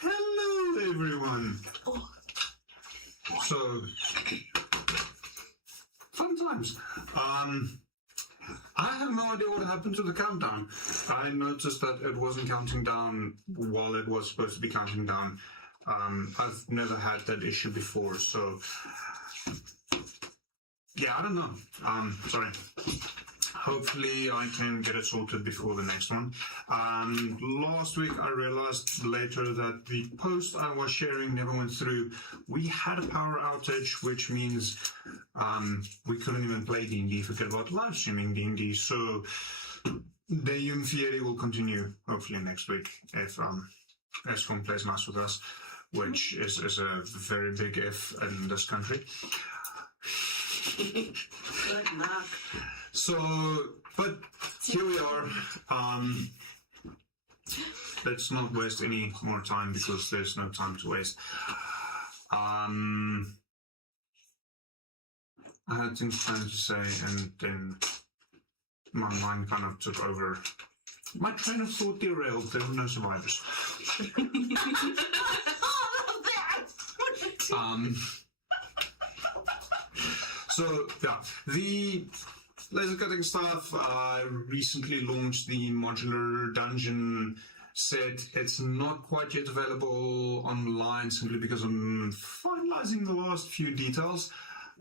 Hello, everyone. So, fun times. I have no idea what happened to the countdown. I noticed that it wasn't counting down while it was supposed to be counting down. I've never had that issue before, so yeah, I don't know. Sorry. Hopefully I can get it sorted before the next one. Last week I realized later that the post I was sharing never went through. We had a power outage, which means we couldn't even play D&D, forget about live streaming D&D. So the Fieri will continue hopefully next week if Escom plays nice with us, which is a very big if in this country. Good luck. So, but here we are. Let's not waste any more time because there's no time to waste. I had things planned to say, and then my mind kind of took over. My train of thought derailed. There were no survivors. So, yeah, the laser cutting stuff, I recently launched the modular dungeon set. It's not quite yet available online simply because I'm finalizing the last few details,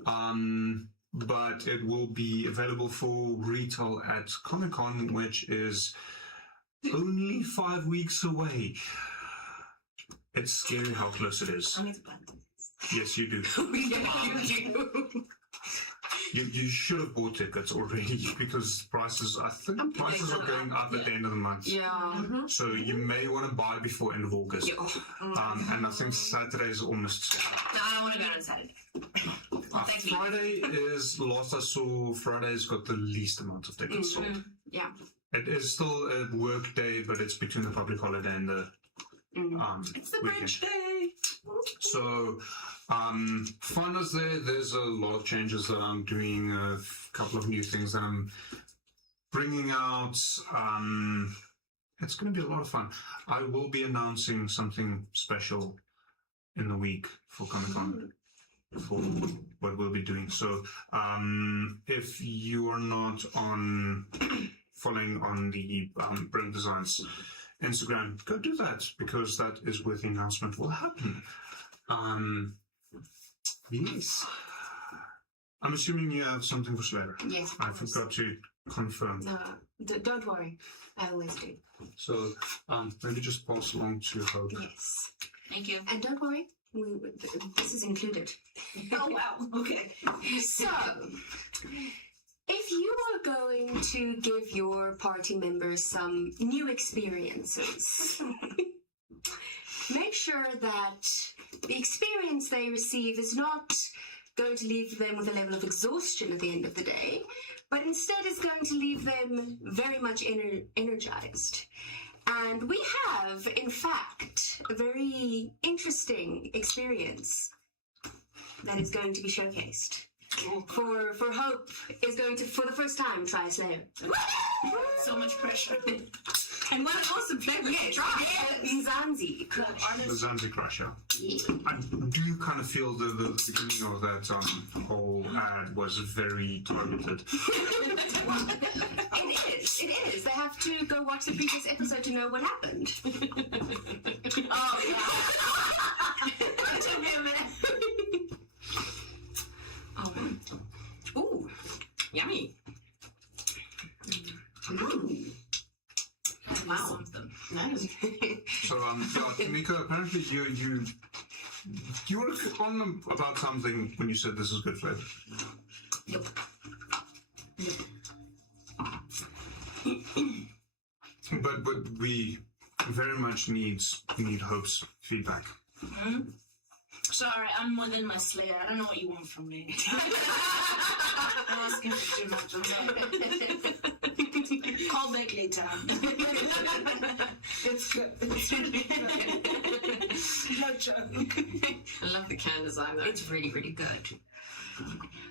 but it will be available for retail at Comic-Con, which is only 5 weeks away. It's scary how close it is. I need to plan this. Yes, you do. You do. You should have bought tickets already because prices, I think prices are going up at the end of the month. Yeah. Mm-hmm. So you may want to buy before end of August. Yeah. And I think Saturday is almost. No, I don't want to go on Saturday. Friday is, last I saw, Friday's got the least amount of tickets sold. Yeah. It is still a work day, but it's between the public holiday and the it's the weekend. French day. So, find us there. There's a lot of changes that I'm doing, a couple of new things that I'm bringing out. It's going to be a lot of fun. I will be announcing something special in the week for Comic-Con, for what we'll be doing. So, if you are not following on the Brilliant Designs Instagram, go do that, because that is where the announcement will happen. Yes. I'm assuming you have something for Slayer. Yes. I forgot to confirm. No, don't worry. I always do. So, maybe just pass along to Hope. Yes. Thank you. And don't worry, this is included. Oh, wow. Okay. So, if you are going to give your party members some new experiences, make sure that the experience they receive is not going to leave them with a level of exhaustion at the end of the day, but instead is going to leave them very much energized. And we have, in fact, a very interesting experience that is going to be showcased. For Hope is going to, for the first time, try Slayer. So much pressure. And what an awesome play we try. Zanzi Crush. The Zanzi Crush, yeah. I do kind of feel the beginning of that whole ad was very targeted. It is. They have to go watch the previous episode to know what happened. Oh, yeah. It took me a minute. Oh. Ooh. Yummy. Wow. Nice. So, yeah, Mika, apparently you were on about something when you said this is good flavor. Yep. But we very much need Hope's feedback. Mm-hmm. Sorry, I'm more than my Slayer. I don't know what you want from me. I'm asking for too much. I'm sorry. Call back later. It's good. No joke. I love the can design though. It's really, really good.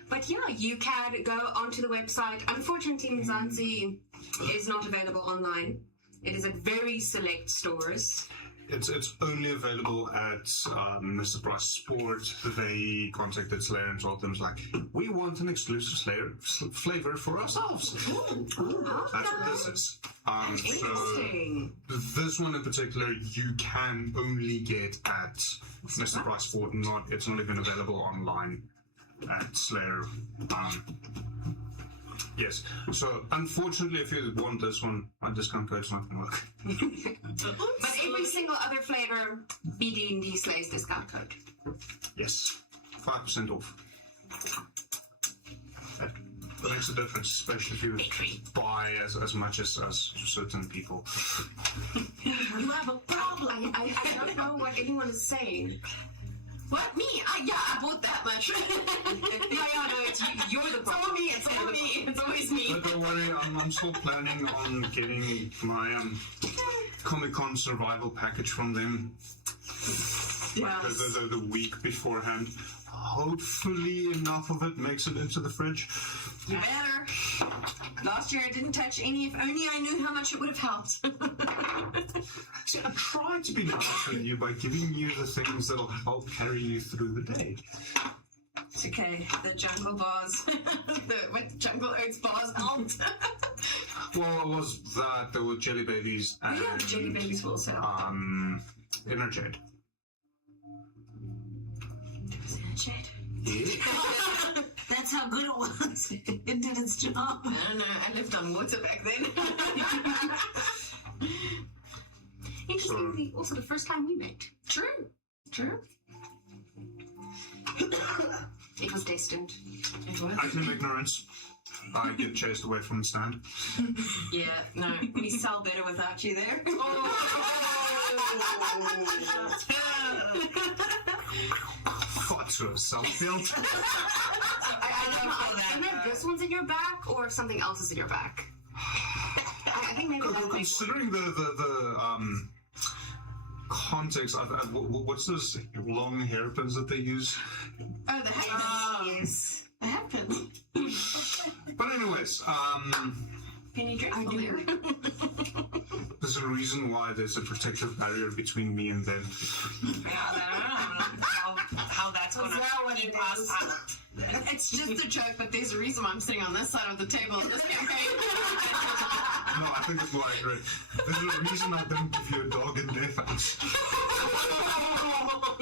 But yeah, you can go onto the website. Unfortunately, Mizanzi is not available online. It is at very select stores. It's only available at Mr. Price Sport. They contacted Slayer and told them, like, we want an exclusive Slayer flavor for ourselves. That's what this is. Interesting. So this one in particular, you can only get at Mr. Price Sport. It's not even available online at Slayer. Yes. So, unfortunately, if you want this one, my discount code's not going to work. But every single other flavor, BD&D Slay's discount code. Yes. 5% off. That makes a difference, especially if you buy as much as certain people. You have a problem. I don't know what anyone is saying. What, me? I bought that much. You're the problem. It's all me. It's always me. But don't worry, I'm still planning on getting my Comic-Con survival package from them the week beforehand. Hopefully enough of it makes it into the fridge. You better. Last year I didn't touch any. If only I knew how much it would have helped. See, I tried to be nice with you by giving you the things that'll help carry you through the day. It's okay. The jungle bars, the jungle oats bars helped. Well, it was that there were jelly babies and Yeah, the jelly babies will also help. Energade. Shade. Yeah. That's how good it was. It did its job. I don't know. I lived on water back then. Interestingly, also the first time we met. True. It was destined. It was. I claim ignorance. I get chased away from the stand. Yeah, no. We sell better without you there. Got to have self-built. I don't know if this one's in your back or if something else is in your back. I think maybe that's Considering the context, what's those long hairpins that they use? Oh, the happens. yes. The happens. But anyways, Can you drink I from do. there? there's a reason why there's a protective barrier between me and them. How that's going to keep us out. It's just a joke, but there's a reason why I'm sitting on this side of the table in this campaign. No, I think it's more accurate. There's a reason I don't give you a dog in death house.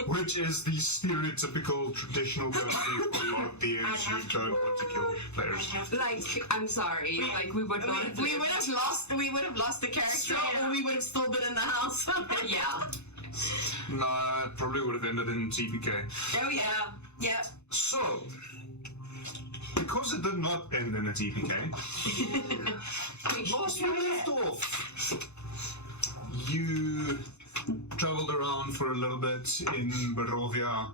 Which is the stereotypical traditional go-to for a lot of DMs who don't want to kill players. Like, I'm sorry. Like, we would not have... We would have lost the character, or we would have still been in the house. Yeah. Nah, it probably would have ended in TPK. Oh yeah, yeah. So, because it did not end in a TPK, last we left off, you traveled around for a little bit in Barovia.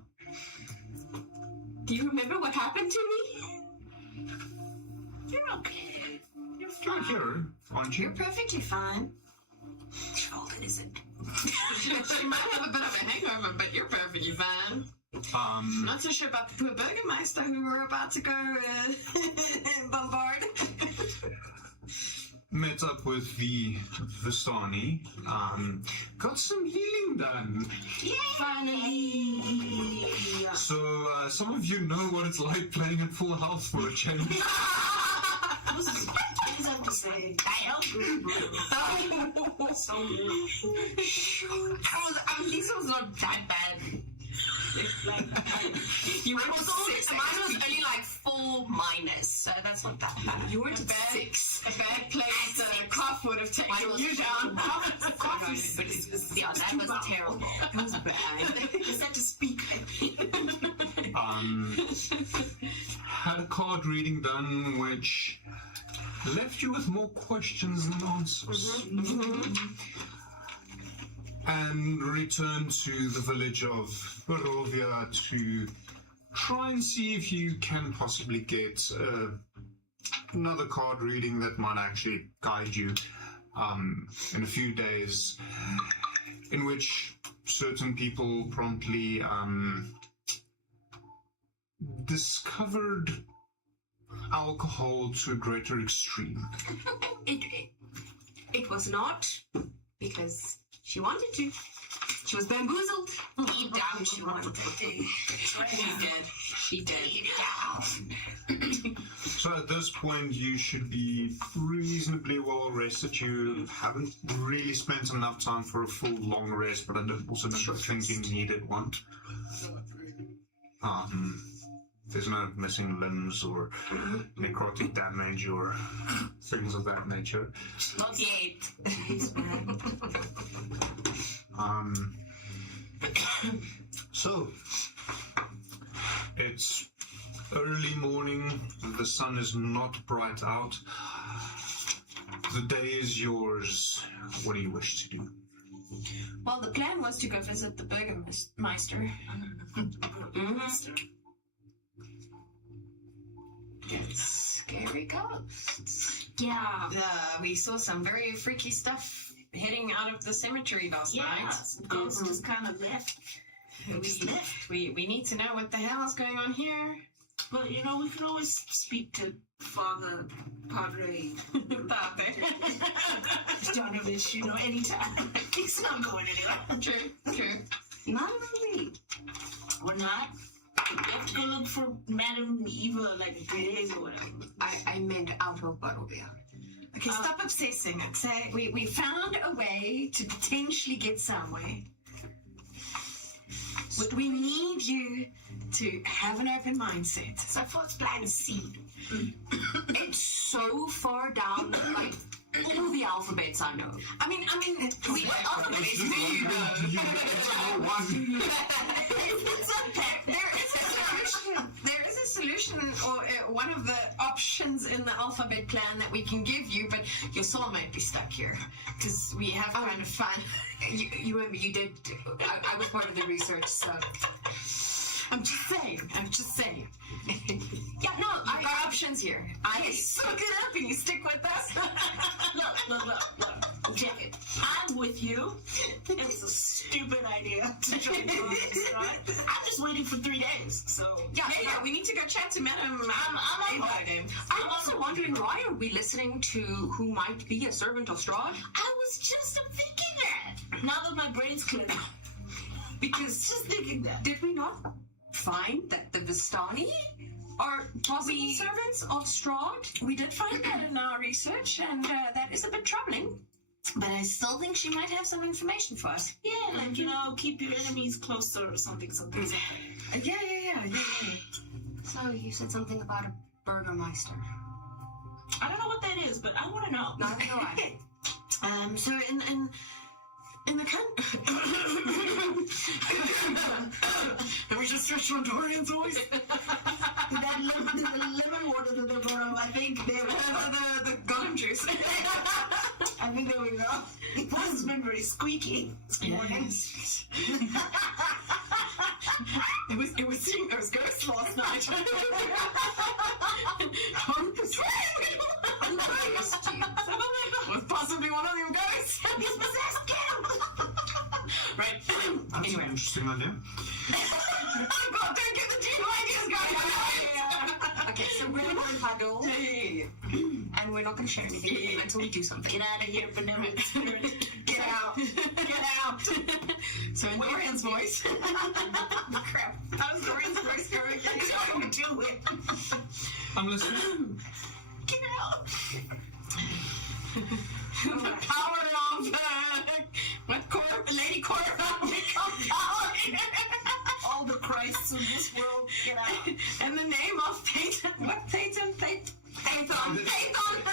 Do you remember what happened to me? You're okay. You're You're fine. here, aren't You're you? perfectly fine. Trolled, is it? She might have a bit of a hangover, but you're perfectly fine. Not so sure about the poor Burgermeister who we're about to go bombard. Met up with the Vistani, got some healing done. Finally. So, some of you know what it's like playing at full health for a change. Please don't be saying. I helped you. So This was not that bad. you were six. mine was only like 4 minus, so that's not that bad. You weren't A at bad, 6. a bad place, a cough would have taken Mine was you down. Cough was 6. Yeah, that was terrible. It was bad. Is that to speak? Had a card reading done which left you with more questions than answers. And returned to the village of Barovia to try and see if you can possibly get another card reading that might actually guide you in a few days, in which certain people promptly discovered alcohol to a greater extreme. It was not, because She wanted to. She was bamboozled. Deep down, she wanted to. She did. So at this point, you should be reasonably well rested. You haven't really spent enough time for a full long rest, but I also don't think you needed one. There's no missing limbs or necrotic damage or things of that nature. Not yet. So it's early morning. The sun is not bright out. The day is yours. What do you wish to do? Well, the plan was to go visit the Burgermeister. Get scary ghosts. Yeah. We saw some very freaky stuff heading out of the cemetery last night. Yeah, some ghosts just kind of left. We need to know what the hell is going on here. But, you know, we can always speak to Father Padre Donovich, you know, anytime. He's not going anywhere. True. Not really. Or not. We have to go look for Madame Eva like 3 days or whatever. I meant out of Barovia. Okay, stop obsessing. Say we found a way to potentially get somewhere. But we need you to have an open mindset. So what's plan C? It's so far down, like, all the alphabets I know. I mean, what alphabets do you know? There is a solution, or one of the options in the alphabet plan that we can give you, but your soul might be stuck here because we have kind of fun. You remember you did. I was part of the research, so. I'm just saying. Yeah, no, I've got options here. I suck it up and you stick with us. Look. Jacket, I'm with you. It was a stupid idea to try to do this, right? I'm just waiting for 3 days, so... Yeah, we need to go chat to Madame. I'm also wondering, why are we listening to who might be a servant of Strahd? I was just thinking that. Now that my brain's cleared out. Because just thinking that. Did we not find that the Vistani are possible servants of Strahd? We did find that in our research, and that is a bit troubling. But I still think she might have some information for us. Yeah, like, you know, keep your enemies closer or something. Yeah. So you said something about a Burgermeister. I don't know what that is, but I want to know. Neither do I. So in the country... Let me just switch on Dorian's voice. That lemon water that they brought up, I think they were... the golem juice. I think there we go. It has been very squeaky this morning. Yes. It was ghosts last night. Was possibly one of them ghosts. He's possessed, Right. That's an interesting idea. God, don't get the team ideas, guys. Okay, so we're going to huddle, Hey. and we're not going to share anything until we do something. Get out of here, benevolent spirit. Get out. Get out. So in Dorian's voice. Crap. That was Dorian's voice going again. Don't do it. I'm listening. Get out. The power of Lady Cora become power. All the Christs of this world, get out. And the name of Phaethon. What Phaethon? Phaethon.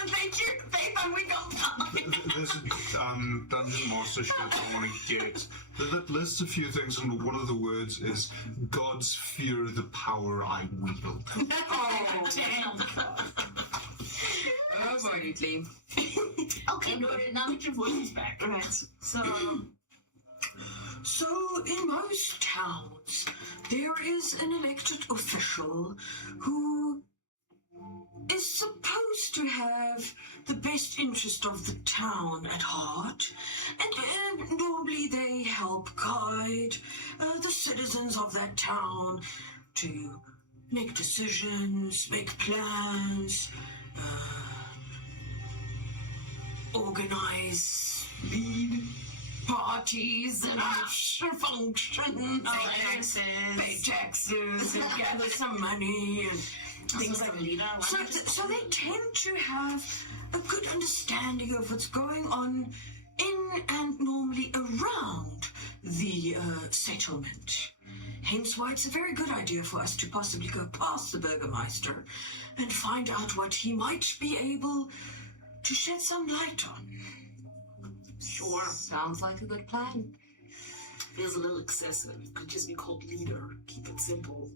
Thank you. Phaethon, we got There's a dungeon master shit I want to get that lists a few things, and one of the words is "Gods fear the power I wield." Oh, damn. Oh, boy, team. Okay, Dorian, now that your voice is back. Right. So, in most towns, there is an elected official who is supposed to have the best interest of the town at heart, and normally they help guide the citizens of that town to make decisions, make plans, organize, lead. parties and functions, pay taxes, and gather some money and things like that. So they tend to have a good understanding of what's going on in and normally around the settlement. Hence why it's a very good idea for us to possibly go past the Burgermeister and find out what he might be able to shed some light on. Sure. Sounds like a good plan. Feels a little excessive. Could just be called leader. Keep it simple.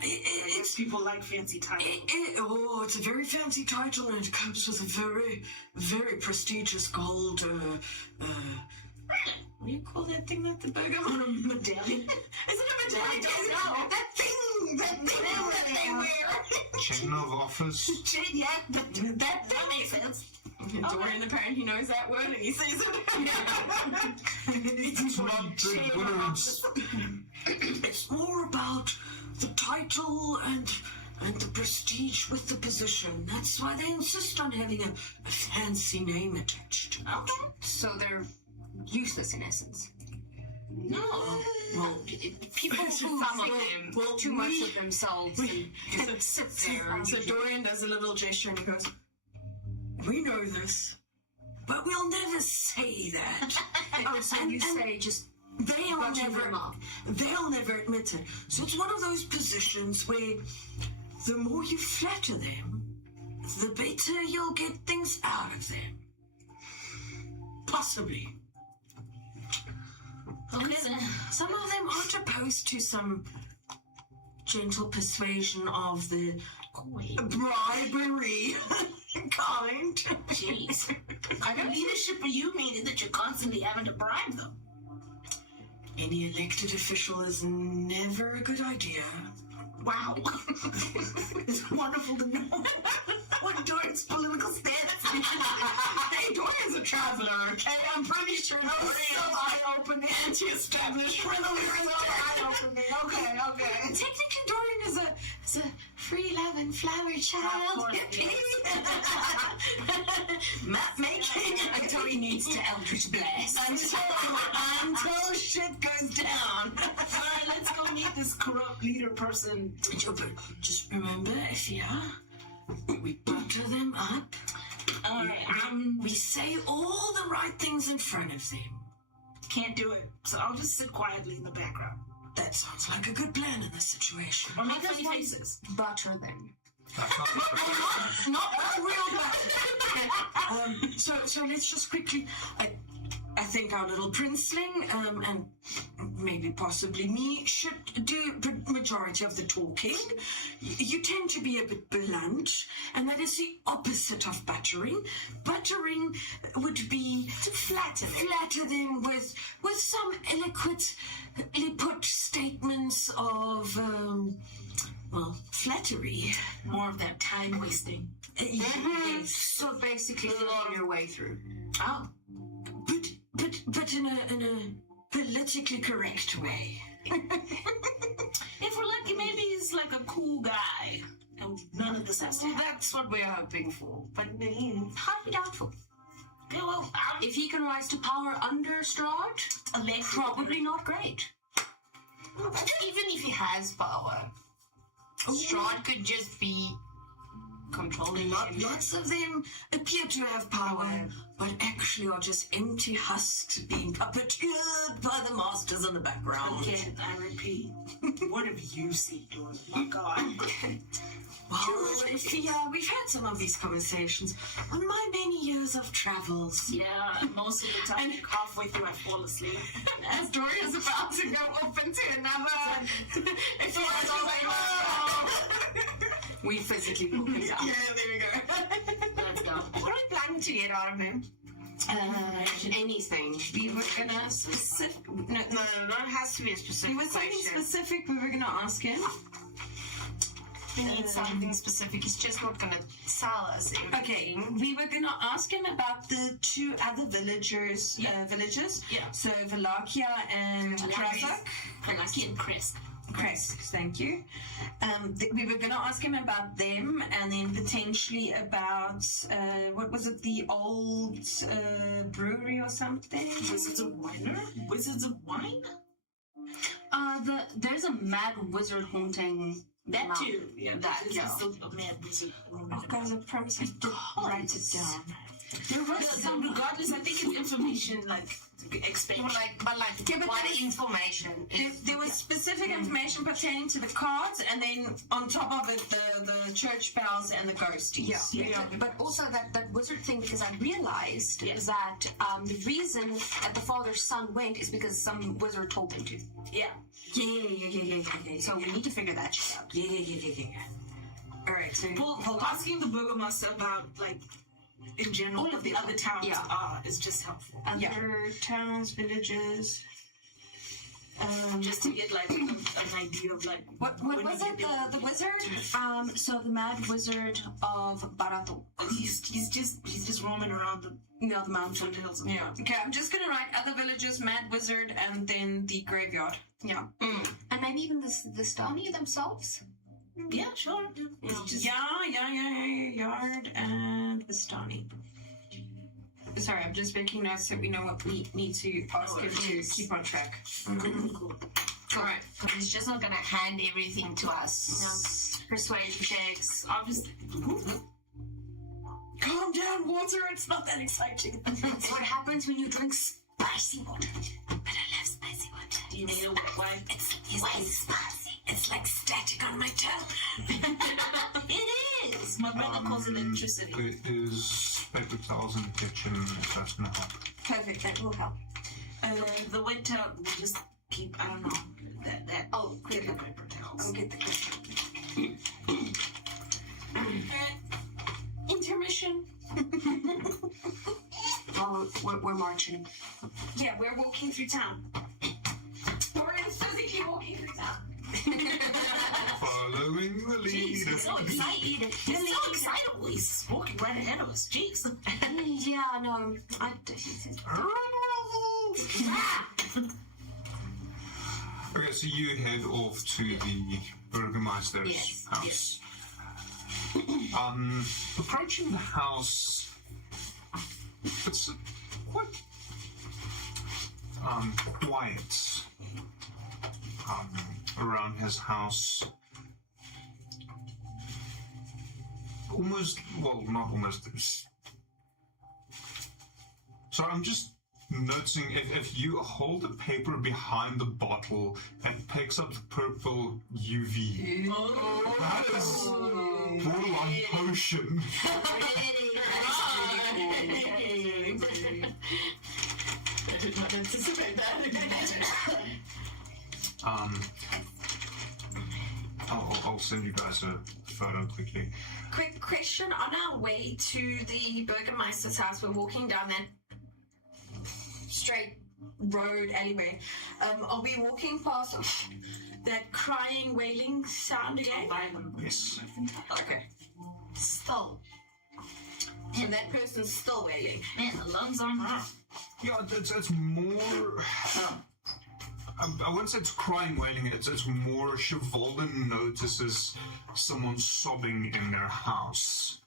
It's People like fancy titles. it's a very fancy title, and it comes with a very, very prestigious gold, what do you call that thing that the Burgermeister? Medallion. Is it a medallion? I don't know. That thing that they wear. Chain of office. Yeah, that makes sense. Dorian apparently knows that word and he says it. It's not big words. It's more about the title and the prestige with the position. That's why they insist on having a fancy name attached to it. So they're useless in essence. No. Well, People who think too much of themselves and sit there. So Dorian does a little gesture and he goes, "We know this, but we'll never say that." Oh, so you say just They'll never admit it. So it's one of those positions where the more you flatter them, the better you'll get things out of them. Possibly. Okay then. Some of them aren't opposed to some gentle persuasion of the bribery kind. Jeez. Leadership for you meaning that you're constantly having to bribe them. Any elected official is never a good idea. Wow. It's wonderful to know what Dorian's political stance is. Hey, Dorian's a traveler, okay? I'm pretty sure Dorian's so eye-opening. anti-establishment. Eye-opening. Okay. Technically, Dorian is a free-loving flower child. Of course, Map making until he needs to Eldritch Blast. Until shit goes down. Alright, let's go meet this corrupt leader person. Just remember, Ifia, we butter them up. Alright, We say all the right things in front of them. can't do it. So I'll just sit quietly in the background. That sounds like a good plan in this situation. Or make funny faces. butter them. Not real bad. So let's just quickly. I think our little princeling and maybe possibly me should do the majority of the talking. You tend to be a bit blunt, and that is the opposite of buttering. Buttering would be to flatter them with some eloquently put statements of flattery. More of that time wasting. Yes. So basically, filling your way through. Oh. But in a politically correct way. If we're lucky, maybe he's like a cool guy. And none of this has to happen. That's what we're hoping for, but Highly doubtful. Okay, well, if he can rise to power under Strahd, probably not great. Even if he has power, Strahd could just be controlling him. Lots of them appear to have power, but actually are just empty husks being puppeteered by the masters in the background. Again, I repeat. What have you seen, Dorian? My God. Well, we've had some of these conversations on my many years of travels. Yeah, most of the time, halfway through, I fall asleep. As Dorian's about to go up into another, we physically pull him down. Yeah, there we go. Let's go. What are we planning to get out of him? Anything. We were gonna specific. No, it has to be a specific. There was something question. specific we were gonna ask him. We need something specific. He's just not gonna tell us everything. Okay, we were gonna ask him about the two other villages. Yeah. Villages. Yeah. So Valakia and Krasak. Lucky and Chris. Okay, thank you. We were going to ask him about them, and then potentially about what was it, the old brewery or something? Wizards of Wine? Wizards of Wine? There's a mad wizard haunting. That mountain. too. Yeah, That, is yeah. still a mad wizard. Oh, guys, I promise I did write it down. There was some, regardless, I think it's information like expansion. What information? There was specific information pertaining to the cards, and then on top of it, the church bells and the ghosties. Yeah. But also that wizard thing, because I realized that the reason that the father's son went is because some wizard told him to. Yeah. Yeah. So we need to figure that shit out. Yeah. All right, so Well, asking the burgomaster about, like, in general, All of what the these other towns yeah. are is just helpful. other towns, villages. Just to get, like, an idea of, like, What when was you it? get The wizard? So the mad wizard of Barato. He's just roaming around No, the mountain. foothills. Yeah. Okay, I'm just gonna write other villages, mad wizard, and then the graveyard. Yeah. And maybe even the Stani themselves? Yeah, sure. It's just, Yard and Vistani. Sorry, I'm just making notes so we know what we need to ask him to keep on track. cool. Alright, because he's just not gonna hand everything to us. Persuasion checks. Obviously. Calm down, water. It's not that exciting. It's what happens when you drink spicy water. But I love spicy water. Do you know why? It's spicy. It's like static on my tongue. It is! My brother calls it electricity. There is paper towels in the kitchen, if that's going to help. Perfect, that will help. The winter will just keep, I don't know, that Oh, get the quick. paper towels. I'll get the Intermission. Oh, we're marching. Yeah, we're walking through town. We're physically walking through town. Following the lead. He's so excited. He's so excitable. He's walking right ahead of us. Jeez. Yeah, no. Okay, so you head off to the Burgermeister's house. Approaching the house, it's quite quiet around his house. Almost, well, not almost. So I'm just noticing if you hold the paper behind the bottle, it picks up the purple UV. That is borderline potion. I did not anticipate that. I'll send you guys a photo quickly. Quick question. On our way to the Burgermeister's house, we're walking down that straight road alleyway. Are we walking past that crying, wailing sound again? Yes. Okay. Still. So that person's still wailing. Man, the lungs on her. Yeah, it's more. I wouldn't say it's crying, wailing. It's more Chevalden notices someone sobbing in their house,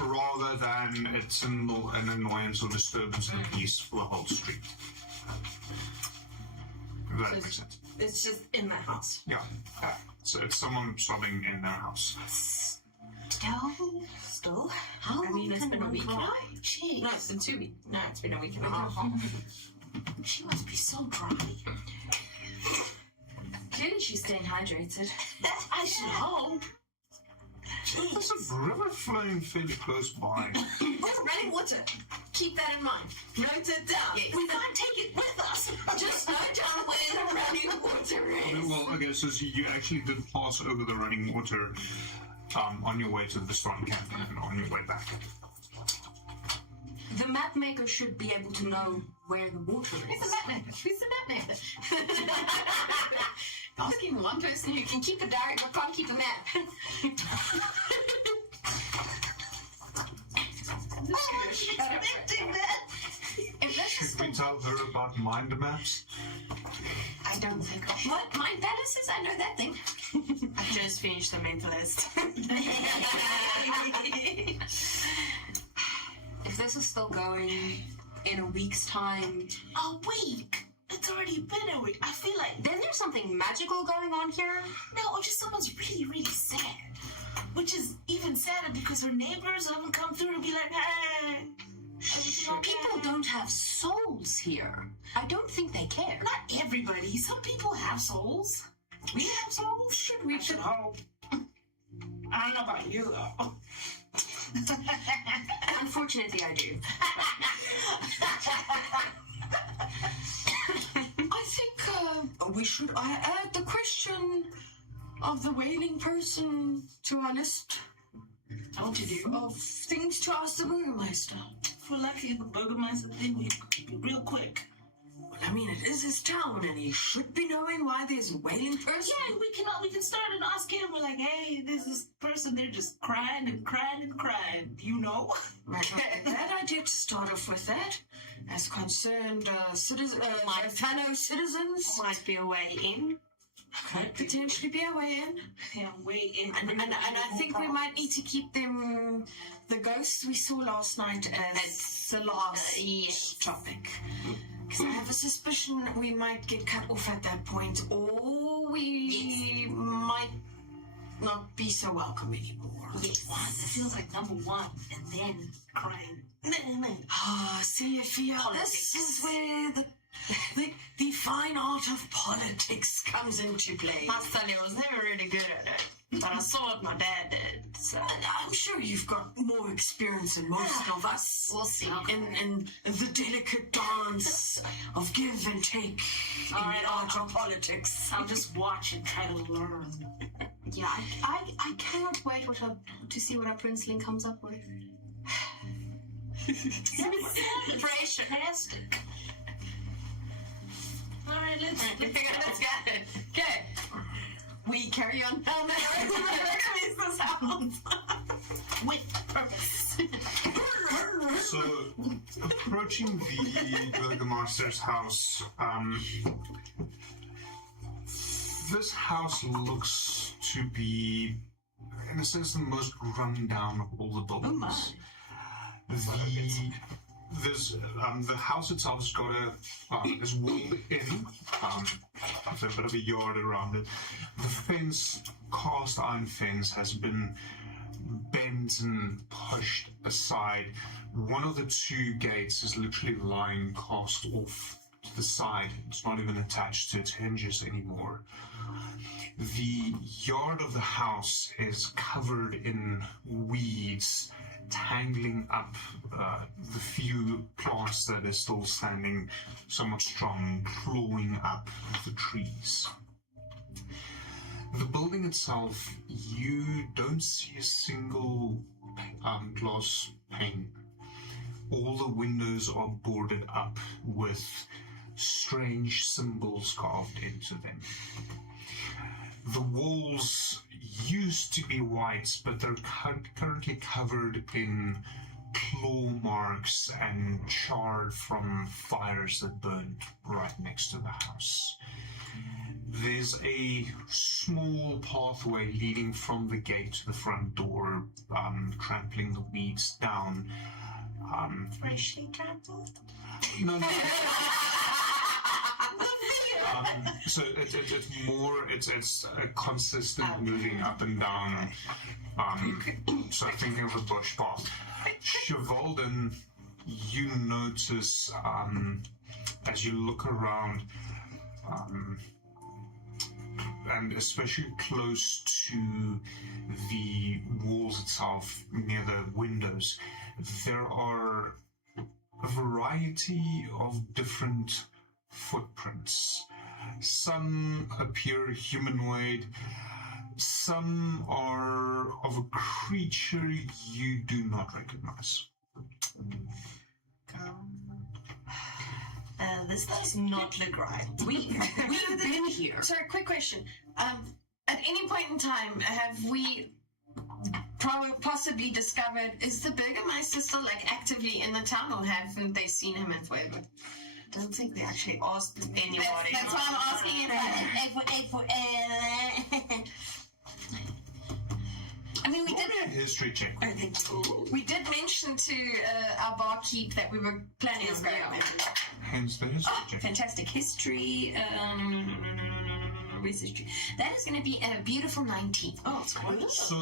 rather than it's an annoyance or disturbance of the peace for the whole street. If that makes sense. It's just in the house. Yeah. So it's someone sobbing in their house. Still? How I mean, it's been a week now. Jeez. No, it's been 2 weeks. No, it's been a week and a half. She must be so dry. Clearly she's staying hydrated. I should hope. There's a river flowing fairly close by. Oh, running water. Keep that in mind. Note it down. We can't take it with us. Just note down where the running water is. Well, okay, so you actually did pass over the running water on your way to the Strahd camp and on your way back. The map maker should be able to know where the water Who's the is. map maker? Who's the map maker? Asking one person who can keep a diary but can't keep a map. Expecting that. If this Should we tell her about mind maps? I don't think I should. What? Mind palaces? I know that thing. I just finished the mentalist. If this is still going in a week's time, A week. It's already been a week. I feel like then there's something magical going on here. no, or just someone's really, really sad. Which is even sadder because her neighbors haven't come through to be like, hey. everything okay? People don't have souls here. I don't think they care. Not everybody. Some people have souls. We have souls. Should we? I should hope. I don't know about you though. Unfortunately, I do. I think we should add the question of the wailing person to our list What to do? of things to ask the Burgermeister. If we're lucky, the Burgermeister thing will be real quick. Well, I mean, it is his town, and he should be knowing why there's a wailing person. Yeah, we can start and ask him. We're like, hey, there's this person. They're just crying and crying and crying. You know? That idea to start off with that, as concerned my fellow citizens, Might be a way in. could potentially be a way in. Yeah, way in. And I think we might need to keep them, the ghosts we saw last night, as the last topic. Because I have a suspicion that we might get cut off at that point, or we might not be so welcome anymore. Yes. It feels like number one, and then crying. Ah, see, Fia, this is where the fine art of politics comes into play. Must tell you, I was never really good at it. But I saw what my dad did, so... And I'm sure you've got more experience than most of us. We'll see. In the delicate dance of give and take in the art of politics. I'll just watch and try to learn. Yeah, I cannot wait to see what our princeling comes up with. Pressure. Fantastic. All right, let's Let's get it. Okay. We carry on down the road to Burgermeister's house. with purpose. So, approaching the Burgermeister's house, this house looks to be, in a sense, the most run down of all the buildings. The house itself has got is walled in, there's a bit of a yard around it. The fence, cast iron fence, has been bent and pushed aside. One of the two gates is literally lying cast off to the side. It's not even attached to its hinges anymore. The yard of the house is covered in weeds, tangling up the few plants that are still standing somewhat strong, clawing up the trees. The building itself, you don't see a single glass pane. All the windows are boarded up with strange symbols carved into them. The walls used to be white, but they're currently covered in claw marks and charred from fires that burned right next to the house. There's a small pathway leading from the gate to the front door, trampling the weeds down. Freshly trampled? No. So it's more, it's a consistent moving up and down. So thinking of a bush path. Chevalden, you notice as you look around, and especially close to the walls itself, near the windows, there are a variety of different footprints. Some appear humanoid, some are of a creature you do not recognize. This does not look right. We've been here. Sorry, quick question. At any point in time, have we possibly discovered, is the Burgermeister still like actively in the town, or haven't they seen him in forever? Don't think we actually asked anybody. That's why I'm asking I mean, we Roll did. me a history check. Okay. We did mention to our barkeep that we were planning on going there. Hence the history Oh, check. fantastic. History. Where's history? That is going to be a beautiful 19. Oh, it's quite So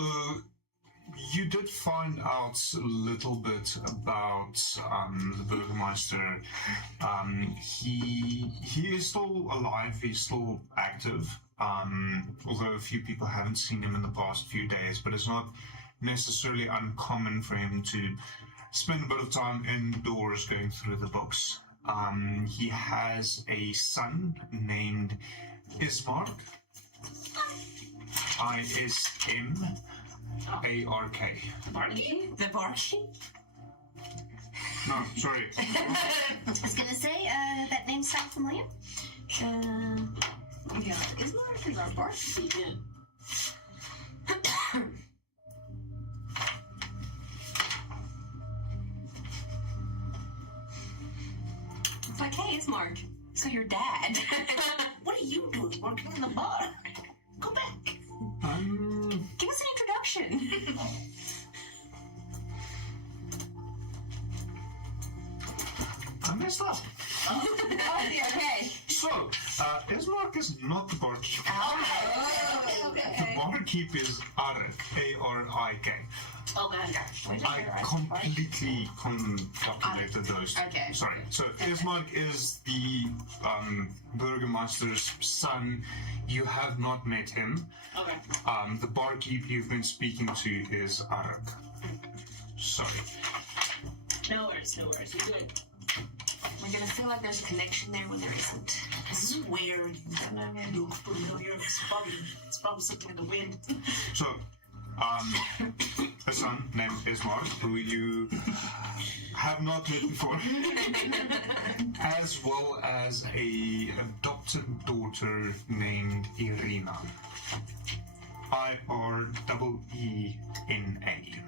you did find out a little bit about the Burgermeister. He is still alive. He's still active. Although a few people haven't seen him in the past few days, but it's not necessarily uncommon for him to spend a bit of time indoors going through the books. He has a son named Ismark. ISMARK. The barkeep? No, sorry. I was going to say, that name sounds familiar. Yeah, Ismark is our barkeep. Yeah. It's like, hey, Ismark. So your dad. What are you doing working in the bar? Go back. Give us an introduction. I messed up. Okay. So, Ismark is not the barkeep. The barkeep is Arik, A-R-I-K. Okay. I completely confabulated those. Okay. Sorry. So Ismark is the Burgermeister's son. You have not met him. Okay. The barkeep you've been speaking to is Arak. Sorry. No worries. You're good. We're going to feel like there's a connection there when there isn't. This is weird. It's probably something in the wind. So, a son named Ismark, who you have not met before, as well as a adopted daughter named Irina. IREENA.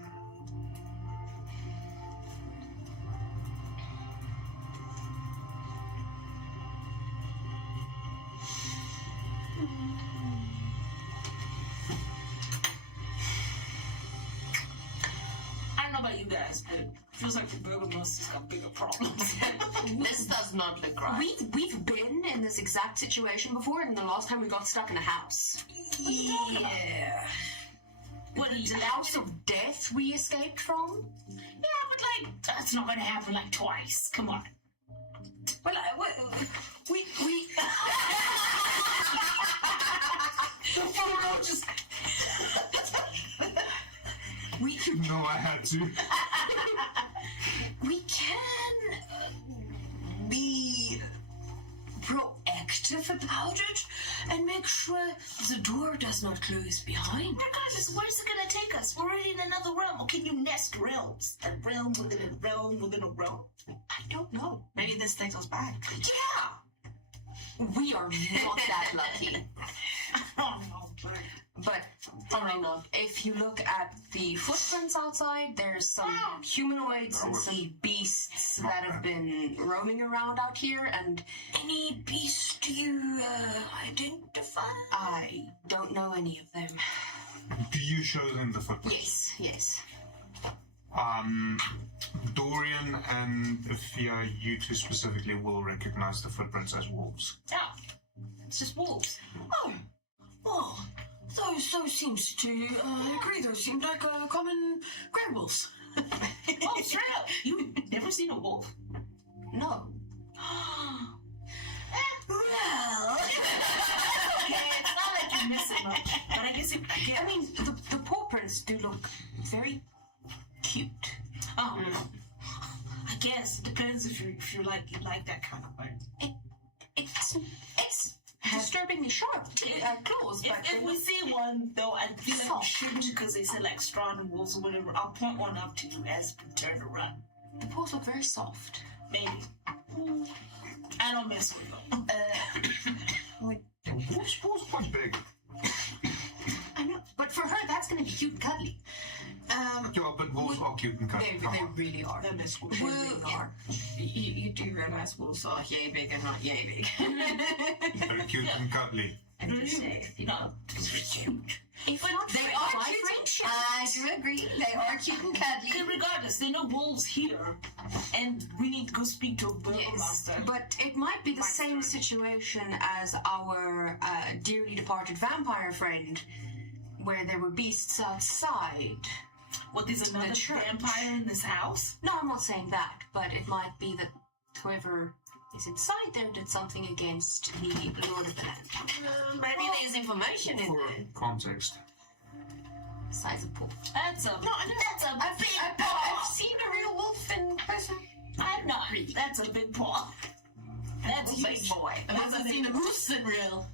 I don't know about you guys, but it feels like the Burgermeister's got bigger problems. This does not look right. We've been in this exact situation before, and the last time we got stuck in a house. Yeah. What do you The house of death we escaped from? Yeah, but like, that's not gonna happen like twice. Come on. Well, we The photo just. You know I had to. We can be proactive about it and make sure the door does not close behind. Regardless, where's it gonna take us? We're already in another realm. Or can you nest realms? A realm within a realm within a realm. I don't know. Maybe this takes us back. Yeah! We are not that lucky. Oh no. But if you look at the footprints outside, there's some humanoids and some beasts that have been roaming around out here, and Any beast you identify? I don't know any of them. Do you show them the footprints? Yes. Dorian and Fia, you two specifically will recognize the footprints as wolves. Yeah. It's just wolves. Oh, those seems to agree. Those seem like common grey wolves. Oh, Strahd! You've never seen a wolf? No. Well, Okay, it's not like you're missing much. But I guess I mean, the paw prints do look very cute. Oh. I guess it depends if you like that kind of art. It's disturbingly sharp claws, but If we see one, though, I think we should, because they said like Strahd and wolves or whatever, I'll point one up to you as we turn around. the paws look very soft. Maybe. I don't mess with them. Wolf's paws are quite big. I know, but for her, that's going to be cute and cuddly. cute and cuddly. They really are. That is cool. They really are. You do realize wolves are yay big and not yay big. Very cute and cuddly. You know, it's cute. If not They friends, are why cute. friendship? I do agree. They are cute and cuddly. Okay, regardless, they know wolves here, and we need to go speak to a burgomaster. Yes, but it might be the same situation as our dearly departed vampire friend, where there were beasts outside. What, there's another church. vampire in this house? No, I'm not saying that, but it might be that whoever is inside there did something against the Lord of the Land. Maybe there's information in For there. context. Size of pool. That's a... No, I know. That's a I've big paw. seen a real wolf in person. I'm not. That's a big paw. That's a big huge. boy. I've That's never a seen big a moose in real.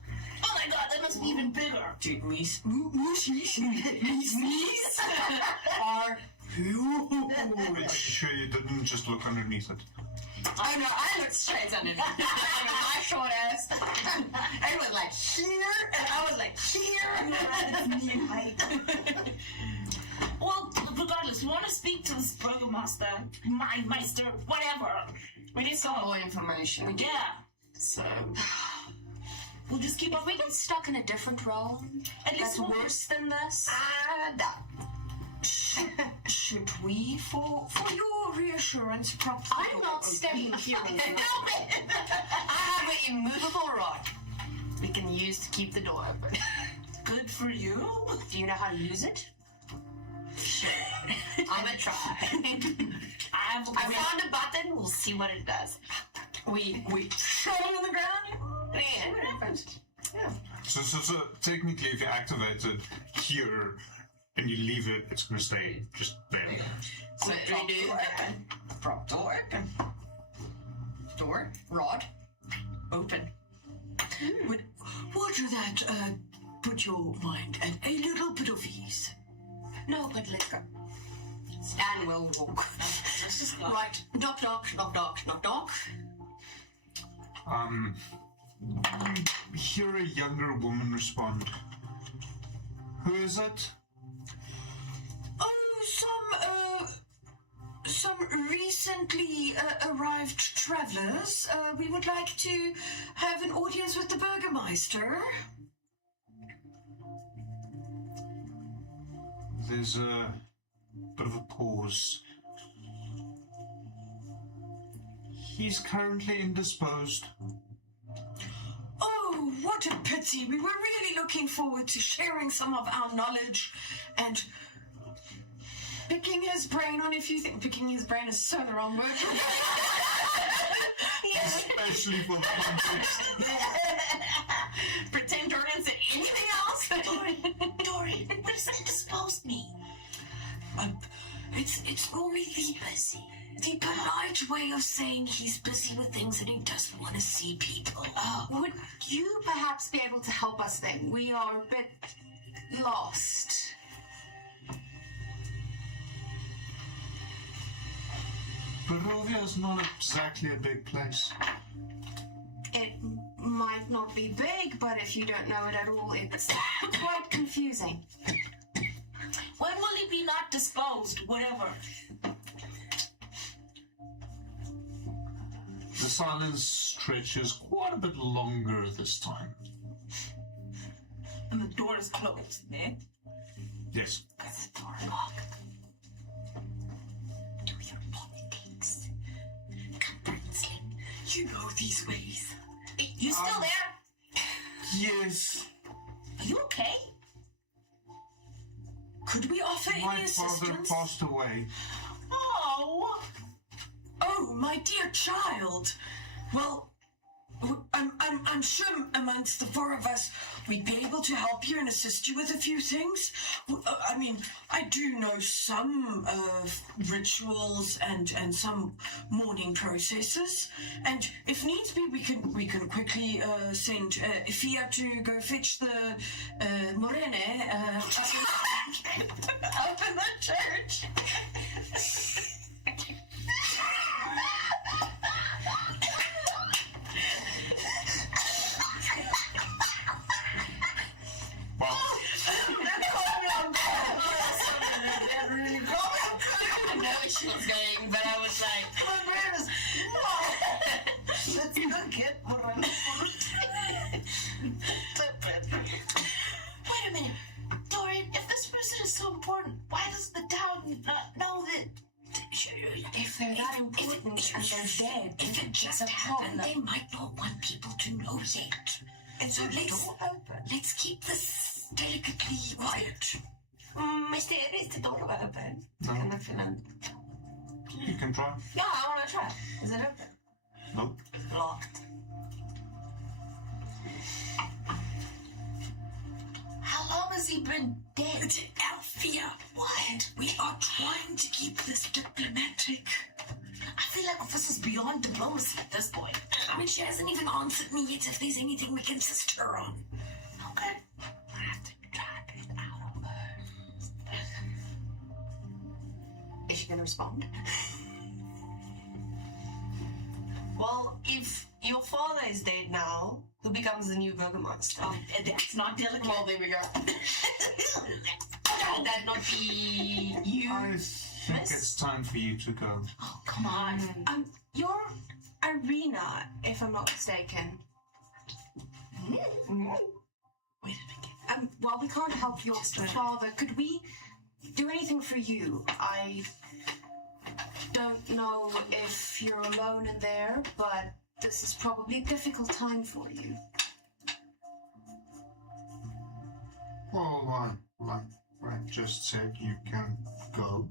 Oh my god, that must be even bigger. Dude, moose are huge. Sure you didn't just look underneath it. Oh no, I looked straight underneath. My short ass. I was like here, and I was like here. Well, regardless, we want to speak to this burgomaster, meister, whatever. We need some more information. Yeah. So, We'll just keep on. If we get stuck in a different realm At least that's we'll- worse than this, Should we, for your reassurance, prop the I'm door not open? staying here. I have an immovable rod we can use to keep the door open. Good for you. Do you know how to use it? I'm gonna try. I found a button. We'll see what it does. We throw it on the ground. And it happens. Yeah. So technically, if you activate it here and you leave it, it's going to stay just there. So we do that. Prop door open. Door, rod, open. Would that put your mind at a little bit of ease? No, but let's go. And we'll walk. Let's just go. Right. Knock, knock, knock, knock, knock, knock. You hear a younger woman respond. Who is it? Oh, some recently arrived travelers. We would like to have an audience with the Burgermeister. There's a bit of a pause. He's currently indisposed. Oh, what a pity. We were really looking forward to sharing some of our knowledge and picking his brain on a few things. Picking his brain is so the wrong word. Especially for the context. Pretend Jordan said anything else. Dory, what does indisposed mean? It's only the polite way of saying he's busy with things and he doesn't want to see people. Would you perhaps be able to help us then? We are a bit lost. Barovia is not exactly a big place. It might not be big, but if you don't know it at all, it's quite confusing. When will he be not disposed? Whatever. The silence stretches quite a bit longer this time. And the door is closed, eh? Yes. The door locked. Do your politics. Come, Bernstein. You know these ways. You still there? Yes. Are you okay? Could we offer My any father assistance? passed away. Oh. Oh, my dear child. Well, I'm sure amongst the four of us, we'd be able to help you and assist you with a few things. I mean, I do know some rituals and some mourning processes, and if needs be, we can quickly send Ifia to go fetch the Morene Up in the church. Wow. Let's look at Wait a minute. Dorian, if this person is so important, why does the town not know that? If they're that important and they're dead, If it just it's a happened, problem. they might not want people to know yet. And so let's keep this delicately quiet. Is the door open? No. Can I fill in? You can try. Yeah, I want to try. Is it open? Nope. Locked. How long has he been dead? Althea, what? We are trying to keep this diplomatic. I feel like this is beyond diplomacy at this point. I mean, she hasn't even answered me yet if there's anything we can assist her on. Okay. I have to drag it out of her. Is she going to respond? Well, if your father is dead now, who becomes the new Burgermeister? That's not delicate. Well, there we go. Would that not be you? I think it's time for you to go. Oh, come on. Your arena, if I'm not mistaken. Wait a minute. While we can't help your father, could we do anything for you? I don't know if you're alone in there, but this is probably a difficult time for you. Well, I just said you can go.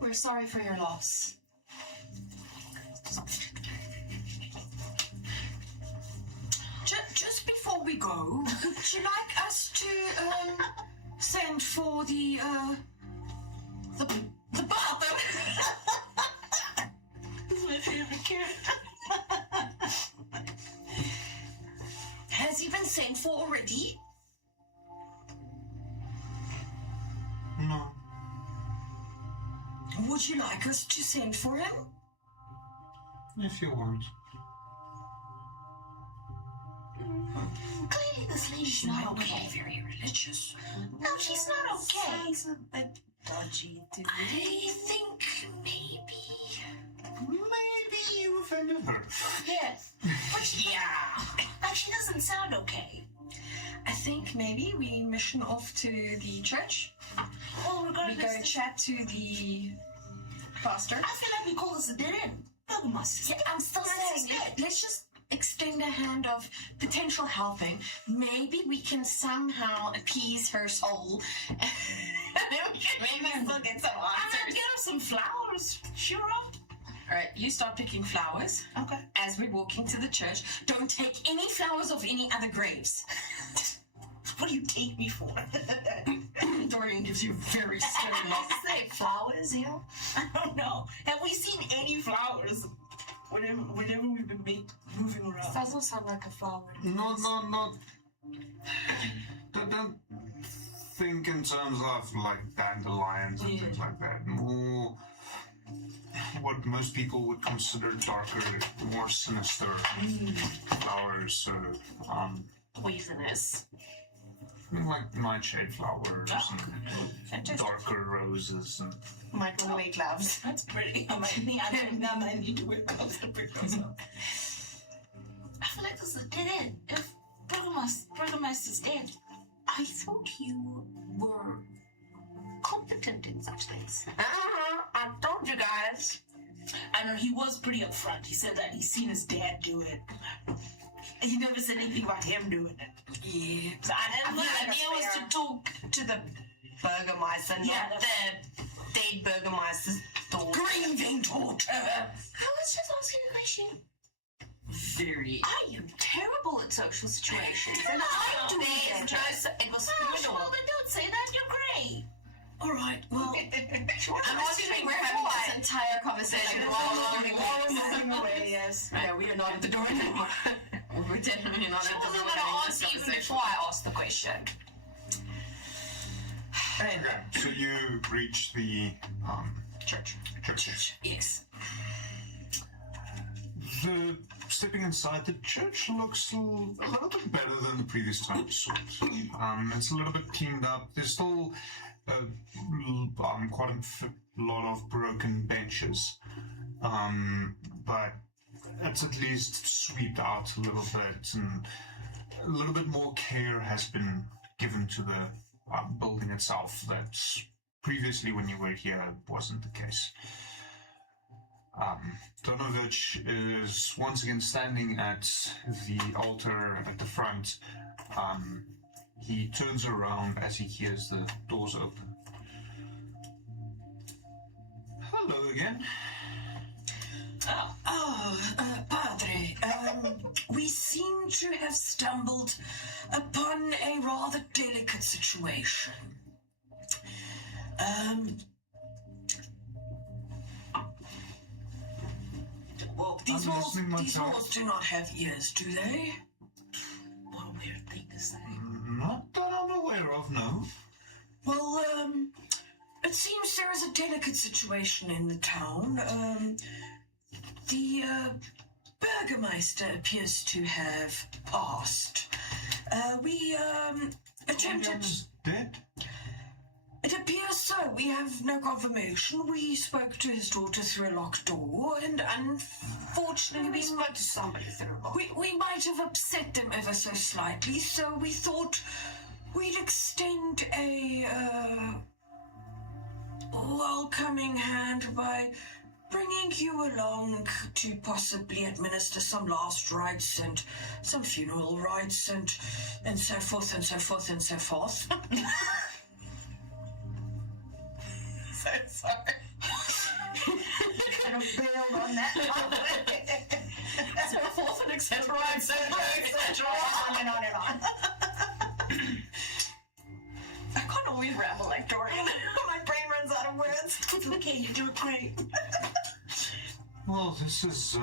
We're sorry for your loss. Just before we go, would you like us to send for the bathroom? My favorite character. Has he been sent for already? No. Would you like us to send for him? If you want. Clearly this lady's not okay. Very religious. No, she's not okay. Sounds a bit dodgy to me. I think maybe. Maybe you offended her. Yes. But yeah. But she doesn't sound okay. I think maybe we mission off to the church. Well, We regardless, go chat to the pastor. I feel like we call this a dead end. Yeah, I'm still saying it. Let's just extend a hand of potential helping. Maybe we can somehow appease her soul. And then we can maybe still get some I'm gonna answers. get her some flowers. Sure up. Alright, you start picking flowers Okay. as we're walking to the church. Don't take any flowers of any other graves. What do you take me for? Dorian gives you a very stern look. Say flowers here? I don't know. Have we seen any flowers? Whenever we've been moving around. Doesn't sound like a flower. Not. Don't think in terms of like dandelions and things like that. More what most people would consider darker, more sinister flowers. Poisonous. Like nightshade flowers and Fantastic. darker roses and Might want to wear gloves. That's pretty. I might need to wear gloves to pick those up. I feel like this is a dead end. If Burgermeister's dead, I thought you were competent in such things. I told you guys. I know he was pretty upfront. He said that he's seen his dad do it. He never said anything about him doing it. Yeah. So I The idea was to talk to the Burgermeister, Yeah, not the dead Burgermeister's daughter. Grieving daughter. I was just asking a question. Very. I am terrible at social situations. And I do it was well, then don't say that. You're great. All right. Well, I'm assuming we're having this entire conversation while moving away. Yes. No, we are not at the door anymore. We're definitely not at the door. wasn't gonna ask even before I asked the question. okay. So you reach the Church. church. Yes. The stepping inside the church looks a little bit better than the previous time you saw it. It's a little bit cleaned up. There's still quite a lot of broken benches. but it's at least swept out a little bit, and a little bit more care has been given to the building itself that previously when you were here wasn't the case. Donovich is once again standing at the altar at the front. He turns around as he hears the doors open. Hello again. Padre, we seem to have stumbled upon a rather delicate situation. These walls do not have ears, do they? What a weird thing to say. Not that I'm aware of, no. Well, it seems there is a delicate situation in the town. The Burgermeister appears to have passed. We attempted... Dead? It appears so. We have no confirmation. We spoke to his daughter through a locked door, and unfortunately we spoke to somebody through a locked door. We might have upset them ever so slightly, so we thought we'd extend a welcoming hand by bringing you along to possibly administer some last rites and some funeral rites and so forth and so forth and so forth. So sorry. Kind of bailed on that. So forth and etc. etc. On and on and on. I can't always ramble like Dorian. My brain runs out of words. It's okay, you do it great. Well, this is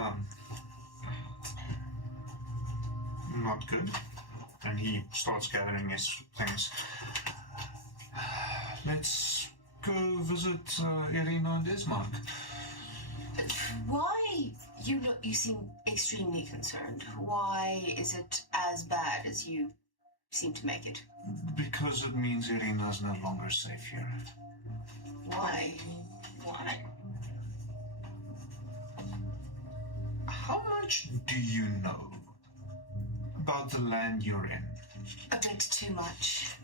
not good. And he starts gathering his things. Let's go visit Irina and Ismark. Why? You seem extremely concerned. Why is it as bad as you seem to make it? Because it means Irina's no longer safe here. Why? Why? How much do you know about the land you're in? A bit too much.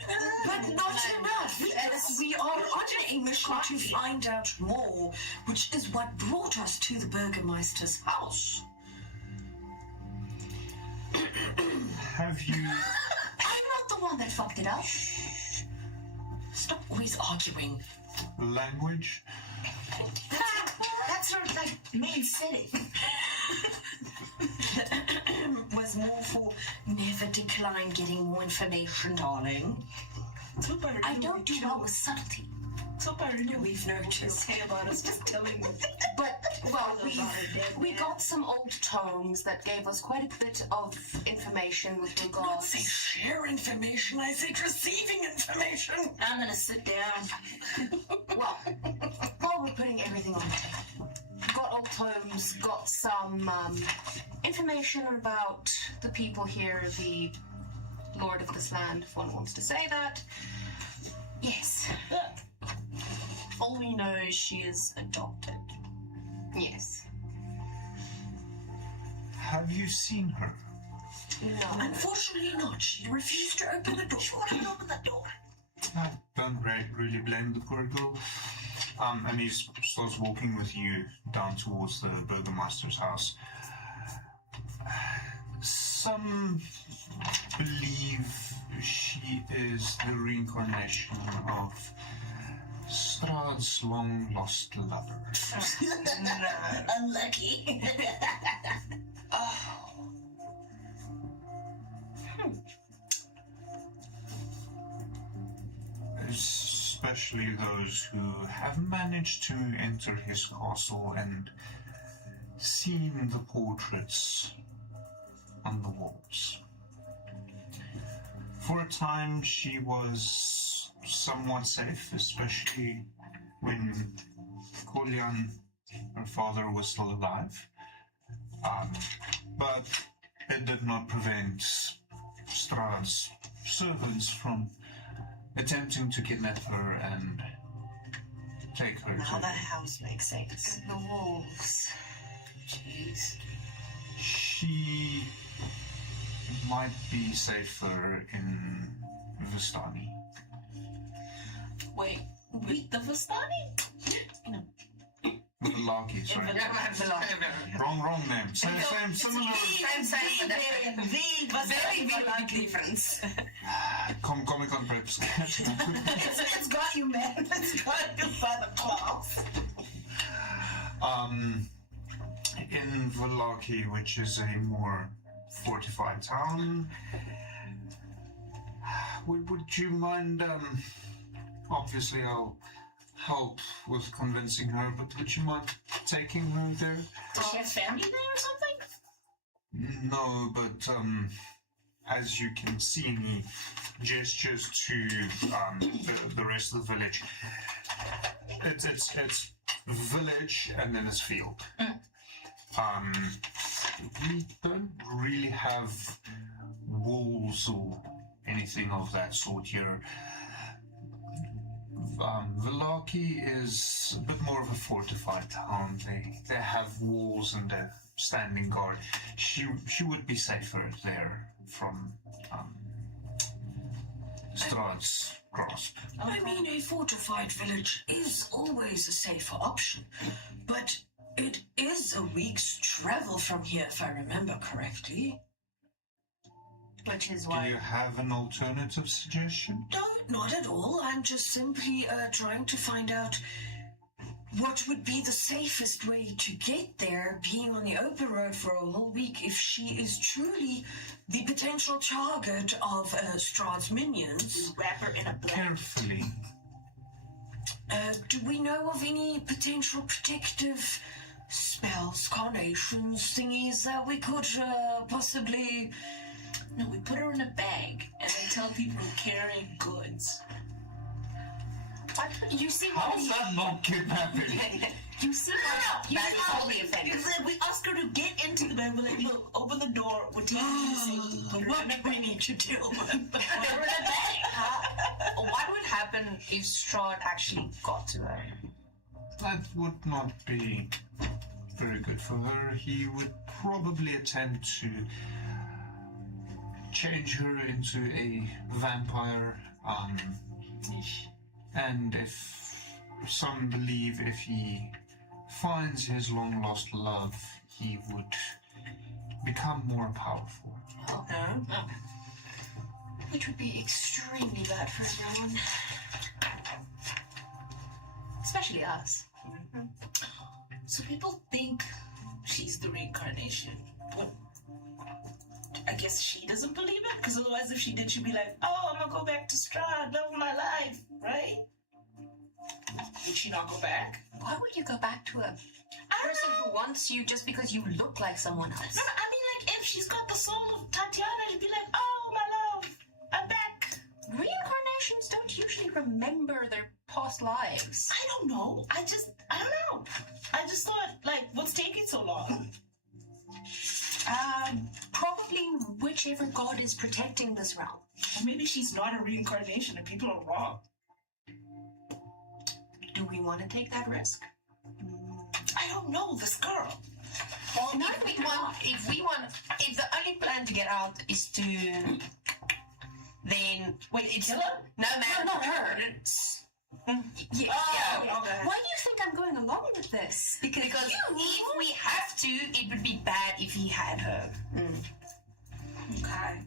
But not enough, as we are on a mission to find out more, which is what brought us to the Burgermeister's house. Have you... I'm not the one that fucked it up. Stop always arguing. language? That's sort of like main city. Was more for never decline getting more information, darling. I don't do well with subtlety. We've noticed. Okay about us just telling them. But, well, we got some old tomes that gave us quite a bit of information with I regards... say share information, I said receiving information. I'm gonna sit down. Well, while we're putting everything on the table, got old tomes, got some information about the people here, the lord of this land, if one wants to say that. Yes. All we know is she is adopted. Yes. Have you seen her? No. Unfortunately not. She refused to open the door. She wouldn't open the door. I don't really blame the poor girl. And he starts walking with you down towards the Burgermeister's house. Some believe she is the reincarnation of Strahd's long-lost lover. Unlucky. Especially those who have managed to enter his castle and seen the portraits on the walls. For a time, she was somewhat safe, especially when Kolyan, her father, was still alive. But it did not prevent Strahd's servants from attempting to kidnap her and take her Now to... the house makes sense. The wolves. Jeez. She might be safer in Vistani. Wait, the Vistani? Villaki, sorry. Wrong name. Same, similar. Same, but very big difference. Comic-Con preps. It's got you, man. It's got you by the claws. In Villaki, which is a more fortified town, would you mind, obviously I'll help with convincing her, but would you mind taking her there? Does she have family there or something? No, but as you can see, he gestures to the rest of the village. It's village and then it's field. We don't really have walls or anything of that sort here. Villaki is a bit more of a fortified town. They have walls and a standing guard. She would be safer there from Strahd's grasp. I mean, a fortified village is always a safer option, but it is a week's travel from here, if I remember correctly. Which is Do why. you have an alternative suggestion? No, not at all. I'm just simply trying to find out what would be the safest way to get there, being on the open road for a whole week, if she is truly the potential target of Strahd's minions. Wrap her in a blanket. Carefully. Do we know of any potential protective spells, carnations, thingies that we could possibly... No, we put her in a bag and they tell people to carry goods. You see How's that not kidnapping? You see That's totally offended. We ask her to get into the bed. We're like, look, open the door. We're taking you to safety. Put her in a bag. need to do? Put her in a bag. What would happen if Strahd actually got to her? That would not be very good for her. He would probably attempt to change her into a vampire. And if some believe if he finds his long lost love, he would become more powerful. Which would be extremely bad for everyone. Especially us. So people think she's the reincarnation. What? I guess she doesn't believe it? Because otherwise if she did, she'd be like, oh, I'm going to go back to Strahd, love of my life, right? Would she not go back? Why would you go back to a person who wants you just because you look like someone else? No, I mean, like, if she's got the soul of Tatiana, she'd be like, oh, my love, I'm back. Reincarnations don't usually remember their past lives. I don't know. I don't know. I just thought, like, what's taking so long? Probably whichever god is protecting this realm. Or maybe she's not a reincarnation and people are wrong. Do we want to take that risk? I don't know, this girl. Well, no, if the only plan to get out is to then Wait, kill her? no, man, No, not her. Yeah, Oh, okay. Why do you think I'm going along with this? because if we have to, it would be bad if he had her. Okay.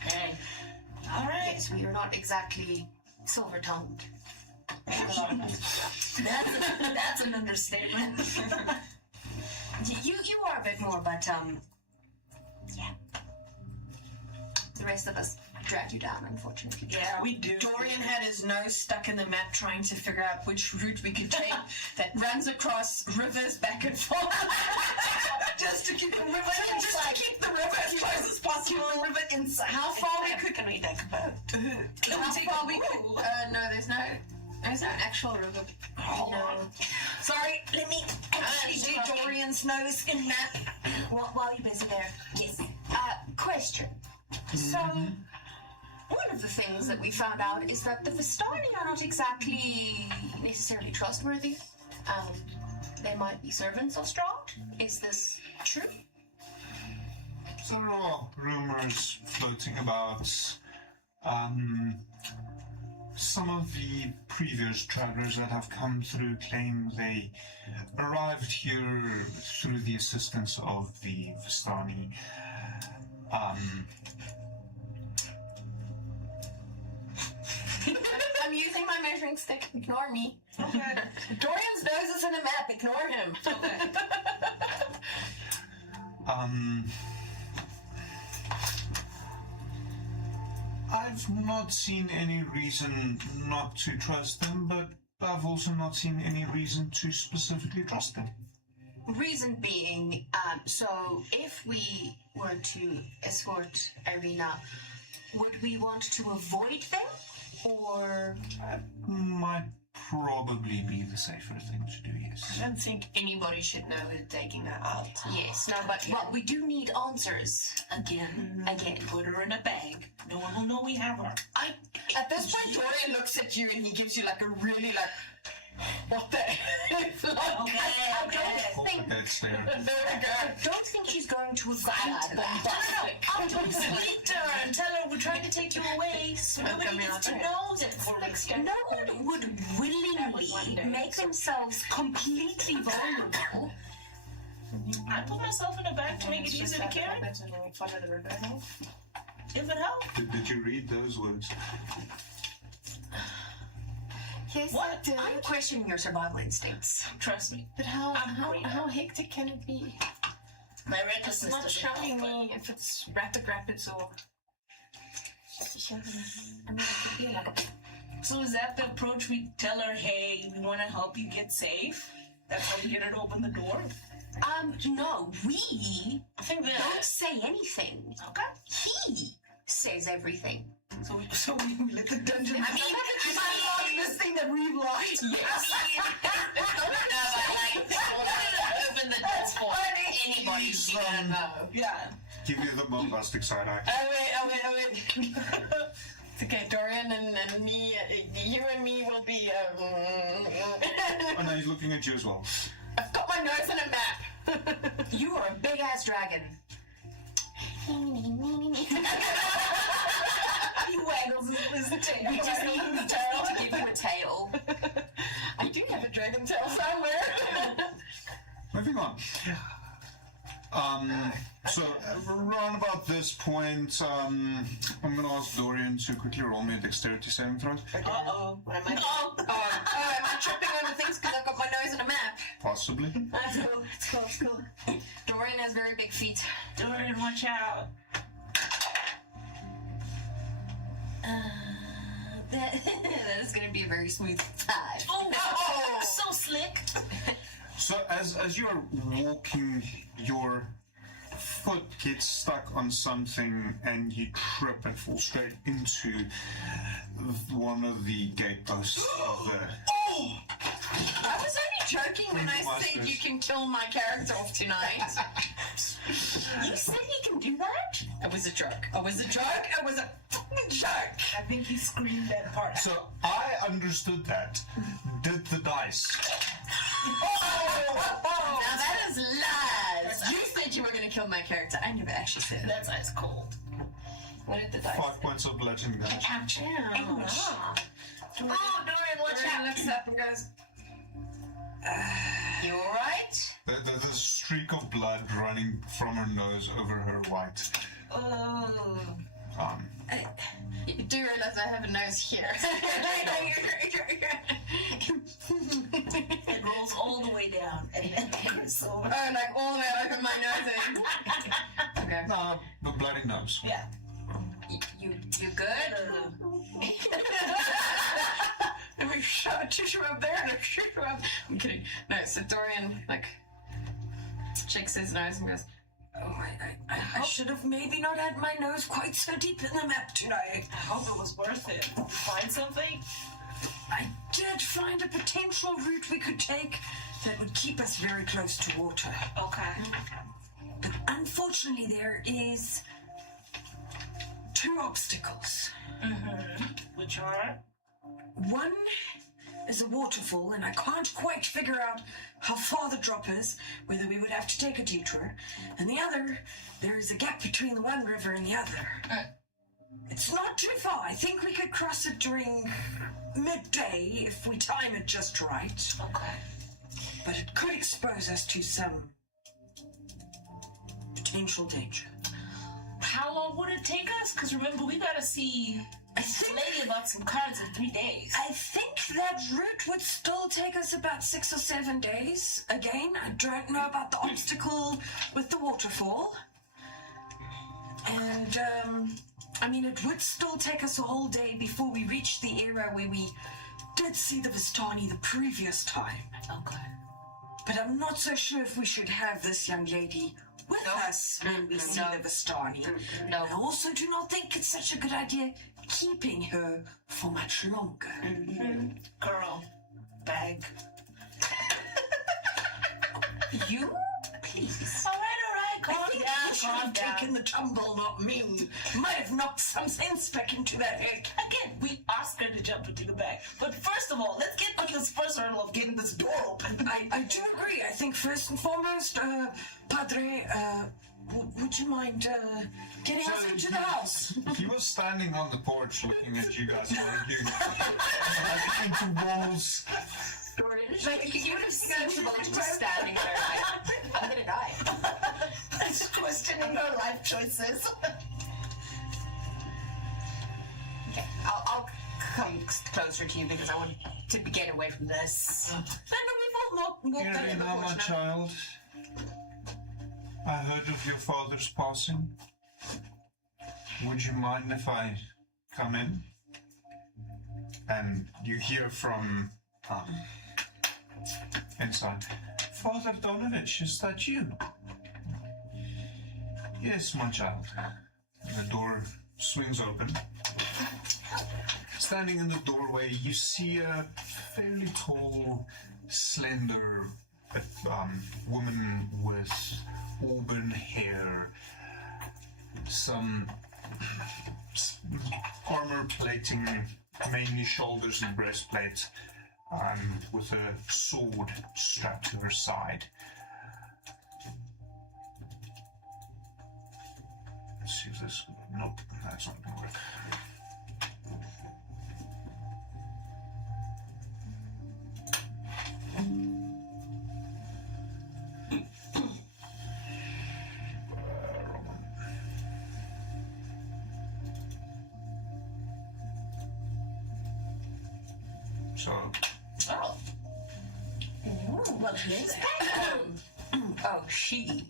Hey. All right. Yes, we are not exactly silver-tongued. That's an understatement. You are a bit more, but yeah. The rest of us dragged you down, unfortunately. Yeah, we do. Dorian had his nose stuck in the map trying to figure out which route we could take that runs across rivers back and forth. Just to keep the river inside. Just to keep the river as close as possible. Keep the river inside. How far we could... Can we think about? How far we could... No, there's no actual river. Oh, No. Sorry, let me actually do Dorian's nose in that. While you're busy there. Yes. Question. So, one of the things that we found out is that the Vistani are not exactly necessarily trustworthy. They might be servants of Strahd. Is this true? There are rumors floating about some of the previous travelers that have come through claim they arrived here through the assistance of the Vistani. I'm using my measuring stick. Ignore me. Okay. Dorian's nose is in a map. Ignore him. Okay. I've not seen any reason not to trust them, but I've also not seen any reason to specifically trust them. Reason being, so if we were to escort Irina, would we want to avoid them? Or Might probably be the safer thing to do, yes. I don't think anybody should know we're taking her out. yes, no, but we do need answers. Again. Again. Put her in a bag. No one will know we have her. At this point, Dorian looks at you and he gives you like a really like, what the? I don't think That's there. There we go. I don't think she's going to agree to that. I'll speak to her and tell her we're trying to take you away so nobody needs to know that we're with you. No one would willingly make themselves completely vulnerable. I put myself in a bag to make it easier to carry. If it helps. Did you read those words? Yes, What? I'm questioning your survival instincts. Trust me. But how hectic can it be? My recklessness It's not doesn't showing help, me if it's rapids or. So is that the approach? We tell her, hey, we want to help you get safe? That's how we get her to open the door? No, we I think don't say anything. Okay. He says everything. So we let the dungeon. I mean, this thing that we've lost. Yes. Open the doors for anybody she can know. Yeah. Give you the bombastic side eye. Oh wait. It's okay, Dorian and me, you and me will be. Oh no, he's looking at you as well. I've got my nose in a map. You are a big ass dragon. He waggles his tail. We just need the tail to give you a tail. I do have a dragon tail somewhere. Moving on. So around about this point, I'm gonna ask Dorian to quickly roll me a dexterity saving throw. Uh-oh. What am I doing? Oh, am I tripping over things because I've got my nose in a map? Possibly. That's cool. Dorian has very big feet. Dorian, watch out. That is going to be a very smooth 5. Oh, so slick. So as you're walking, your foot gets stuck on something and you trip and fall straight into one of the gateposts of the... I was only joking when I said you can kill my character off tonight. You said he can do that? It was a joke. It was a fucking joke. I think he screamed that part. So I understood that. Did the dice. Now that is lies. You said you were going to kill my character. I never actually said that. That's ice cold. What did the dice 5 points of bludgeoning damage. Ouch. Oh, Dorian, watch Dorian out. looks up and goes, you alright? There's a streak of blood running from her nose over her white. Oh. You do realize I have a nose here. It rolls all the way down. And so, Oh, like all the way over my nose. Okay. Nah, the bloody nose. yeah. You good? And we shove a tissue up there and a tissue up. I'm kidding. No, so Dorian like checks his nose and goes, Oh, I should have maybe not had my nose quite so deep in the map tonight. I hope it was worth it. Did you find something? I did find a potential route we could take that would keep us very close to water. Okay. But unfortunately, there is 2 obstacles. Which are? One is a waterfall, and I can't quite figure out how far the drop is, whether we would have to take a detour. And the other, there is a gap between the one river and the other. It's not too far. I think we could cross it during midday if we time it just right. Okay. But it could expose us to some potential danger. How long would it take us? Because remember, we gotta see this lady about some cards in 3 days. I think that route would still take us about 6 or 7 days. Again, I don't know about the obstacle with the waterfall. And, I mean, it would still take us a whole day before we reach the area where we did see the Vistani the previous time. Okay. But I'm not so sure if we should have this young lady with us when we see the Vistani. No. I also do not think it's such a good idea keeping her for much longer. Girl, bag. You? Please. All right, I calm think down, you should calm have down. taken the tumble, not me. Might have knocked some sense back into that head. Again, we asked her to jump into the bag. But first of all, let's get to this first hurdle of getting this door open. I do agree. I think first and foremost, Padre, would you mind getting us into the house? He was standing on the porch looking at you guys argue. Like into walls. Like, you would have seen people just standing there like, I'm gonna die. Just questioning her life choices. Okay, I'll come closer to you because I want to get away from this. No, we've all walked out of the Irina, my porch now. child, I heard of your father's passing. Would you mind if I come in? And you hear from inside. Father Donovich, is that you? Yes, my child. And the door swings open. Standing in the doorway, you see a fairly tall, slender woman with auburn hair, some armor plating, mainly shoulders and breastplate, with a sword strapped to her side. Let's see if this. Nope, that's not gonna work. So, Oh. Well, she's oh, she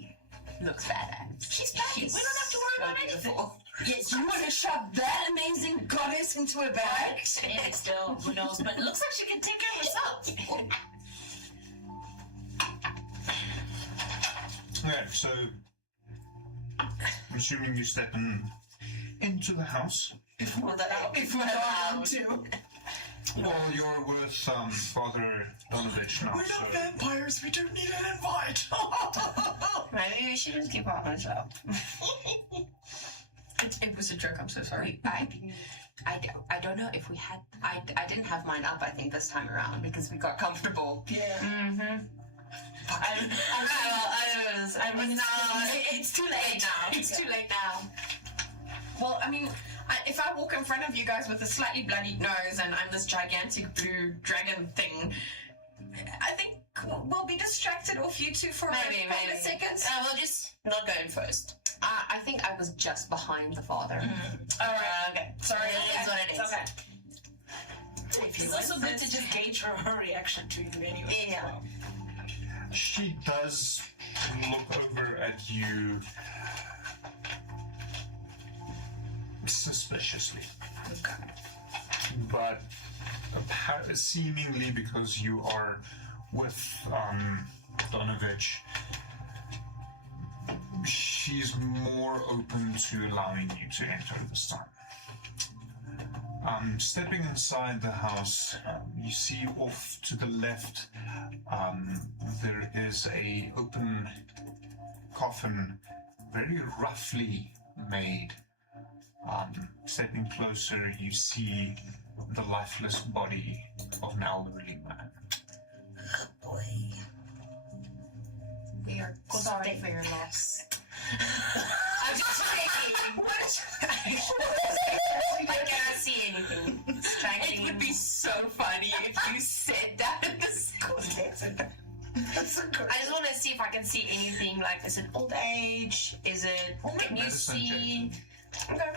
looks badass. She's packing. We don't have to worry about anything. Yes, you want to shove that amazing goddess into a bag? Yeah, still, who knows? But it looks like she can take care of herself. yeah, so I'm assuming you step into the house. If we're allowed to. Well, you're with Father Donovich now, We're so not vampires. We don't need an invite. Maybe we should just keep on myself. It was a joke. I'm so sorry. I don't know if we had. I didn't have mine up. I think this time around because we got comfortable. Yeah. Mm-hmm. It's too late now. It's too late now. Well, I mean, if I walk in front of you guys with a slightly bloodied nose and I'm this gigantic blue dragon thing, I think we'll be distracted off you two for maybe a second. We'll just not go in first. I think I was just behind the father. All right. Okay. Sorry, that's what it is. Okay. It's also good to just gauge her reaction to you anyway. Yeah. Well. she does look over at you suspiciously. Okay. But seemingly because you are with Donovich, she's more open to allowing you to enter this time. Stepping inside the house, you see off to the left there is a open coffin, very roughly made, Stepping closer, you see the lifeless body of an elderly man. Boy. We are sorry for your loss. I'm just kidding. What? I cannot see anything. It would be so funny if you said that at the school. I just want to see if I can see anything. Like, is it old age? Is it? Can you see? Okay.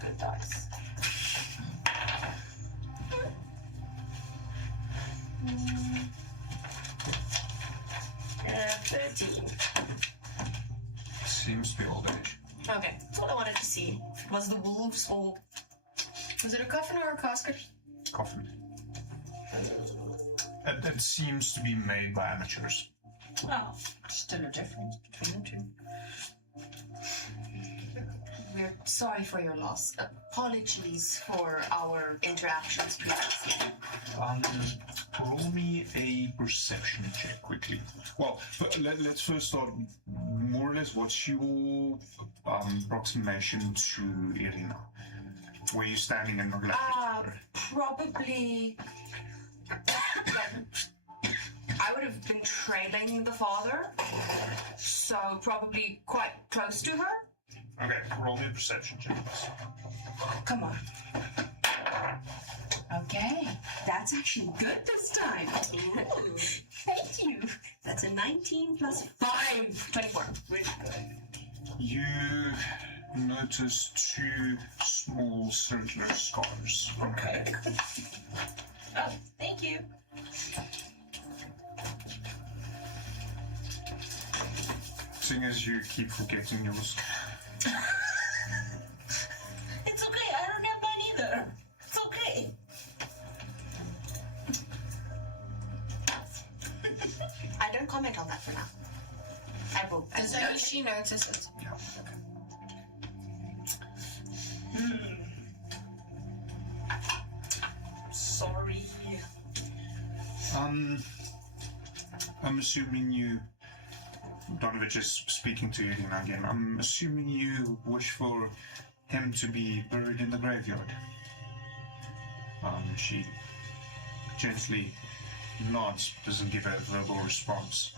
Good dice. 13. Seems to be old age. Okay, that's what I wanted to see. Was the wolves or was it a coffin or a casket? Coffin. It seems to be made by amateurs. Oh, still a difference between the two. We're sorry for your loss. Apologies for our interactions previously. Roll me a perception check quickly. Well, let's first start. More or less, what's your approximation to Irina? Were you standing in the Probably. I would have been trailing the father, so probably quite close to her. Okay, roll me a perception check, please. Come on. Okay, that's actually good this time. Ooh, thank you. That's a 19 plus 5. 24. Really good. You notice 2 small circular scars. Okay. Oh, thank you. Seeing as you keep forgetting yours. It's okay. I don't have mine either. It's okay. I don't comment on that for now. I will. Does only she notice it? Yeah. Sorry. I'm assuming you. Donovich is speaking to you again. I'm assuming you wish for him to be buried in the graveyard. She gently nods, doesn't give a verbal response.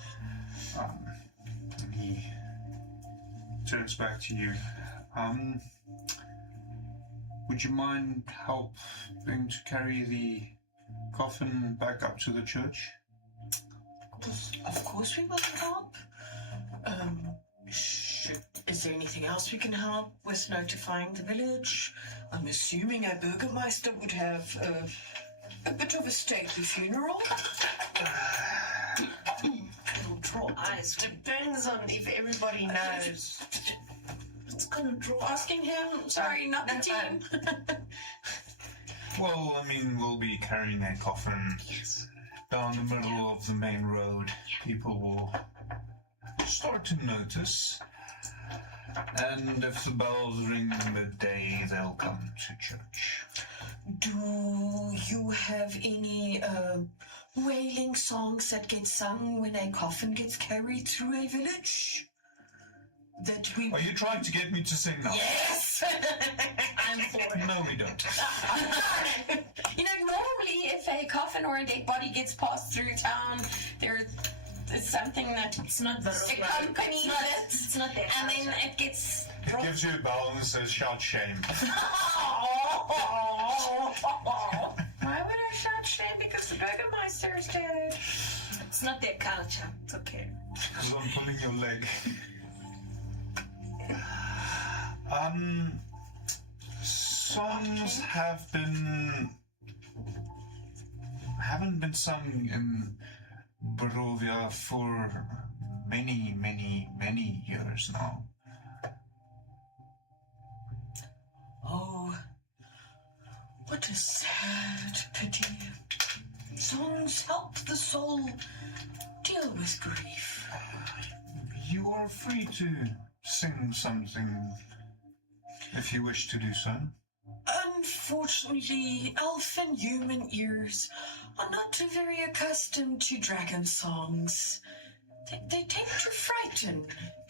He turns back to you. Would you mind helping to carry the coffin back up to the church? Of course we will help. Is there anything else we can help with notifying the village? I'm assuming a burgomaster would have a bit of a stately funeral. It'll draw eyes. Depends on if everybody knows. It's gonna draw. Asking him. Sorry, not the team. Well, I mean, we'll be carrying a coffin down the middle of the main road. People will start to notice. And if the bells ring midday, they'll come to church. Do you have any wailing songs that get sung when a coffin gets carried through a village? That we... Are you trying to get me to sing now? Yes! I'm for it. No, we don't. You know, normally if a coffin or a dead body gets passed through town, there's something that It's not accompanies it. It's not there. And then it gets... It gives you a bell and says, shout shame. Why would I shout shame? Because the burgomaster is dead. It's not their culture. It's okay. Because I'm pulling your leg. Songs haven't been sung in Barovia for many, many, many years now. Oh, what a sad pity. Songs help the soul deal with grief. You are free to sing something if you wish to do so. Unfortunately, elf and human ears are not very accustomed to dragon songs. They tend to frighten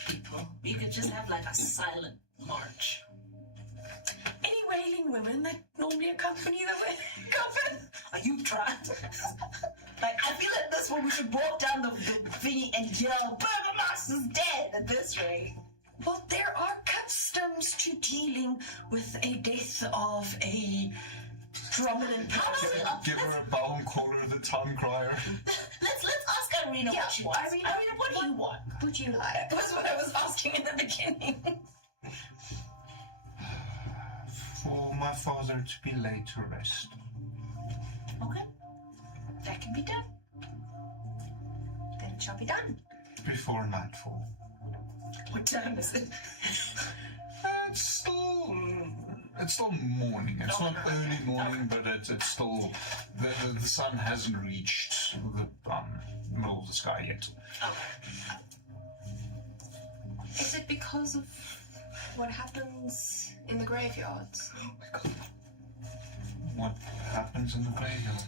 people. You could just have like a silent march. Any wailing women that normally accompany the coffin? Are you trying? Like, I feel like this one we should walk down the thingy and yell, Burgomaster's dead at this rate. Well, there are customs to dealing with a death of a prominent person. Give her a bow and call her the town crier. Let's ask Irina what she wants. Irina, what do you want? Would you like? That's what I was asking in the beginning. For my father to be laid to rest. Okay. That can be done. Then it shall be done. Before nightfall. What time is it? It's still morning. It's not early morning, but it's still the sun hasn't reached the middle of the sky yet. Is it because of what happens in the graveyards? Oh my god. What happens in the graveyard?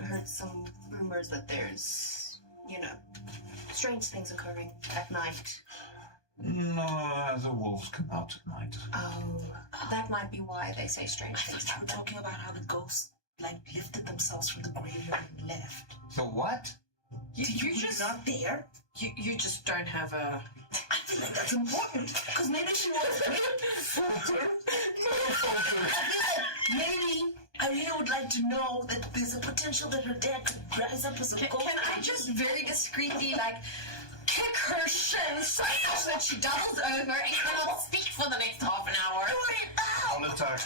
I heard some rumors that there's, strange things occurring at night. No, the wolves come out at night. Oh, that might be why they say strange things. You were talking about how the ghosts, lifted themselves from the graveyard and left. The what? You just not there? You just don't have a... I feel like that's important, because maybe she wants to filter. I feel like maybe Irina would like to know that there's a potential that her dad could rise up as a ghost. Can I just very discreetly, kick her shins so much that she doubles over and cannot speak for the next half an hour? I'll attack.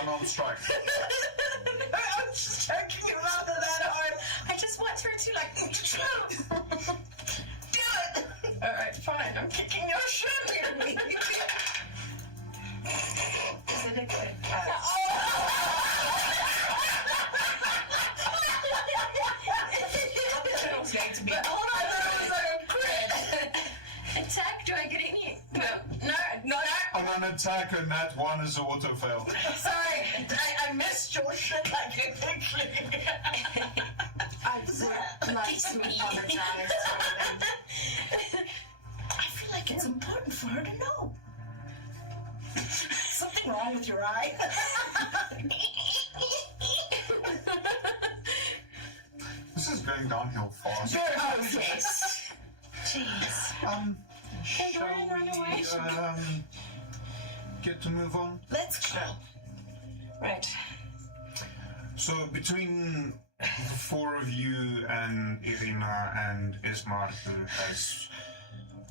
I'm on strike. No, I'm just joking about it that hard. I just want her to, Do it! Alright, fine, I'm kicking your shin. Is it a good? Going to be. But hold on, that was like a crit. Attack? Do I get any? No. On an attack, and that one is an auto fail. Sorry, I missed your shit quickly. I would like to apologize. I feel like it's important for her to know. Something wrong with your eye? This is going downhill fast. Yes. Jeez. Shall we get to move on? Let's go. Right. So between the four of you and Irina and Ismar, who has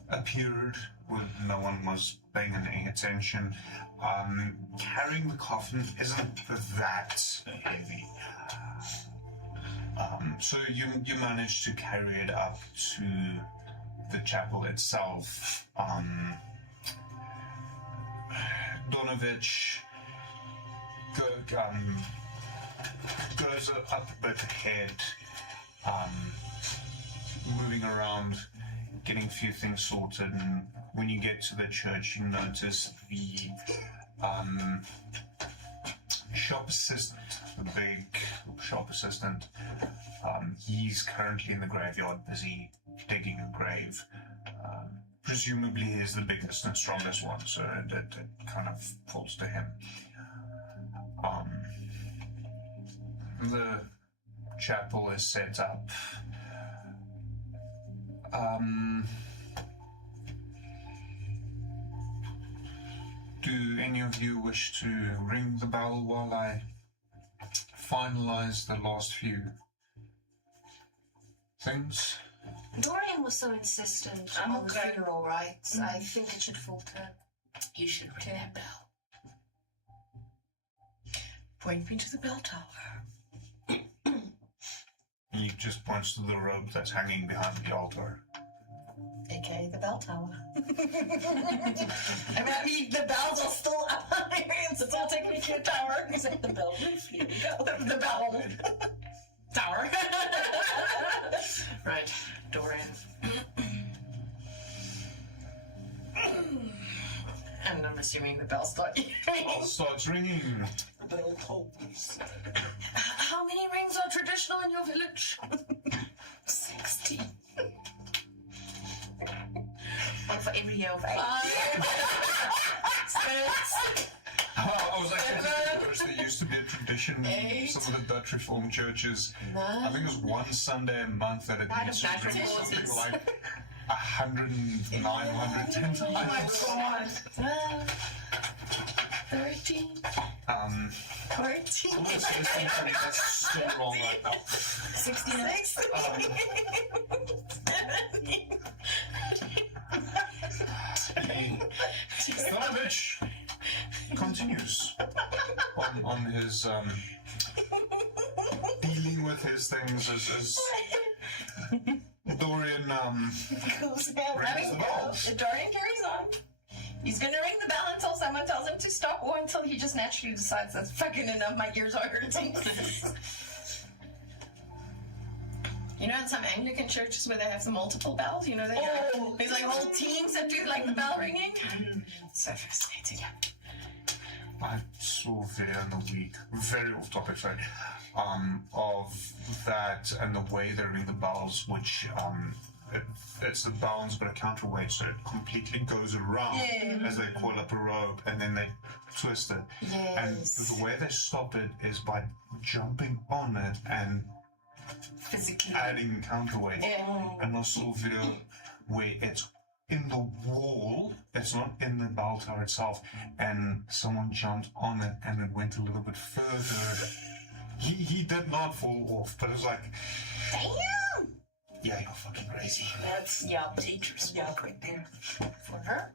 appeared when no one was paying any attention, carrying the coffin isn't that heavy. So you managed to carry it up to the chapel itself. Donovich goes up a bit ahead, moving around, getting a few things sorted, and when you get to the church, you notice the shop assistant, the big shop assistant. He's currently in the graveyard, busy digging a grave. Presumably he's the biggest and strongest one, so it kind of falls to him. The chapel is set up. Do any of you wish to ring the bell while I finalize the last few things? Dorian was so insistent on the funeral rites. I think it should falter. You should ring that bell. Point me to the bell tower. He just points to the rope that's hanging behind the altar. AKA the bell tower. I mean, the bells are still up. It's still technically a tower. It's like the bell roof. Here we go. The bell tower. Right, Dorian. And I'm assuming the bell starts. Bell starts ringing. Bell tolls. How many rings are traditional in your village? 60. One for every year of age. I was actually thinking there used to be a tradition in some of the Dutch Reformed churches. I think it was one Sunday a month that it used to bring something like 109, 110 times. Oh my god. 13. 14. That's so wrong right now. 66. Stanovich continues on his dealing with his things as Dorian rings the bells. Dorian carries on. He's gonna ring the bell until someone tells him to stop, or until he just naturally decides that's fucking enough, my ears are hurting. You know, in some Anglican churches where they have the multiple bells, you know, there's like whole teams that do like the bell ringing. So fascinating. I saw a video in the week, very off topic, sorry, of that and the way they ring the bells, which it's the bounds but a counterweight, so it completely goes around as they coil up a rope and then they twist it. And the way they stop it is by jumping on it and physically adding counterweight. And I saw a video where it's in the wall, it's not in the bell tower itself, and someone jumped on it and it went a little bit further. He did not fall off, but it was like, damn! Yeah, you're fucking crazy. That's, dangerous walk right there. For her?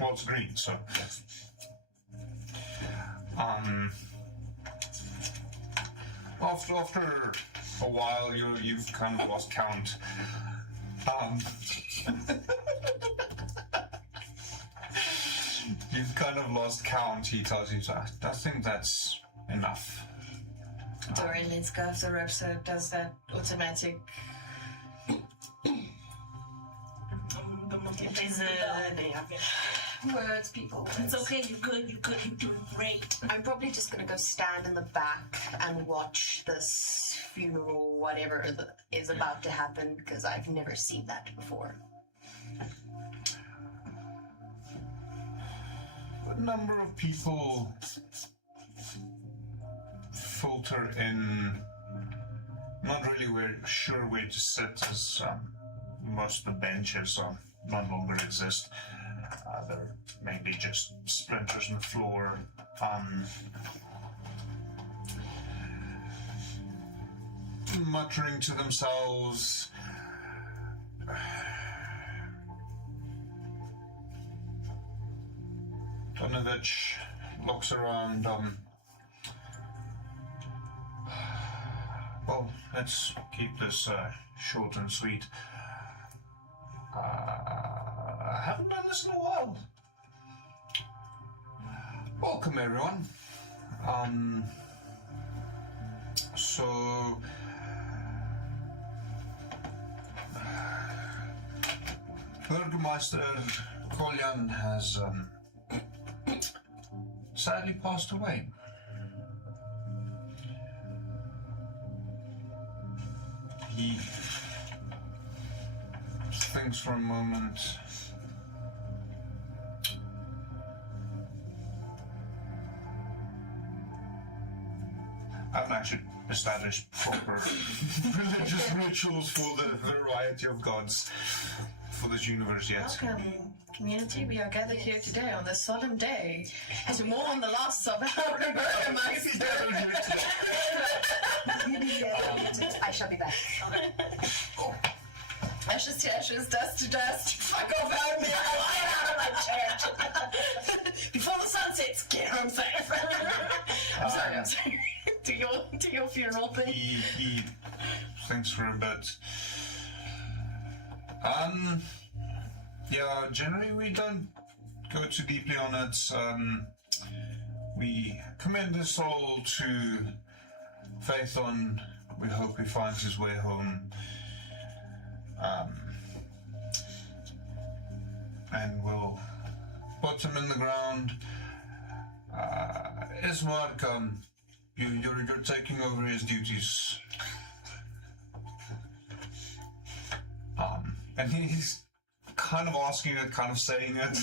Well, it's green, so. After a while, you've kind of lost count. You've kind of lost count. He tells you, I think that's enough. Dorian lets go of the rope, so it does that automatic. Words, people. It's okay, you're good, you're doing great. I'm probably just gonna go stand in the back and watch this funeral, whatever is about to happen, because I've never seen that before. A number of people filter in, not really sure where to sit, as most of the benches no longer exist. They're mainly just splinters on the floor. Muttering to themselves. Donovich looks around. Well, let's keep this short and sweet. I haven't done this in a while. Welcome, everyone. So Burgermeister Koljan has sadly passed away. He thinks for a moment. I haven't actually established proper religious rituals for the variety of gods for this universe yet. Welcome, community. We are gathered here today on this solemn day as we mourn the loss of our Burgermeister. I shall be back. Ashes to ashes, dust to dust. Fuck off out of me. I'm out of my church. Before the sun sets, get home safe. I'm sorry. Do your funeral thing. He thinks for a bit. Yeah, generally we don't go too deeply on it. We commend his soul to Phaethon. We hope he finds his way home. And we'll put him in the ground. Ismark, you're taking over his duties. And he's kind of asking it, kind of saying it.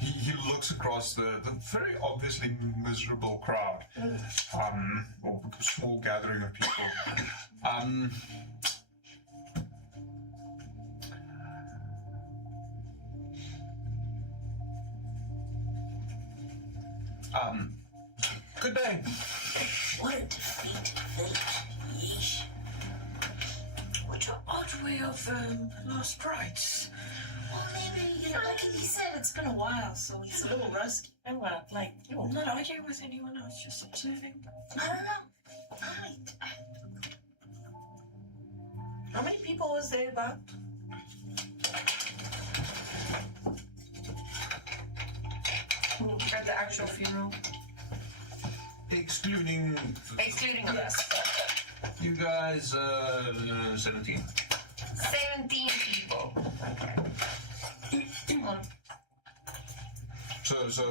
He looks across the very obviously miserable crowd, or small gathering of people. Good day. What a defeated village. Yeesh. What an odd way of last rites. Well, maybe, like he said, it's been a while, so it's a little rusty. I'm not, I'm not arguing with anyone, I was just observing. I don't know. How many people was there about? At the actual funeral? Excluding Excluding us. you guys, 17. 17 people. So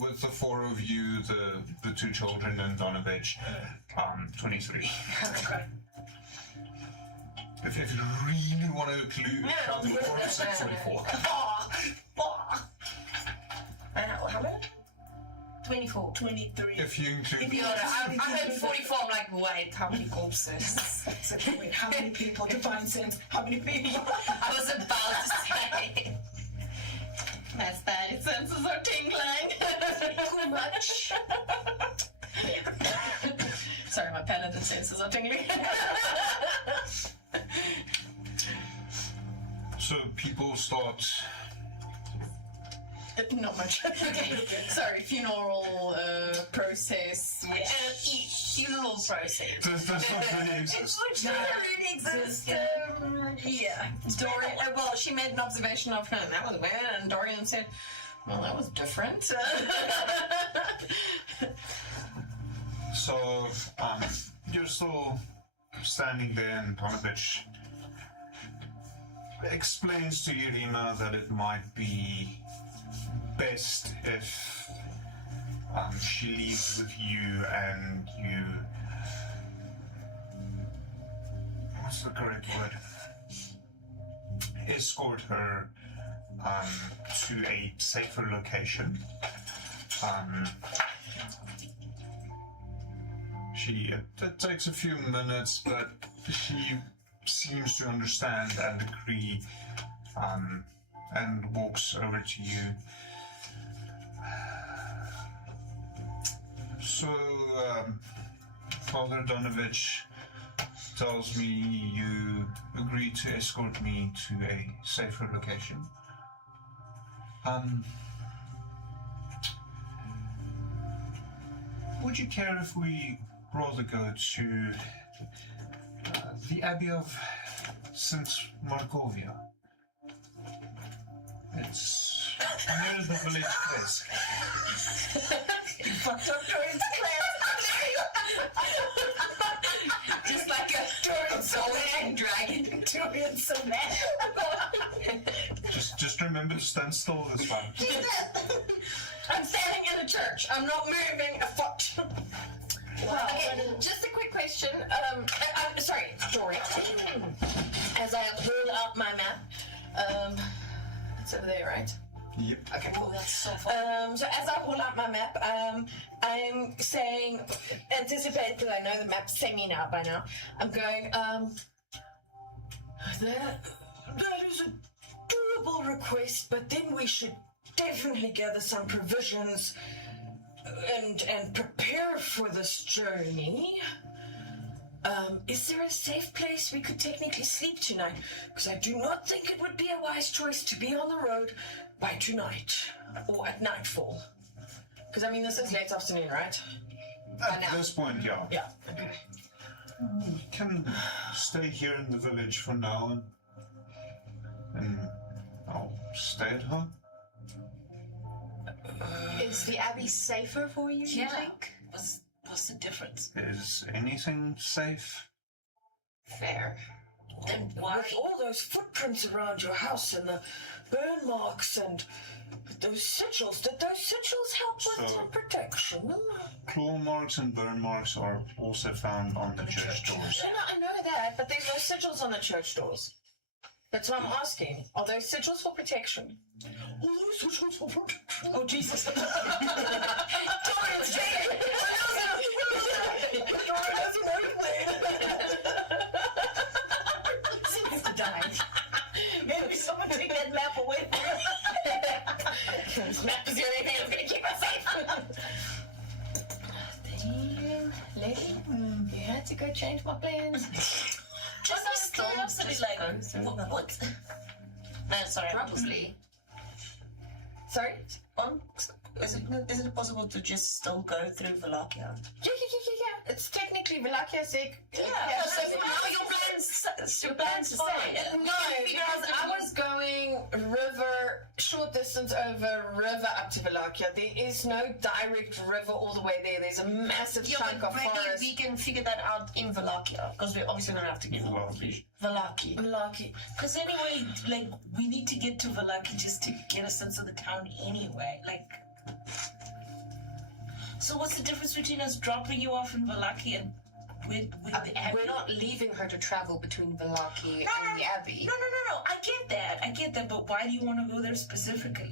with the four of you, the two children and Donovich, 23. Okay. If you really want to count the four, it's like 24. How many? 24. 23. If you include... I heard 44, I'm like, wait, how many corpses? So, wait, how many people? Divine sense. How many people? I was about to say. My spidey senses are tingling. Too much. Sorry, my paladin senses are tingling. So people start... Not much. Okay. Sorry, funeral process. Funeral process. Does not really exist. Which doesn't really exist. Yeah. Dorian, well, she made an observation of him. That was weird. And Dorian said, well, that was different. So, you're still standing there, and Donovich explains to Irina that it might be best if she leaves with you and you... What's the correct word? Escort her to a safer location. It takes a few minutes, but she seems to understand and agree, and walks over to you. So, Father Donovich tells me you agreed to escort me to a safer location. Would you care if we rather go to the Abbey of St. Markovia? It's near the village place. You fucked up Dorian's plan. Just like a Dorian Soulman dragon. Dorian Soulman. Just remember to stand still this time. I'm standing in a church. I'm not moving a foot. Well, okay, just a quick question. I'm sorry, Dory. As I hold up my map, it's over there, right? Yep. Okay, cool. That's so fun. So as I hold up my map, I'm saying, anticipate, because I know the map's semi now by now. I'm going, that is a doable request, but then we should definitely gather some provisions and prepare for this journey. Is there a safe place we could technically sleep tonight? Because I do not think it would be a wise choice to be on the road by tonight or at nightfall. Because I mean, this is late afternoon, right? At this point, yeah. Yeah. Okay. We can stay here in the village for now, and I'll stay at home. Is the Abbey safer for you, do you think? What's the difference? Is anything safe? Fair. Then why? With all those footprints around your house and the burn marks and those sigils, did those sigils help with So- protection? Claw marks and burn marks are also found on the church doors. I know that, but there's no sigils on the church doors. That's why I'm asking. Are those sigils for protection? Oh, Jesus. Seems to die. Maybe someone take that map away from us. This map is the only thing that's going to keep us safe. Lady, you had to go change my plans. Just out of curiosity, like, what? No, sorry. Probably. Sorry? Is it possible to just still go through Valakia? Yeah. It's technically Valakiasek. So your plans are fine. No, because I was going river, short distance over river up to Valakia. There is no direct river all the way there. There's a massive chunk of forest. We can figure that out in Valakia, because we're obviously going to have to get Valaki. Valaki. Valaki. Because anyway, like, we need to get to Valaki just to get a sense of the town anyway. Like, so what's the difference between us dropping you off in Valaki and with the Abbey? We're not leaving her to travel between Valaki and the Abbey. No. I get that. But why do you want to go there specifically?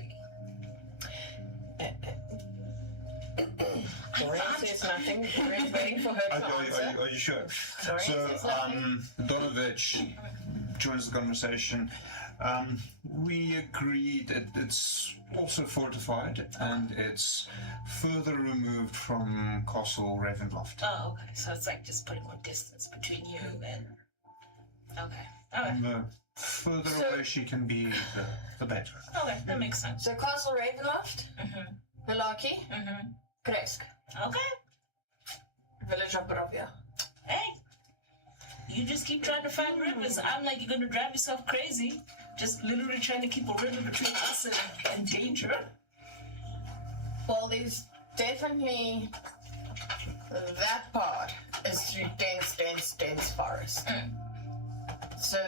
Doreen says nothing. Doreen's waiting for her to answer. Are you sure? Doreen So, says nothing. Donovich joins the conversation. We agreed that it's also fortified and it's further removed from Castle Ravenloft. Oh, okay. So it's like just putting more distance between you and. Okay. All right. And the further away she can be, the better. Okay, that makes sense. So Castle Ravenloft, Valaki, Kresk, Okay. Village of Barovia. Hey, you just keep trying to find rivers. I'm like, you're gonna drive yourself crazy. Just literally trying to keep a river between us and danger. Well, there's definitely that part is through dense forest. So,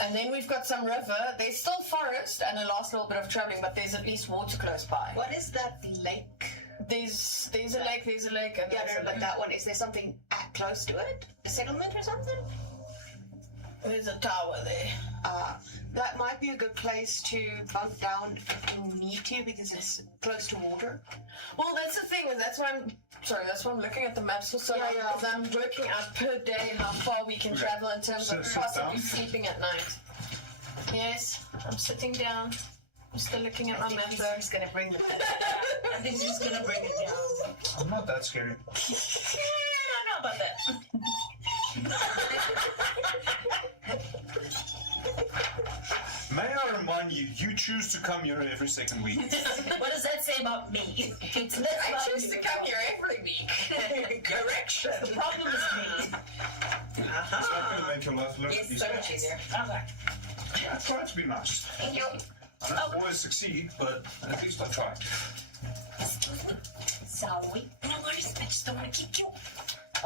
and then we've got some river. There's still forest and a last little bit of traveling, but there's at least water close by. What is that lake? There's a lake, and Yeah, there's no, a but lake. that one, is there something close to it? A settlement or something? There's a tower there. That might be a good place to bunk down if we need to because it's close to water. Well, that's the thing. That's why I'm looking at the maps for so long. Yeah. Because I'm working out per day how far we can travel in terms of Sit possibly down. sleeping at night. Yes, I'm sitting down. I'm still looking at my map. He's just gonna bring the I think he's gonna bring it down. I'm not that scary. Yeah, I don't know about that. May I remind you, you choose to come here every second week. What does that say about me? I choose to come here every week. Correction. The problem is me. It's not going to make your life look It's easier. so much easier. Okay. I try to be nice. Thank you. I don't always succeed, but at least I try. Excuse me. Sorry. No worries. I just don't want to keep you.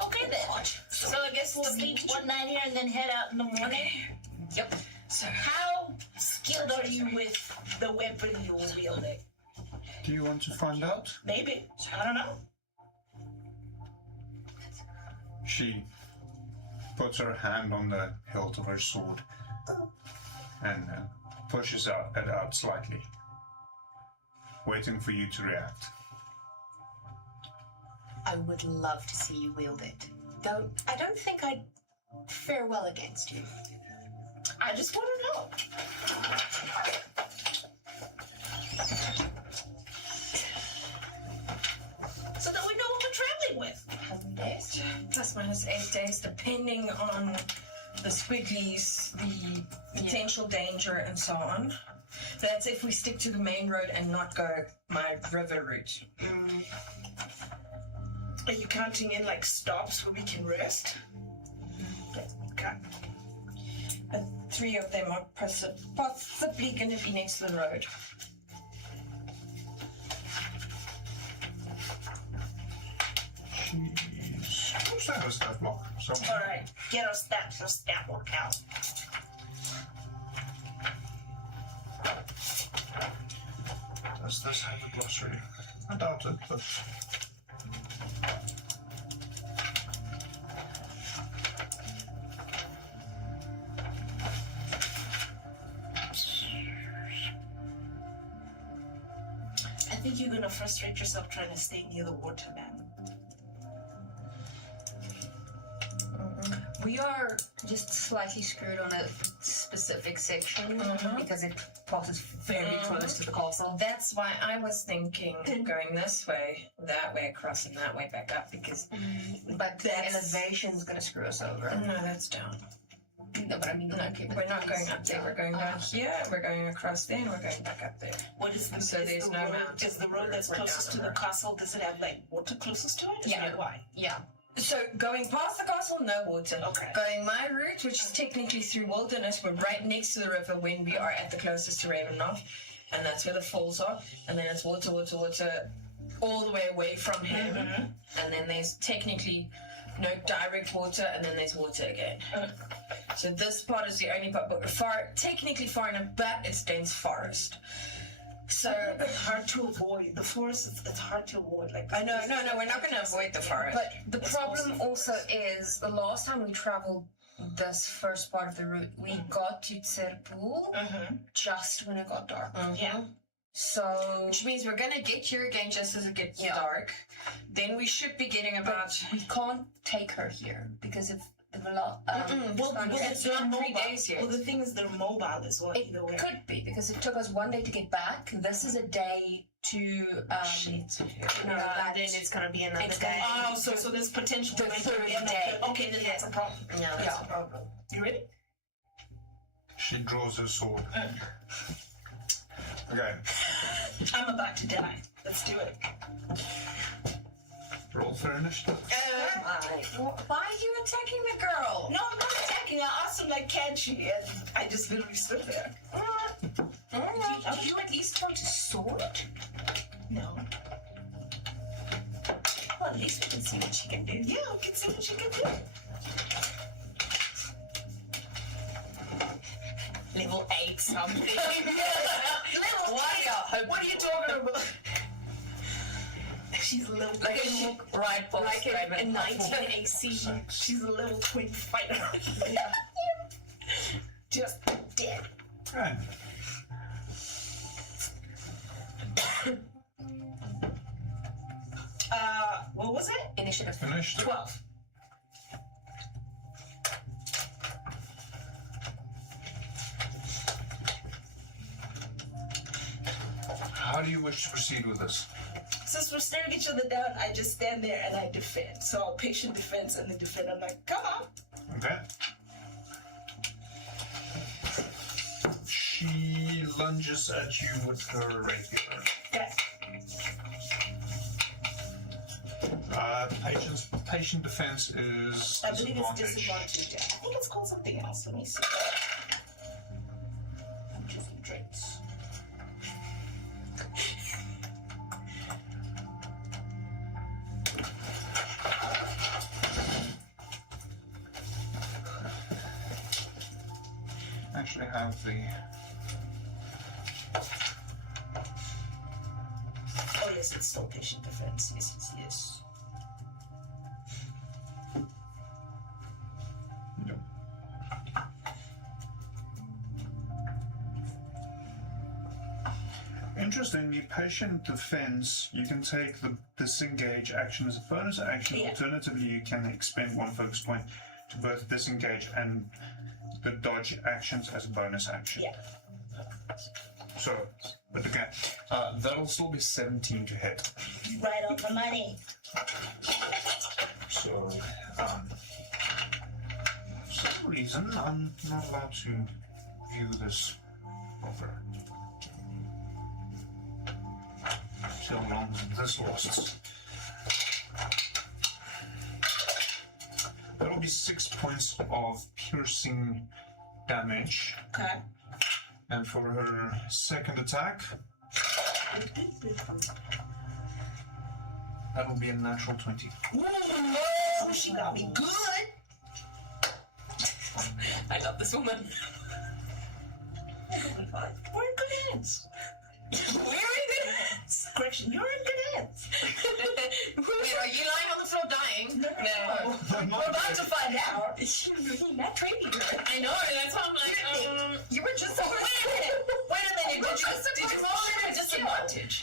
Okay then. So I guess we'll sleep one night here and then head out in the morning. Yep. So how skilled are you with the weapon you're wielding? Do you want to find out? Maybe. I don't know. She puts her hand on the hilt of her sword and pushes it out slightly, waiting for you to react. I would love to see you wield it. Though I don't think I'd fare well against you. I just want to know. So that we know what we're traveling with. 7 days. Plus minus 8 days, depending on the squigglies, the potential danger, and so on. That's if we stick to the main road and not go my river route. Are you counting in like stops where we can rest? Okay. And 3 of them are possibly going to be next to the road. She's seems to have a stat block. So Alright, get our stat block out. does this have a glossary? I doubt it, but I think you're gonna frustrate yourself trying to stay near the water, man. We are just slightly screwed on a specific section because it passes very close to the castle. That's why I was thinking going this way, that way across, and that way back up, because but the elevation's going to screw us over. No, that's down. No, but I mean, okay, we're not going up there. We're going down here. We're going across there, and we're going back up there. What is the, so is there's the no road, mountain. Is the road that's closest to the castle, does it have like water closest to it? Is that why? Yeah. So going past the castle, no water. Okay. Going my route, which is technically through wilderness, we're right next to the river when we are at the closest to Ravenloft, and that's where the falls are. And then it's water, water, water, all the way away from him. And then there's technically no direct water, and then there's water again. So this part is the only part, but we're technically far enough, but it's dense forest. So it's hard to avoid the forest. It's hard to avoid. Like I know, no, we're not going to avoid the forest. But the problem also is the last time we traveled this first part of the route, we got to Tserpool just when it got dark. Yeah. So which means we're going to get here again just as it gets dark. Then we should be getting about. But we can't take her here because if. It's not 3 days yet. Well, the thing is, they're mobile as well. It could be because it took us 1 day to get back. This is a day to. No, then it's gonna be another day. Oh, so there's potential. The third day. Okay, then that's a problem. No, that's a problem. You ready? she draws her sword. Okay. I'm about to die. Let's do it. Roll for initiative. Why are you attacking the girl? No, I'm not attacking. I asked him, like, can she? And I just literally stood there. Did you at least want a sword? No. Well, at least we can see what she can do. Yeah, we can see what she can do. Level 8 something. Level 8? What are you talking about? She's a little like a 19 AC. She's a level 20 fighter. Just dead. Right. What was it? Initiative. 12. How do you wish to proceed with this? Since we're staring each other down, I just stand there and I defend. So patient defense and then defend. I'm like, come on. Okay. She lunges at you with her rapier. Okay. Patient defense is I believe it's disadvantage. disadvantage. I think it's called something else. Let me see. I'm choosing traits. Actually have the Oh yes, it's still patient defense. Yes. no. Interestingly, patient defense, you can take the disengage action as a bonus action. Yeah. Alternatively, you can expend 1 focus point to both disengage and the dodge actions as a bonus action. Yeah. So, but again, that'll still be 17 to hit. Right on the money. So, for some reason, I'm not allowed to view this over. See how long this lasts. That'll be 6 points of piercing damage. Okay. And for her second attack, that'll be a natural 20. Ooh, she got me good. I love this woman. We're in good hands. We're in good hands. Correction, you're in good hands. Wait, are you lying on the floor dying? No. We're about to find out. Not training her. I know, and that's why I'm like, you were just Wait a minute. Did you roll at a disadvantage?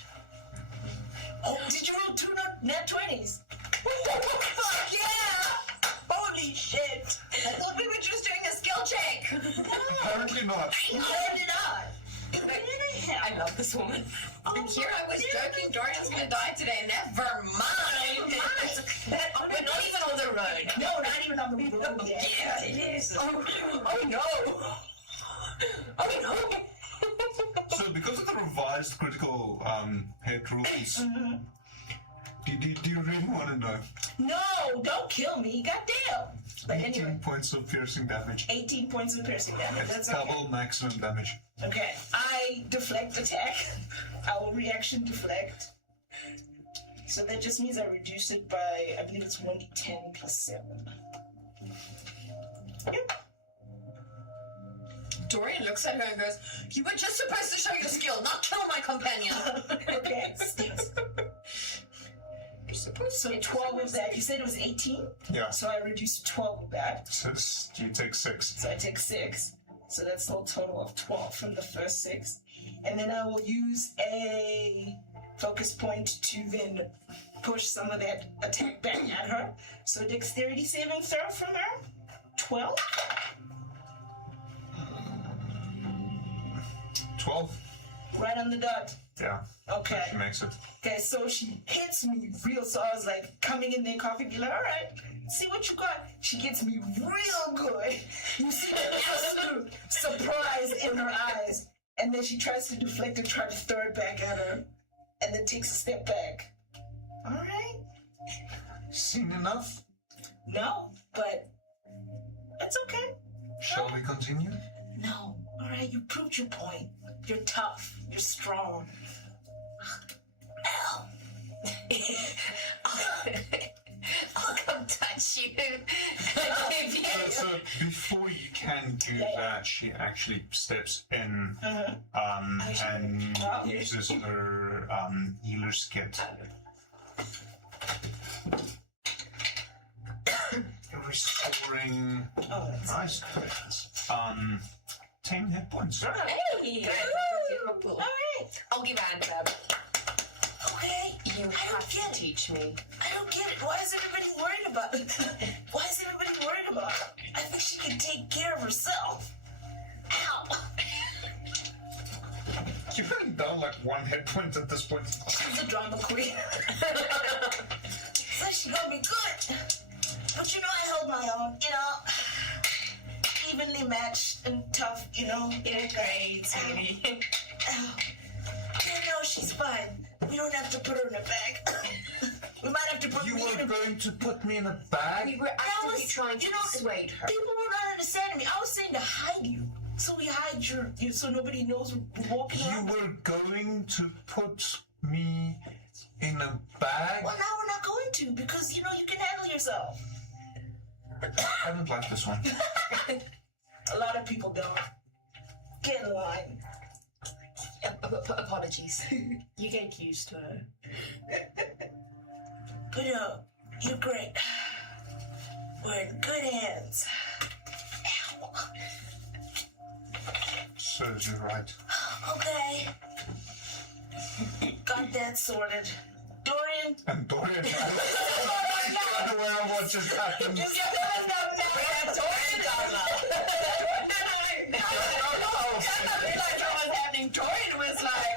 Oh, did you roll 2 nat 20s? Fuck yeah! Holy shit! I thought we were just doing a skill check. Apparently not. Apparently not. I love this woman. And here I was joking, Dorian's gonna die today. Never mind. We're not even on the road. No, not even on the road yet. Yeah, it is. Oh no. Oh no. So because of the revised critical hit rules, do you really want to know? No, don't kill me. Goddamn. But 18 anyway, points of piercing damage. 18 points of piercing damage. It's That's okay. double maximum damage. Okay, I deflect attack. I will reaction deflect. So that just means I reduce it by, I believe it's 1d10 plus 7. Yep. Dorian looks at her and goes, you were just supposed to show your skill, not kill my companion. Okay. You're supposed So 12 of that. You said it was 18? Yeah. So I reduced 12 of that. So you take 6. So I take 6. So that's still a total of 12 from the first 6. And then I will use a focus point to then push some of that attack back at her. So dexterity saving throw from her. 12. 12? Right on the dot. Yeah. Okay. She makes it. Okay, so she hits me real, so I was like coming in there coughing, be like, all right, see what you got. She gets me real good. You see the absolute surprise in her eyes. And then she tries to deflect and try to throw it back at her. And then takes a step back. All right. Seen enough? No, but that's okay. Shall we continue? No. All right, you proved your point. You're tough. You're strong. Ow. I'll come touch you. So before you can do that, she actually steps in and uses her healer's kit. Restoring nice 10 hit points. Hey! All right. I'll give Anne a grab. Okay. You have to teach me. I don't get it. Why is everybody worried about it? Why is everybody worried about it? I think she can take care of herself. Ow. You're really down like 1 hit point at this point. She's a drama queen. So she got me good. But you know, I held my own, you know. Evenly matched and tough, you know. You're great, sweetie. You know, she's fine. We don't have to put her in a bag. We might have to put You me in were a going to put me in a bag? We were actively trying to persuade her. People were not understanding me. I was saying to hide you. So we hide you so nobody knows we're walking You around. were going to put me in a bag? Well, now we're not going to because, you know, you can handle yourself. I don't like this one. A lot of people don't. Get in line. Apologies. You get used to it. But you're great. We're in good hands. Ow. Serves you right. Okay. Got that sorted. Dorian? And Dorian, I'm aware of what just happened. Dorian was like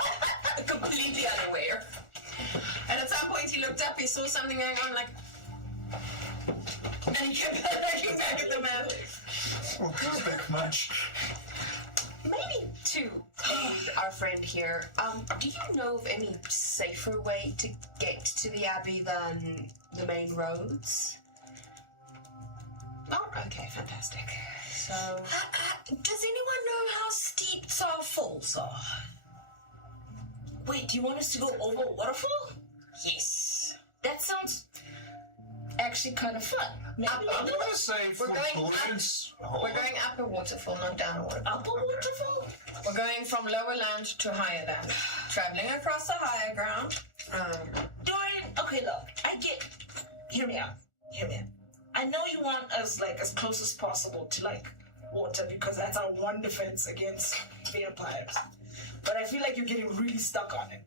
completely unaware. And at some point he looked up, he saw something going on, like, and he kept looking back at the map. Won't expect much. Maybe to our friend here, do you know of any safer way to get to the Abbey than the main roads? Oh, okay, fantastic. So, Does anyone know how steep our falls are? Wait, do you want us to go over a waterfall? yes. That sounds actually kind of fun. Maybe I'm gonna say for bullets. We're going up a waterfall, not down a waterfall. up a waterfall. We're going from lower land to higher land, traveling across the higher ground. Dorian, okay, look, I get. Hear me out. I know you want us like as close as possible to like water because that's our one defense against vampires. But I feel like you're getting really stuck on it.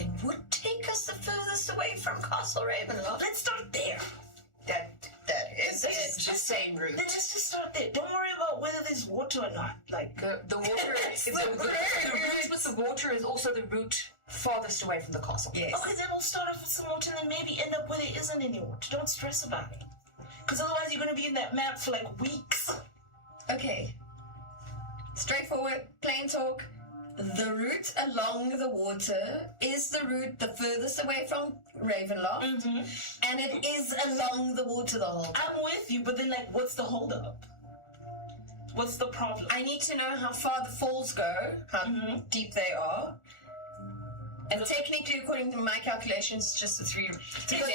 It would take us the furthest away from Castle Ravenloft. Let's start there. That is the same route. Then just to start there. Don't worry about whether there's water or not. Like The water, the route with the water is also the route farthest away from the castle. Yes. okay, then we'll start off with some water and then maybe end up where there isn't any water. Don't stress about it. Because otherwise you're going to be in that map for like weeks. Okay. Straightforward, plain talk. The route along the water is the route the furthest away from Ravenloft, and it is along the water the whole time. I'm with you, but then like what's the holdup? What's the problem? I need to know how far the falls go, how deep they are. And technically, according to my calculations, it's just a 3 day.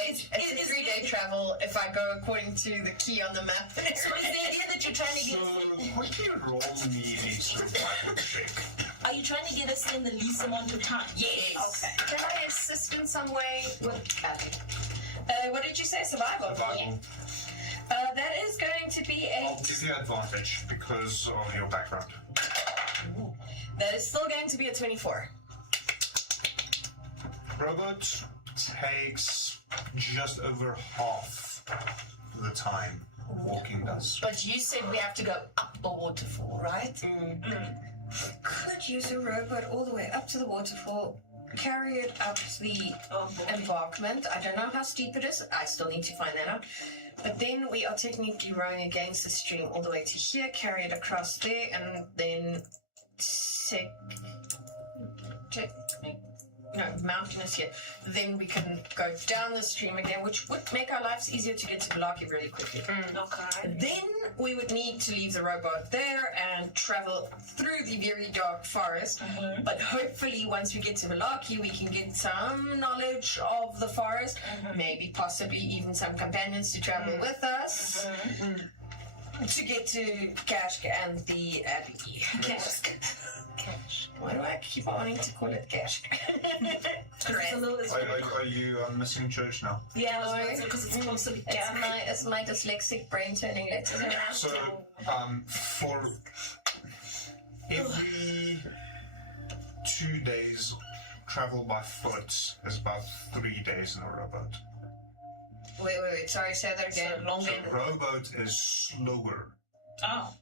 It's a 3 day travel if I go according to the key on the map. So is the idea that you're trying to get So, would you roll me a survival check? Are you trying to get us in the least amount of time? Yes. Okay. Can I assist in some way with Abby? What did you say? Survival? Survival. That is going to be a. I'll give you advantage because of your background. That is still going to be a 24. Robot takes just over half the time walking does. But you said we have to go up the waterfall, right? Could use a rowboat all the way up to the waterfall, carry it up the embankment. I don't know how steep it is. I still need to find that out. But then we are technically rowing against the stream all the way to here, carry it across there, and then mountain is here. Then we can go down the stream again, which would make our lives easier to get to Velaki really quickly. Okay. Then we would need to leave the rowboat there and travel through the very dark forest. But hopefully, once we get to Velaki, we can get some knowledge of the forest, maybe possibly even some companions to travel with us. To get to Kashk and the Abbey. Kashk. Why do I keep wanting to call it Kashk? Are you missing church now? Yeah, because it's supposed to be It's my dyslexic brain turning letters around. So, for every 2 days travel by foot is about 3 days in a rowboat. Wait, sorry, say that again. So rowboat is slower. Oh.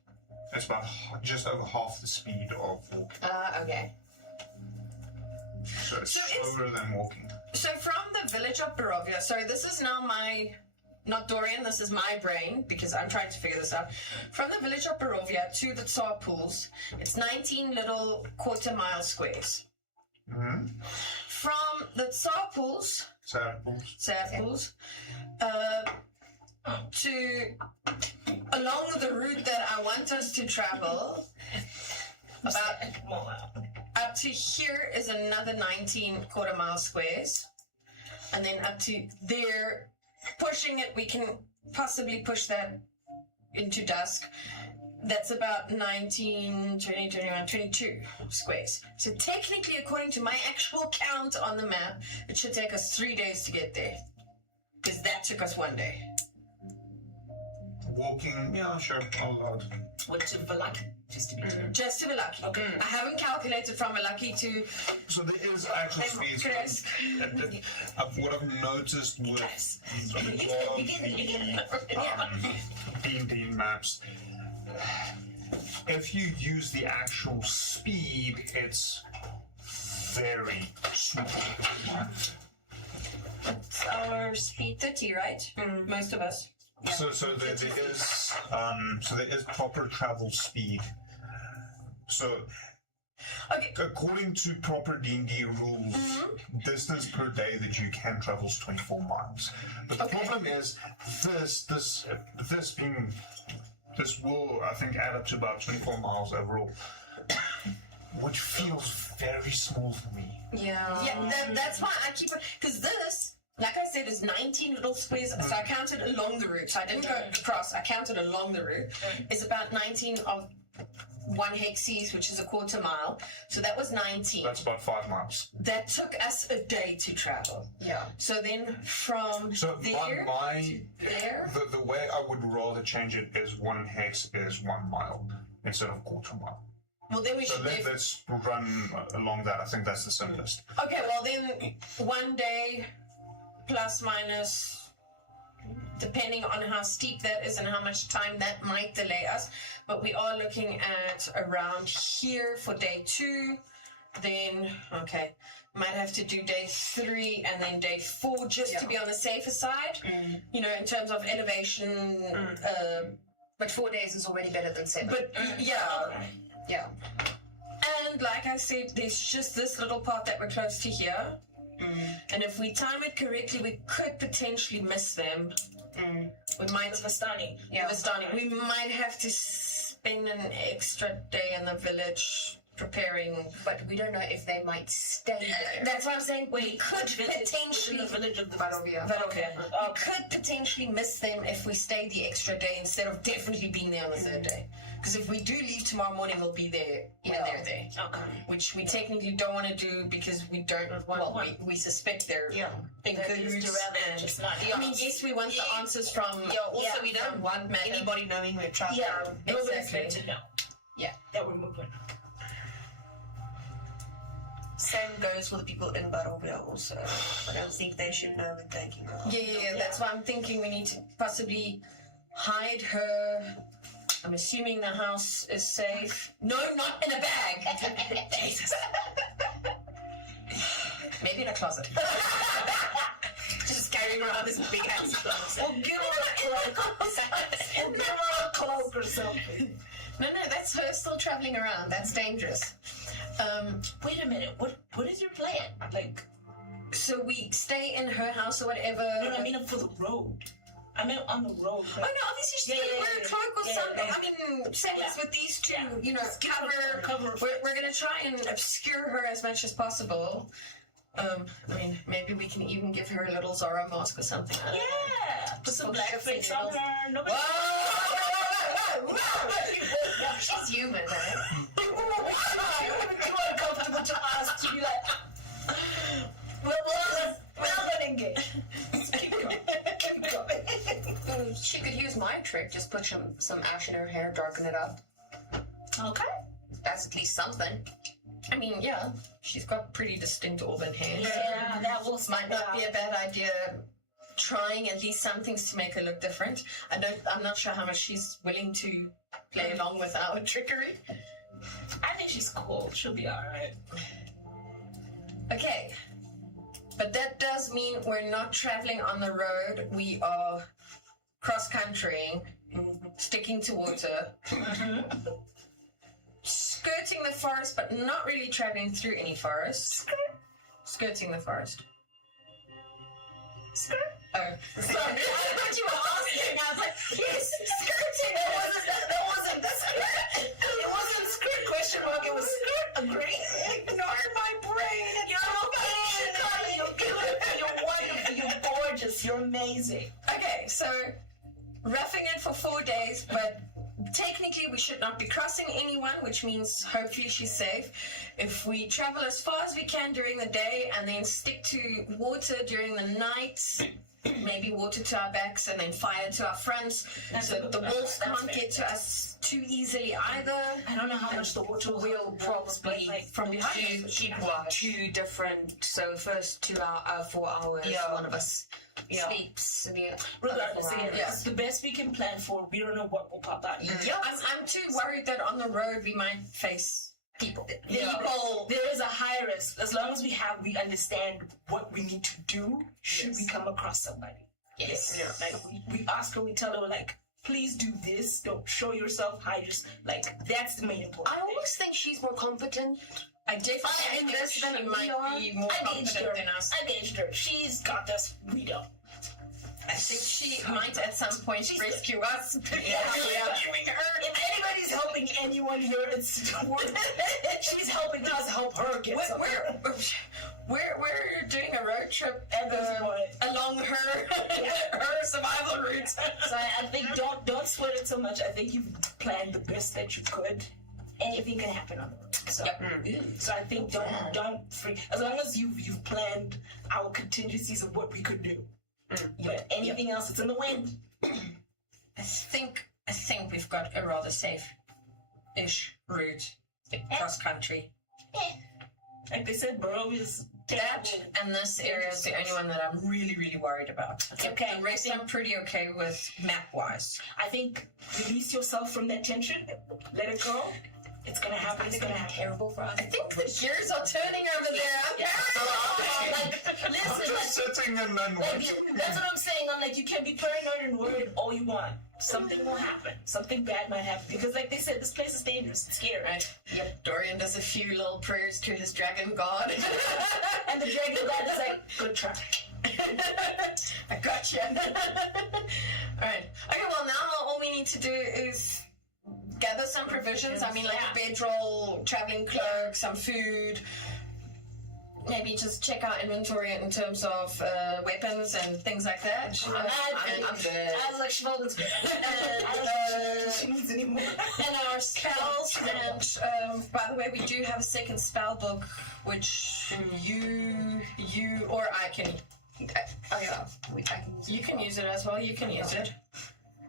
It's about just over half the speed of walking. Okay. So it's slower than walking. So from the village of Barovia, sorry, this is now not Dorian, this is my brain, because I'm trying to figure this out. From the village of Barovia to the Tsar Pools, it's 19 little quarter-mile squares. From the Tsar Pools, to along the route that I want us to travel, about up to here is another 19 quarter-mile squares, and then up to there, pushing it, we can possibly push that into dusk. That's about 19, 20, 21, 22 squares. So technically, according to my actual count on the map, it should take us 3 days to get there. Because that took us 1 day. Walking, yeah, sure. I'll What to Velaki? Just to be clear. Just to Velaki. Okay. I haven't calculated from Velaki to... So there is actual speeds. What I've noticed with D&D maps, if you use the actual speed, it's very small. It's our speed 30, right? Most of us. Yeah. So there is proper travel speed. So according to proper D&D rules, distance per day that you can travel is 24 miles. But the problem is this will, I think, add up to about 24 miles overall, which feels very small for me. Yeah, that's why I keep it, because this like I said, it's 19 little squares. So I counted along the route. So I didn't go across. I counted along the route. It's about 19 of 1 hexes, which is a quarter mile. So that was 19. That's about 5 miles. That took us a day to travel. Yeah. So then from there to there. The way I would rather change it is 1 hex is 1 mile instead of quarter mile. Well, then we So should let's run along that. I think that's the simplest. Okay, well then 1 day plus minus, depending on how steep that is and how much time that might delay us. But we are looking at around here for day 2. Then, okay, might have to do day 3 and then day 4 just to be on the safer side. You know, in terms of elevation. But 4 days is already better than 7. But yeah. Yeah. And like I said, there's just this little part that we're close to here. And if we time it correctly, we could potentially miss them. We might Vistani. Yeah, Vistani. We might have to spend an extra day in the village preparing, but we don't know if they might stay there. That's what I'm saying. We could potentially the village of the Varovia. We could potentially miss them if we stay the extra day instead of definitely being there on the 3rd day. Because if we do leave tomorrow morning, we'll be there when they're there. Okay. Which we technically don't want to do because we don't. Well, we suspect they're in cahoots. I mean, yes, we want the answers from. Also, we don't want anybody knowing we're traveling. Yeah, exactly. To know. Yeah, that we're moving. Same goes for the people in Barovia also. I don't think they should know we're taking her. Yeah. That's why I'm thinking we need to possibly hide her. I'm assuming the house is safe. No, not in a bag. Jesus. Maybe in a closet. Just carrying around this big ass closet. Well, give her a cloak. Or give her a cloak or something. No, that's her still traveling around. That's dangerous. Wait a minute. What is your plan? Like, so we stay in her house or whatever. No, I mean for the road. I mean on the road. Like, oh no, obviously she's gonna wear a cloak or something. I mean, seconds with these two, you know, cover. We're gonna try and obscure her as much as possible. I mean, maybe we can even give her a little Zorro mask or something. Put some blackface on her. Nobody. She's human, right? Too uncomfortable to ask to be like, well, letting it. Keep going. She could use my trick. Just put some ash in her hair, darken it up. Okay. That's at least something. I mean, yeah, she's got pretty distinct auburn hair. Yeah, that will might not be a bad idea. Trying at least some things to make her look different. I'm not sure how much she's willing to play along with our trickery. I think she's cool. She'll be alright. Okay. But that does mean we're not traveling on the road. We are cross-countrying, sticking to water, skirting the forest, but not really traveling through any forest. Skirting the forest. Skirt? Oh, sorry. I thought you were asking. I was like, yes, skirting. That wasn't the skirt. It wasn't skirt question mark. It was skirt. Agree. Ignore my brain. You're good. You're wonderful. You're gorgeous. You're amazing. Okay, so roughing it for 4 days, but technically we should not be crossing anyone, which means hopefully she's safe. If we travel as far as we can during the day and then stick to water during the night, maybe water to our backs and then fire to our fronts, so the wolves can't get to us too easily either. I don't know how much the water will probably from keep 2 different. So first 4 hours, one of us sleeps. And regardless, it's the best we can plan for. We don't know what will pop out. I'm too worried that on the road we might face people. There is a high risk. As long as we understand what we need to do should we come across somebody. Yes. Like we ask her, we tell her like, please do this. Don't show yourself. Hide just like that's the main important. I always think she's more competent. I definitely think this than we are. Be more confident than us. I gauged her. She's got this. We don't. I think she might at some point rescue us. If anybody's helping anyone here, it's she's helping us help her get somewhere. We're doing a road trip along her her survival route. So I think don't sweat it so much. I think you've planned the best that you could. Anything can happen on the road. So, so I think don't freak. As long as you've planned our contingencies of what we could do. But anything else that's in the wind. I think we've got a rather safe-ish route cross country. Like they said, Burrow is that, and this area is the only one that I'm really, really worried about. Okay. The rest I'm pretty okay with map-wise. I think release yourself from that tension. Let it go. It's gonna happen. It's gonna happen. Terrible for us. I think the gears are turning over there. Listen, Just sitting and then watching. that's what I'm saying. I'm like, you can be paranoid and worried all you want. Something will happen. Something bad might happen. Because like they said, this place is dangerous. It's scary. Right. Yep. Dorian does a few little prayers to his dragon god. And the dragon god is like, good try. I gotcha. Alright. Okay, well now all we need to do is gather some provisions. I mean, like a bedroll, traveling cloak, some food. Maybe just check our inventory in terms of weapons and things like that. I'm good. I was like, Shmoga's good. I don't know she needs any more. And our spells. And by the way, we do have a second spell book, which you or I can. You can use it as well. You can use it.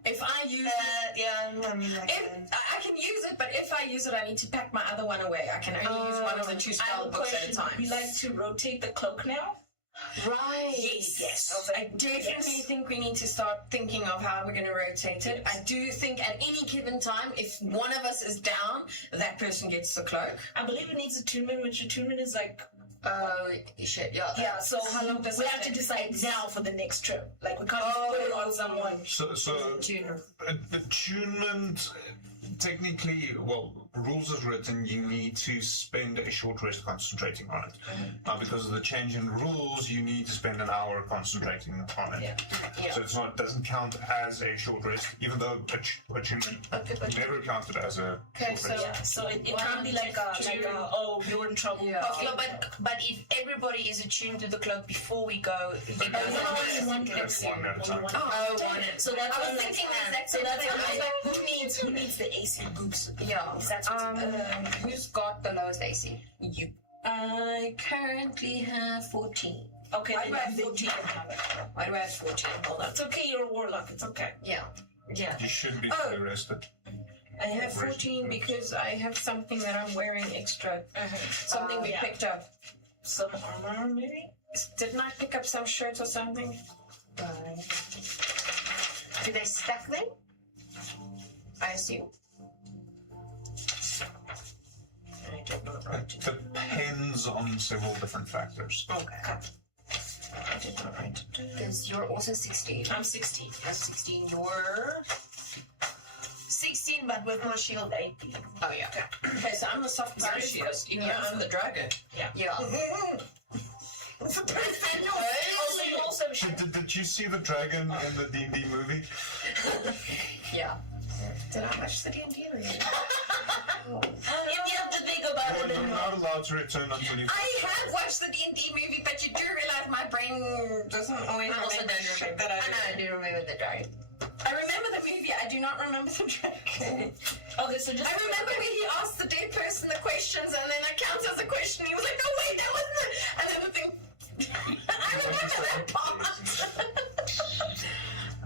If I use it, I can use it, but if I use it, I need to pack my other one away. I can only use one of the two spell books at a time. We like to rotate the cloak now. Right. Yes. I definitely think we need to start thinking of how we're going to rotate it. I do think at any given time, if one of us is down, that person gets the cloak. I believe it needs attunement, which attunement is like. Shit, yeah. Yeah, so how long does we have to decide now for the next trip? Like, we can't put it on someone. So attunement, technically, well, rules as written, you need to spend a short rest concentrating on it. Now, because of the change in rules, you need to spend an hour concentrating on it. So it's not, doesn't count as a short rest, even though attunement never counted as a short rest. So it can't be like oh, you're in trouble. No, but if everybody is attuned to the cloak before we go, it That's one at a time. So that's I was thinking so that's like, who needs the AC boots? Yeah. Who's got the lowest AC? You. I currently have 14. Okay, I do have 14. Why do I have 14? Hold on. It's okay, you're a warlock. It's okay. Yeah. You should be fully rested. I have 14 because I have something that I'm wearing extra. Something we picked up. Some armor, maybe? Didn't I pick up some shirts or something? Do they stack them? I assume. I don't know. It depends on several different factors. Okay. I did not write it down. Because you're also 16. I'm 16. I'm 16. You're 16, but with my shield 18. Oh, yeah. Okay, so I'm the soft shield. Yeah, I'm the dragon. Yeah. Did you see the dragon in the D&D movie? Yeah. Did I watch the D&D movie? If you have to think about it, You're not allowed to return until you... I have watched the D&D movie, but you do realize my brain doesn't always remember shit that I do. I do remember the dragon. I remember the movie, I do not remember the dragon. Okay, so just... I remember when he asked the dead person the questions, and then I counted as a question. He was like, "Oh wait, that wasn't it." And then the thing... I remember that part.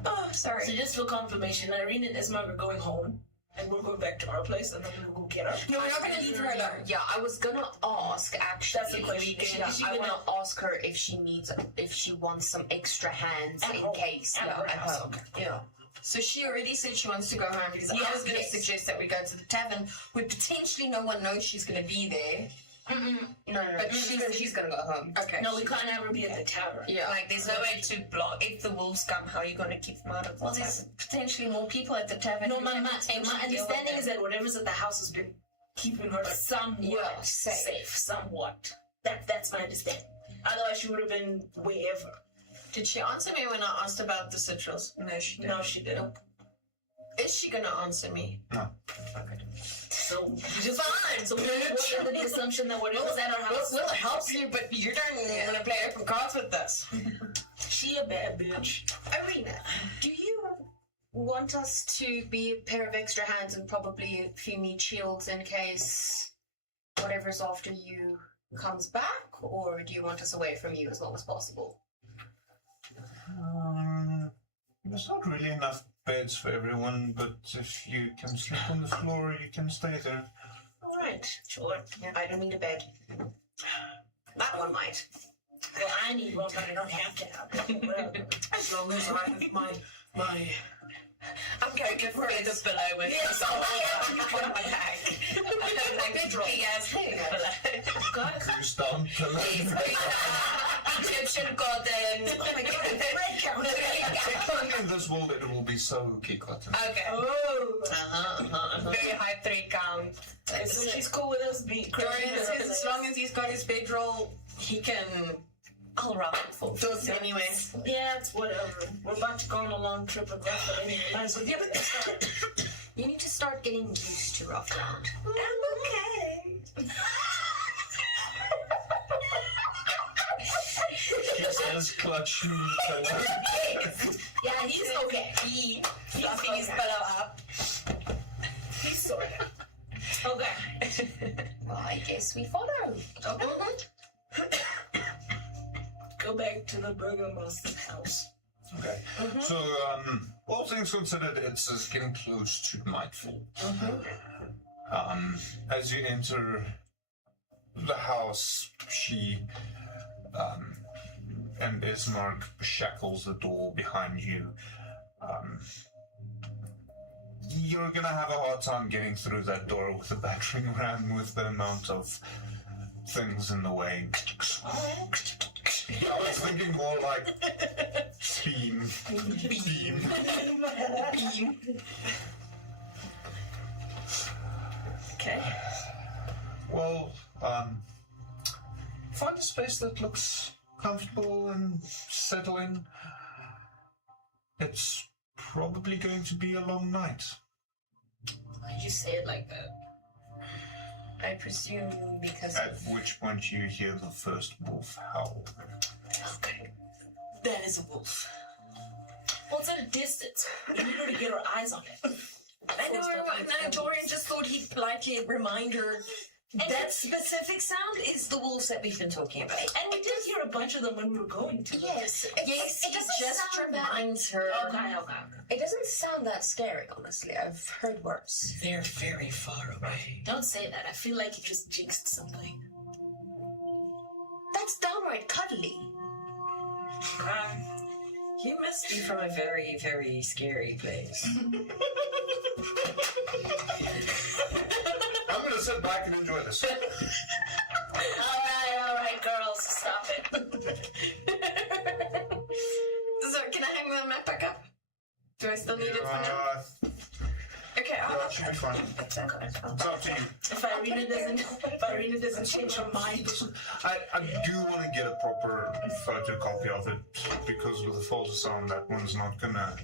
Oh, sorry. So just for confirmation, Irene and Ismark are going home, and we're going back to our place, and then we'll go get her. No, we're not going to leave her alone. Yeah, I was gonna ask actually. That's the question. I want to ask her if she wants some extra hands At in home. case. At Yeah, her at house, home. okay. Yeah. So she already said she wants to go home because I was going to suggest that we go to the tavern where potentially no one knows she's going to be there. No, But she's gonna go home. Okay. No, we can't ever be at the tower. Yeah. Like, there's no way to block if the wolves come. How are you gonna keep them out of? Well, there's potentially more people at the tavern. No, who my can potentially deal with understanding them. is that whatever's at the house has been keeping her somewhat safe. Somewhat. That's my understanding. Otherwise, she would have been wherever. Did she answer me when I asked about the citrus? No, she didn't. No, she didn't. Is she going to answer me? No. Okay. So fine. So we're under the assumption that whatever's at our house. We'll help you, but you don't want to play open cards with us. She a bad bitch. Arena, do you want us to be a pair of extra hands and probably a few meat shields in case whatever's after you comes back, or do you want us away from you as long as possible? There's not really enough beds for everyone, but if you can sleep on the floor, you can stay there. Alright, sure. Yeah, I don't need a bed. That one might. Well, I need one, but I don't have to have one. Whatever. As long as I have my I'm going to throw the pillow with Yes, on oh my back. Like big ass pillow. Goose down pillow. Egyptian cotton. Oh my god. In this world, it will be Sahuki cotton. Okay. Oh. Very high 3 count. So she's cool with us being Dorian says as long as he's got his bedroll, he can. I'll rough it for those anyway. Yeah, it's whatever. We're about to go on a long trip with Ruffle anyway. Might as well give it this time. You need to start getting used to rough ground. I'm okay. She says clutch pillow. Yeah, he's okay. He's Fluffing his pillow up. He's sorted. Okay. Well, I guess we follow. Go back to the Burgomaster's house. Okay. So, all things considered, it's getting close to nightfall. As you enter the house, she and Ismark shackles the door behind you. You're gonna have a hard time getting through that door with a battering ram with the amount of things in the way. I was thinking more like beam. Okay. Well, find a space that looks comfortable and settle in. It's probably going to be a long night. Why'd you say it like that? I presume because At which point you hear the first wolf howl. Okay. That is a wolf. Well, it's at a distance. We need her to get her eyes on it. I know, Dorian just thought he'd politely remind her that specific sound is the wolves that we've been talking about. And we did hear a bunch of them when we were going to. yes, Yes, it doesn't just sound that. reminds her. Okay. It doesn't sound that scary, honestly. I've heard worse. They're very far away. Don't say that. I feel like you just jinxed something. That's downright cuddly. You must be from a very, very scary place. I'm gonna sit back and enjoy this. All right, girls, stop it. So, can I hang the map back up? Do I still need it for now? Okay, That should be fine. It's up to you. If Irina doesn't change her mind. I do want to get a proper photocopy of it because with the false sound, that one's not gonna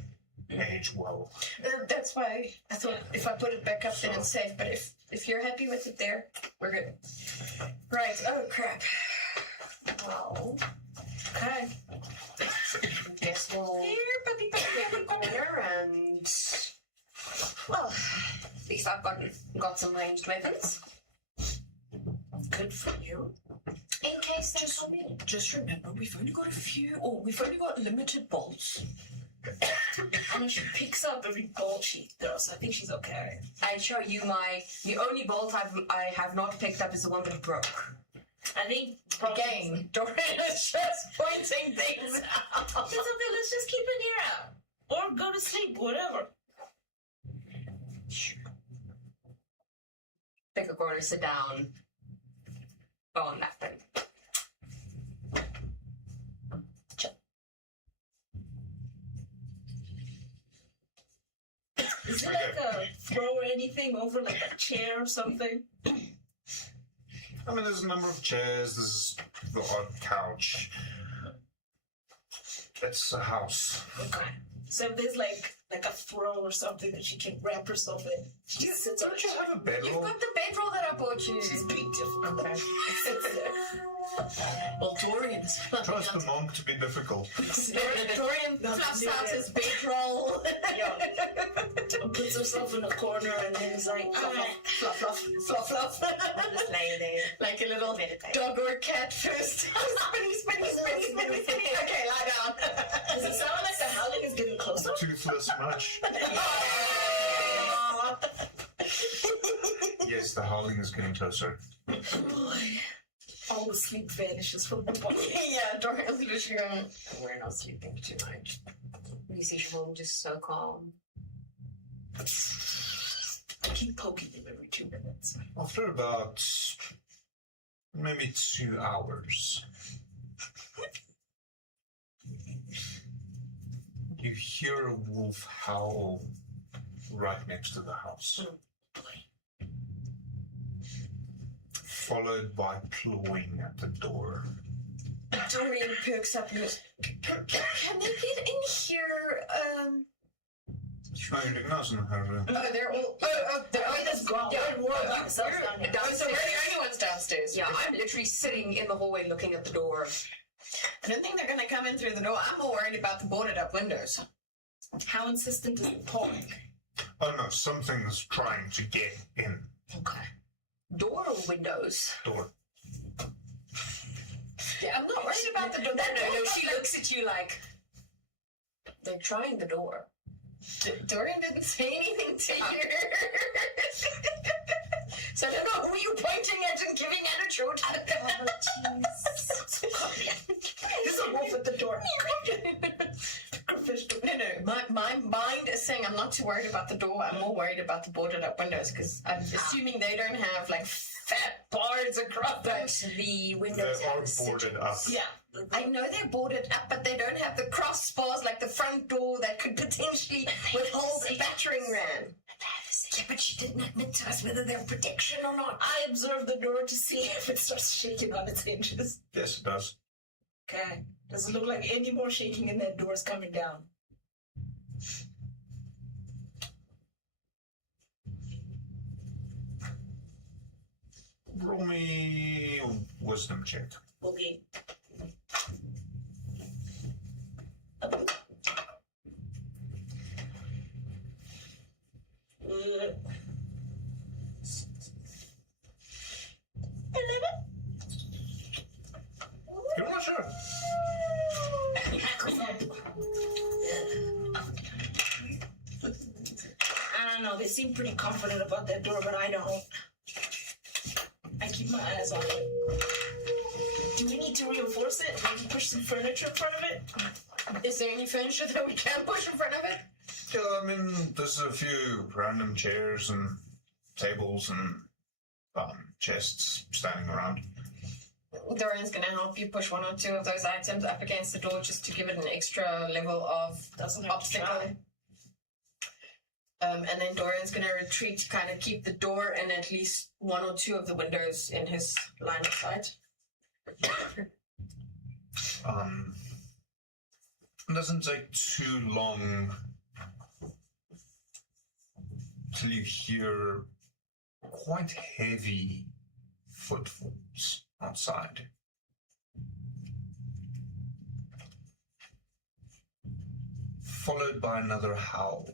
age well. That's why I thought if I put it back up, then it's safe. But if you're happy with it there, we're good. Right. Oh, crap. Well, Okay. guess we'll Here, puppy, puppy, get the corner and... Well, at least I've got some ranged weapons. Good for you. In case they come in. Just remember, we've only got limited bolts. I mean, she picks up every bolt she throws, so I think she's okay. I show you the only bolt I have not picked up is the one that broke. I think Again, Dorian is just pointing things out. it's okay. Let's just keep an ear out, or go to sleep, whatever. Pick a corner, sit down. Go on that thing. Is it like a throw or anything over like a chair or something? I mean, there's a number of chairs, there's the odd couch. It's a house. Okay. So if there's like like a throw or something that she can wrap herself in. She just sits on Don't it. you have a bedroll? You've got the bedroll that I bought you. She's being difficult. Okay. Well, Dorian is Trust the monk to be difficult. Dorian fluffs out his bedroll. puts herself in a corner and then he's like, fluff, fluff, fluff, fluff. Just lay there. Like a little dog or cat first. spinny. Okay, lie down. Does it sound like the howling is getting closer? Toothless much. Yes, the howling is getting closer. Boy. All the sleep vanishes from the body. Yeah, Dorian's literally going, we're not sleeping tonight. You see Siobhan just so calm. I keep poking him every 2 minutes. After about maybe 2 hours, you hear a wolf howl right next to the house, followed by clawing at the door. Dorian perks up and goes, can they get in here? Trying to nothing her room. Oh, they're all. That's gone. Yeah, downstairs. downstairs. We're the only ones downstairs. Yeah, I'm literally sitting in the hallway looking at the door. I don't think they're going to come in through the door. I'm more worried about the boarded up windows. How insistent is the pawing? Oh no, something's trying to get in. Okay. Door or windows? Door. Yeah, I'm not worried about the door. No, she looks at you like, they're trying the door. Dorian didn't say anything to you. So I don't know who you're pointing at and giving attitude. There's a wolf at the door. No. My mind is saying I'm not too worried about the door. I'm more worried about the boarded up windows because I'm assuming they don't have like fat bars across them. The windows They are boarded up. Yeah. I know they're boarded up, but they don't have the crossbars like the front door that could potentially withhold a battering ram. Yeah, but she didn't admit to us whether they're protection or not. I observe the door to see if it starts shaking on its hinges. Yes, it does. Okay. Does it look like any more shaking and that door's coming down? Roll me a wisdom check. Okay. You're not sure. I don't know. They seem pretty confident about that door, but I don't. I keep my eyes on it. Do we need to reinforce it? Maybe push some furniture in front of it? Is there any furniture that we can push in front of it? Yeah, I mean, there's a few random chairs and tables and chests standing around. Dorian's going to help you push one or two of those items up against the door just to give it an extra level of obstacle. And then Dorian's going to retreat, kind of keep the door and at least one or two of the windows in his line of sight. It doesn't take too long till you hear quite heavy footfalls outside. Followed by another howl.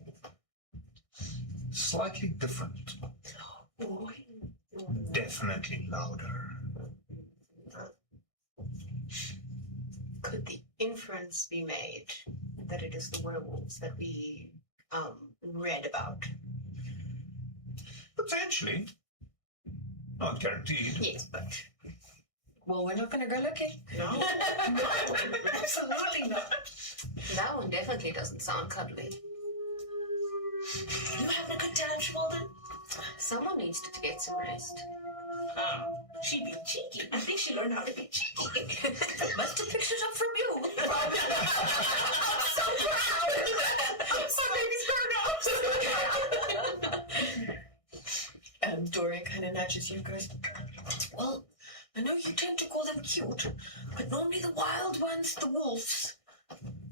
Slightly different. Definitely louder. Could the inference be made that it is the werewolves that we read about? Potentially. Not guaranteed. Yes, but... Well, we're not going to go looking. No, absolutely not. That one definitely doesn't sound cuddly. You having a good time, Shmolden? Someone needs to get some rest. She be cheeky. I think she learned how to be cheeky. Must have picked it up from you. I'm so proud. My baby's grown up. Dorian kind of nudges you and goes, well, I know you tend to call them cute, but normally the wild ones, the wolves,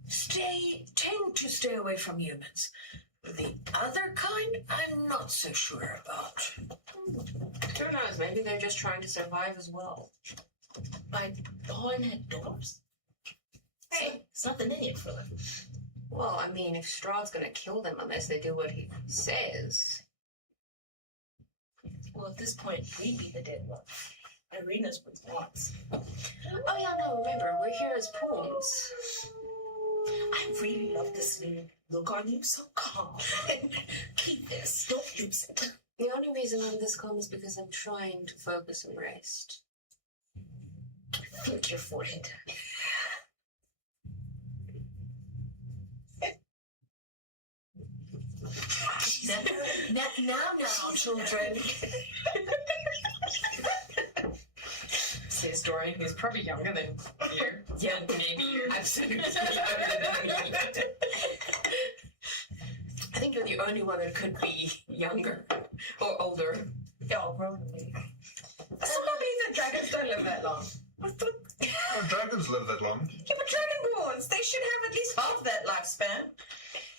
tend to stay away from humans. The other kind, I'm not so sure about. Who knows? Maybe they're just trying to survive as well. By blowing at doors. Hey, it's nothing in it for them. Well, I mean, if Strahd's gonna kill them unless they do what he says. Well, at this point, we'd be the dead one. Irina's with wants. Oh yeah, no, remember, we're here as pawns. I really love this new look on you, so calm. Keep this. Don't lose it. The only reason I'm this calm is because I'm trying to focus and rest. Flick your forehead. now, children. Says Dorian, who's probably younger than you. Yeah, maybe you're absolutely younger than me. I think you're the only one that could be younger or older. Yeah, probably. Someone believes that dragons don't live that long. Oh, dragons live that long. Yeah, but dragonborns, they should have at least half that lifespan.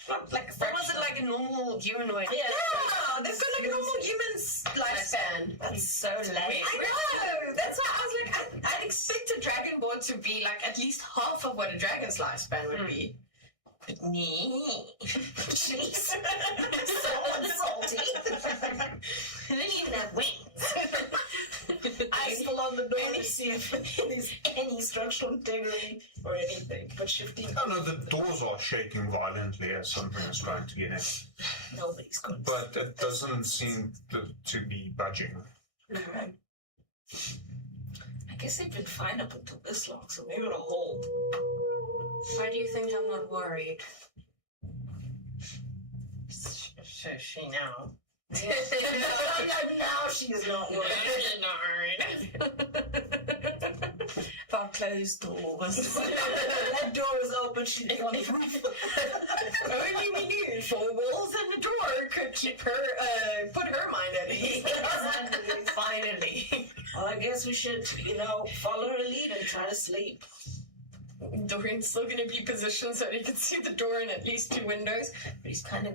Not like a fraction. Was it like a normal humanoid? Yeah, they've got like a normal human's lifespan. That's so late. I know! That's why I was like, I'd expect a dragonborn to be like at least half of what a dragon's lifespan would be. But me. Jeez. So unsalty. And then you have wings. I still on the door to see if there's any structural integrity or anything, but shifting. Oh no, the doors are shaking violently as something is trying to get in. Nobody's going to. But it doesn't seem to be budging. Alright. I guess they've been fine up until this long, so maybe it'll hold. Why do you think I'm not worried? Says she now. Now she is not worried. About closed doors. That door was open, she'd be on the roof. Only we knew 4 walls and a door could keep her, put her mind at ease. Finally. Well, I guess we should, follow her lead and try to sleep. Dorian's still going to be positioned so he can see the door and at least 2 windows, but he's kind of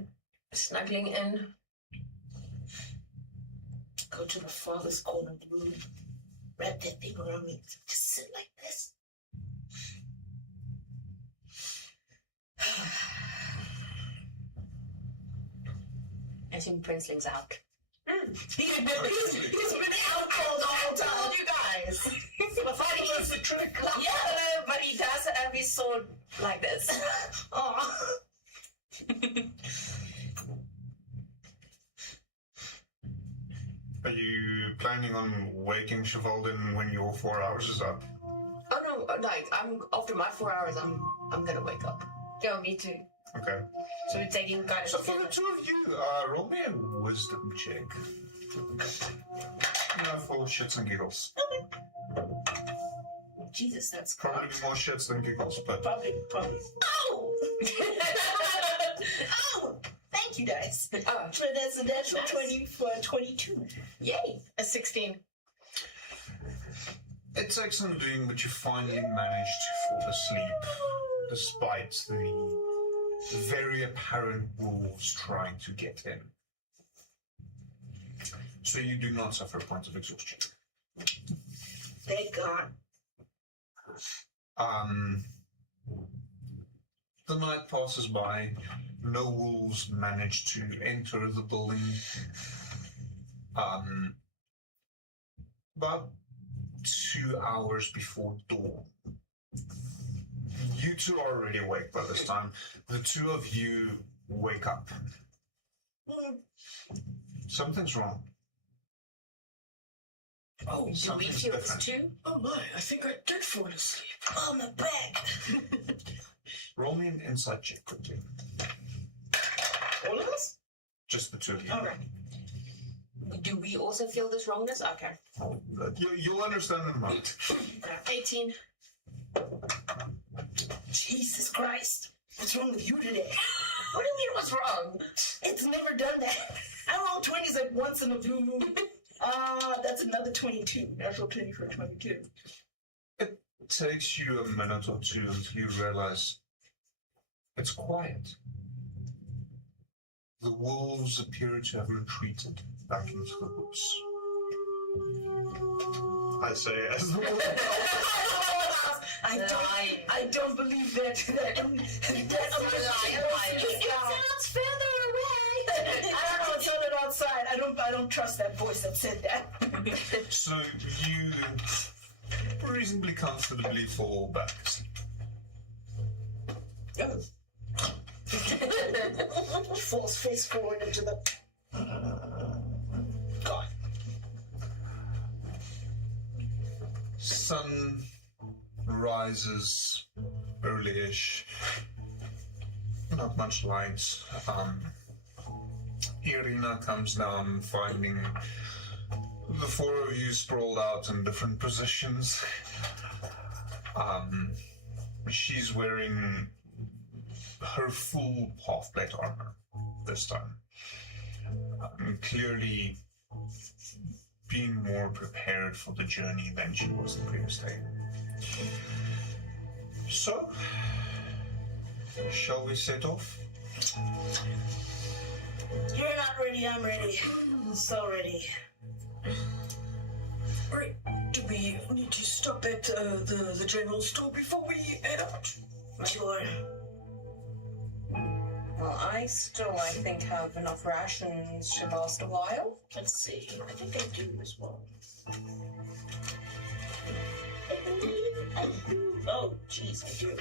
snuggling in. Go to the farthest corner of the room. Wrap that thing around me. Just sit like this. I think Princeling's out. He's been out cold the whole time. I told you guys. But fighting is the trick. Yeah, but he does have his sword like this. Aw. Are you planning on waking Chevalden when your 4 hours is up? Oh no, I'm after my 4 hours. I'm gonna wake up. Yeah, me too. Okay. So we're taking kind So of. for the 2 of you, roll me a wisdom check. For shits and giggles. Jesus, that's Probably more shits than giggles, but Probably. Oh! Oh! Thank you, guys. So that's a natural 20 for 22. Yay! A 16. it takes some doing, but you finally manage to fall asleep, despite the very apparent wolves trying to get in. So you do not suffer a point of exhaustion. Thank God. The night passes by. No wolves manage to enter the building. About 2 hours before dawn. You two are already awake by this time. The 2 of you wake up. Something's wrong. Oh, Do we Something's feel this different. too? oh my, I think I did fall asleep. Oh, my back. Roll me an insight check quickly. All of us? Just the 2 of you. All right. Do we also feel this wrongness? Okay. You'll understand in a moment. 18. Jesus Christ. What's wrong with you today? What do you mean what's wrong? It's never done that. I roll 20s like once in a blue moon. That's another 22. Natural 20 for 22. It takes you a minute or two until you realize It's quiet. The wolves appear to have retreated back into the woods. I say as the wolves. I don't believe that. It sounds further away. I don't know. It sounded outside. I don't trust that voice that said that. So you reasonably comfortably fall back asleep. Falls face forward into the. God. Sun rises early-ish. Not much light. Irina comes down, finding the four of you sprawled out in different positions. She's wearing her full half-plate armor this time. Clearly being more prepared for the journey than she was the previous day. So, shall we set off? You're not ready. I'm ready. So ready. Right. Do we need to stop at the general store before we head out? My lord. Well, I think, have enough rations to last a while. Let's see. I think I do as well. I do. Oh, jeez, I do.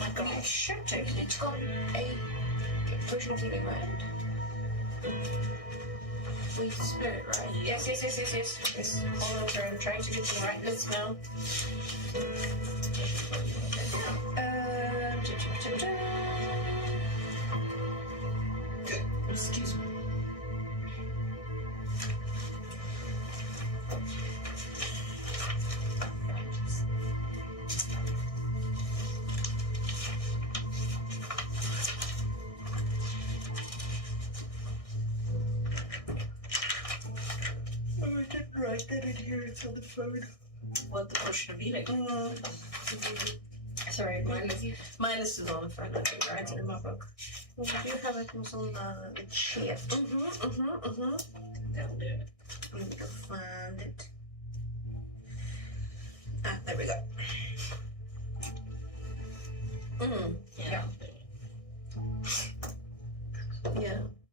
My God. You should take it. It's got a potion of healing, right? With spirit, right? Yes. Hold on, sorry, I'm trying to get to the right list now. Excuse me. Oh, I didn't write that in here. It's on the phone. What, the potion of healing? Sorry, my list is on the phone. I didn't write it in my book. Well, I do have it on the shift. That'll do it. I need to find it. Ah, there we go. Yeah.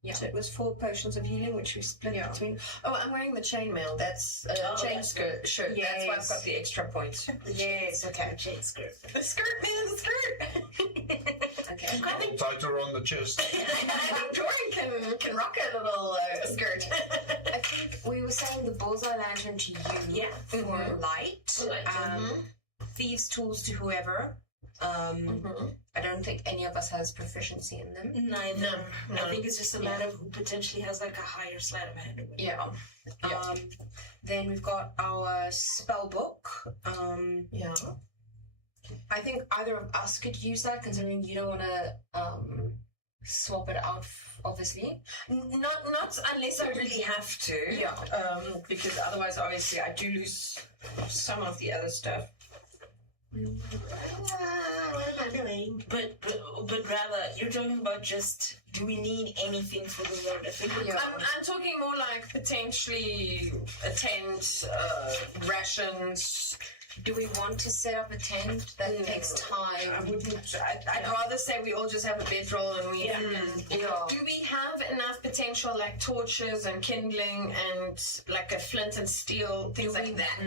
Yeah. So it was 4 potions of healing, which we split between. Oh, I'm wearing the chainmail. That's a chain skirt. Shirt. Yes. That's why I've got the extra points. Yes, okay, chain skirt. The skirt, man, the skirt. Okay. A little tighter on the chest. I think Jordan can rock a little skirt. I think we were saying the bullseye lantern to you for light. Thieves' tools to whoever. I don't think any of us has proficiency in them. Neither. No. I think it's just a matter of who potentially has like a higher sleight of hand. Yeah. Then we've got our spell book. I think either of us could use that, considering you don't want to swap it out. Obviously, not unless I really have to. Yeah. Because otherwise, obviously, I do lose some of the other stuff. But rather, you're talking about just, do we need anything for the road? I think I'm talking more like potentially a tent, rations. Do we want to set up a tent? That takes time. I wouldn't. I'd rather say we all just have a bedroll and we. Do we have enough potential like torches and kindling and like a flint and steel things like that?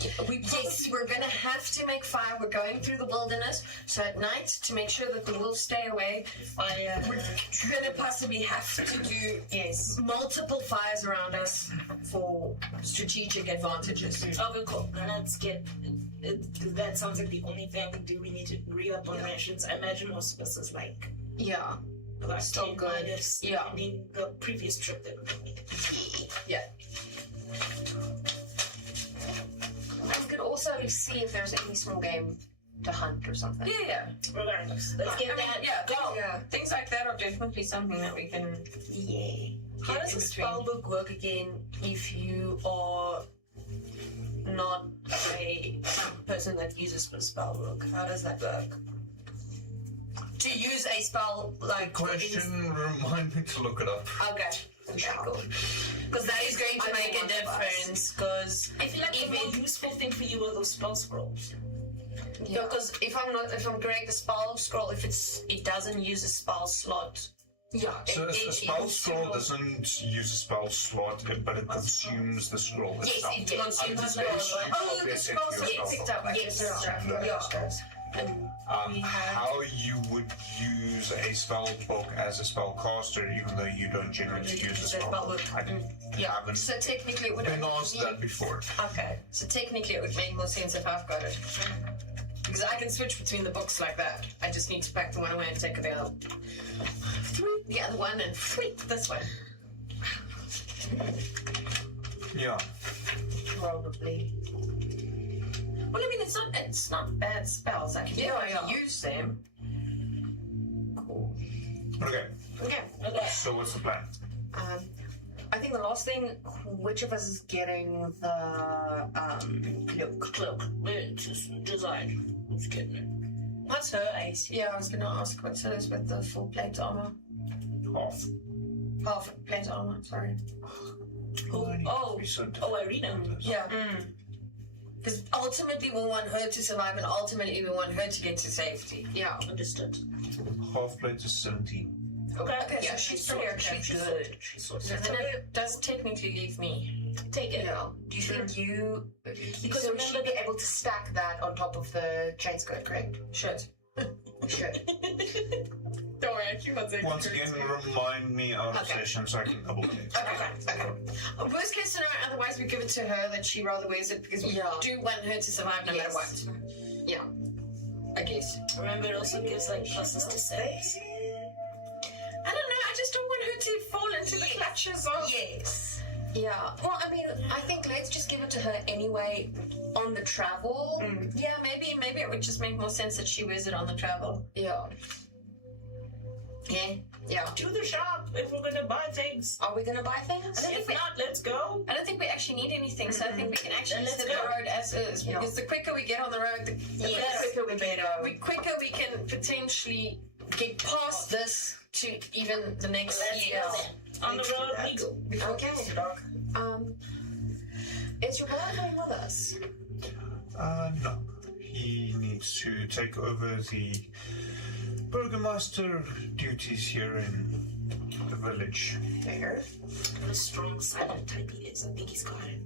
Yes, we're gonna have to make fire. We're going through the wilderness, so at night, to make sure that the wolves stay away, we're gonna possibly have to do multiple fires around us for strategic advantages. Okay, cool. Let's get. That sounds like the only thing we do. We need to re-up on rations. I imagine most of us is like. About still 10 good. minus ending the previous trip that we made. Yeah. We could also see if there's any small game to hunt or something. Yeah. Regardless, let's get that. Go. Yeah. Things like that are definitely something that we can. Yeah. How does the spell book work again if you are not a person that uses the spell book? How does that work? to use a spell like Question, remind me to look it up. Okay. Yeah, cool. Because that is going to make a difference. Because I feel like the more useful thing for you are those spell scrolls. because if I'm correct, the spell scroll, if it doesn't use a spell slot. Yeah. So a spell scroll doesn't use a spell slot, but it consumes the scroll itself. Yes, it consumes the scroll. Oh, the scroll. Yes. How you would use a spell book as a spell caster, even though you don't generally use a spell book. I haven't So technically, it would been only asked mean- that before. Okay. So technically, it would make more sense if I've got it. Because I can switch between the books like that. I just need to pack the one away and take the other. The other one and this one. Yeah. Probably. Well, I mean, it's not bad spells. I can use them. Cool. Okay. Okay. So what's the plan? I think the last thing, which of us is getting the cloak? Design. Who's getting it? What's her AC? Yeah, I was gonna ask what's hers with the full plate armor. Half plate armor. Sorry. Irina. Yeah. Because ultimately we want her to survive, and ultimately we want her to get to safety. Yeah. Understood. Half plate is 17. Okay, Yeah, so she's pretty okay. she's Good. She's So then it does technically leave me. Take it. Yeah. Do you think you... Because so we she'd should be be able to stack that on top of the chain skirt, correct? Should. Should. Don't worry, I keep on saying Once again, remind me out of session so I can double check. Okay. Worst case scenario, otherwise we give it to her that she rather wears it because we do want her to survive no matter what. Yeah. I guess. Remember, it also gives like pluses to saves. I don't know, I just don't want her to fall into the clutches of... Yes. Yeah. Well, I mean, I think let's just give it to her anyway on the travel. Yeah, maybe it would just make more sense that she wears it on the travel. Yeah. Yeah. To the shop if we're gonna buy things. Are we gonna buy things? If not, let's go. I don't think we actually need anything, so I think we can actually Then let's sit the go. road as is. Because the quicker we get on the road, the quicker we can potentially get past this to even the next year. On the road we go. Before it gets too dark. Is your brother going with us? No. He needs to take over the burgomaster duties here in the village. Fair. What a strong silent type he is. I think he's got it.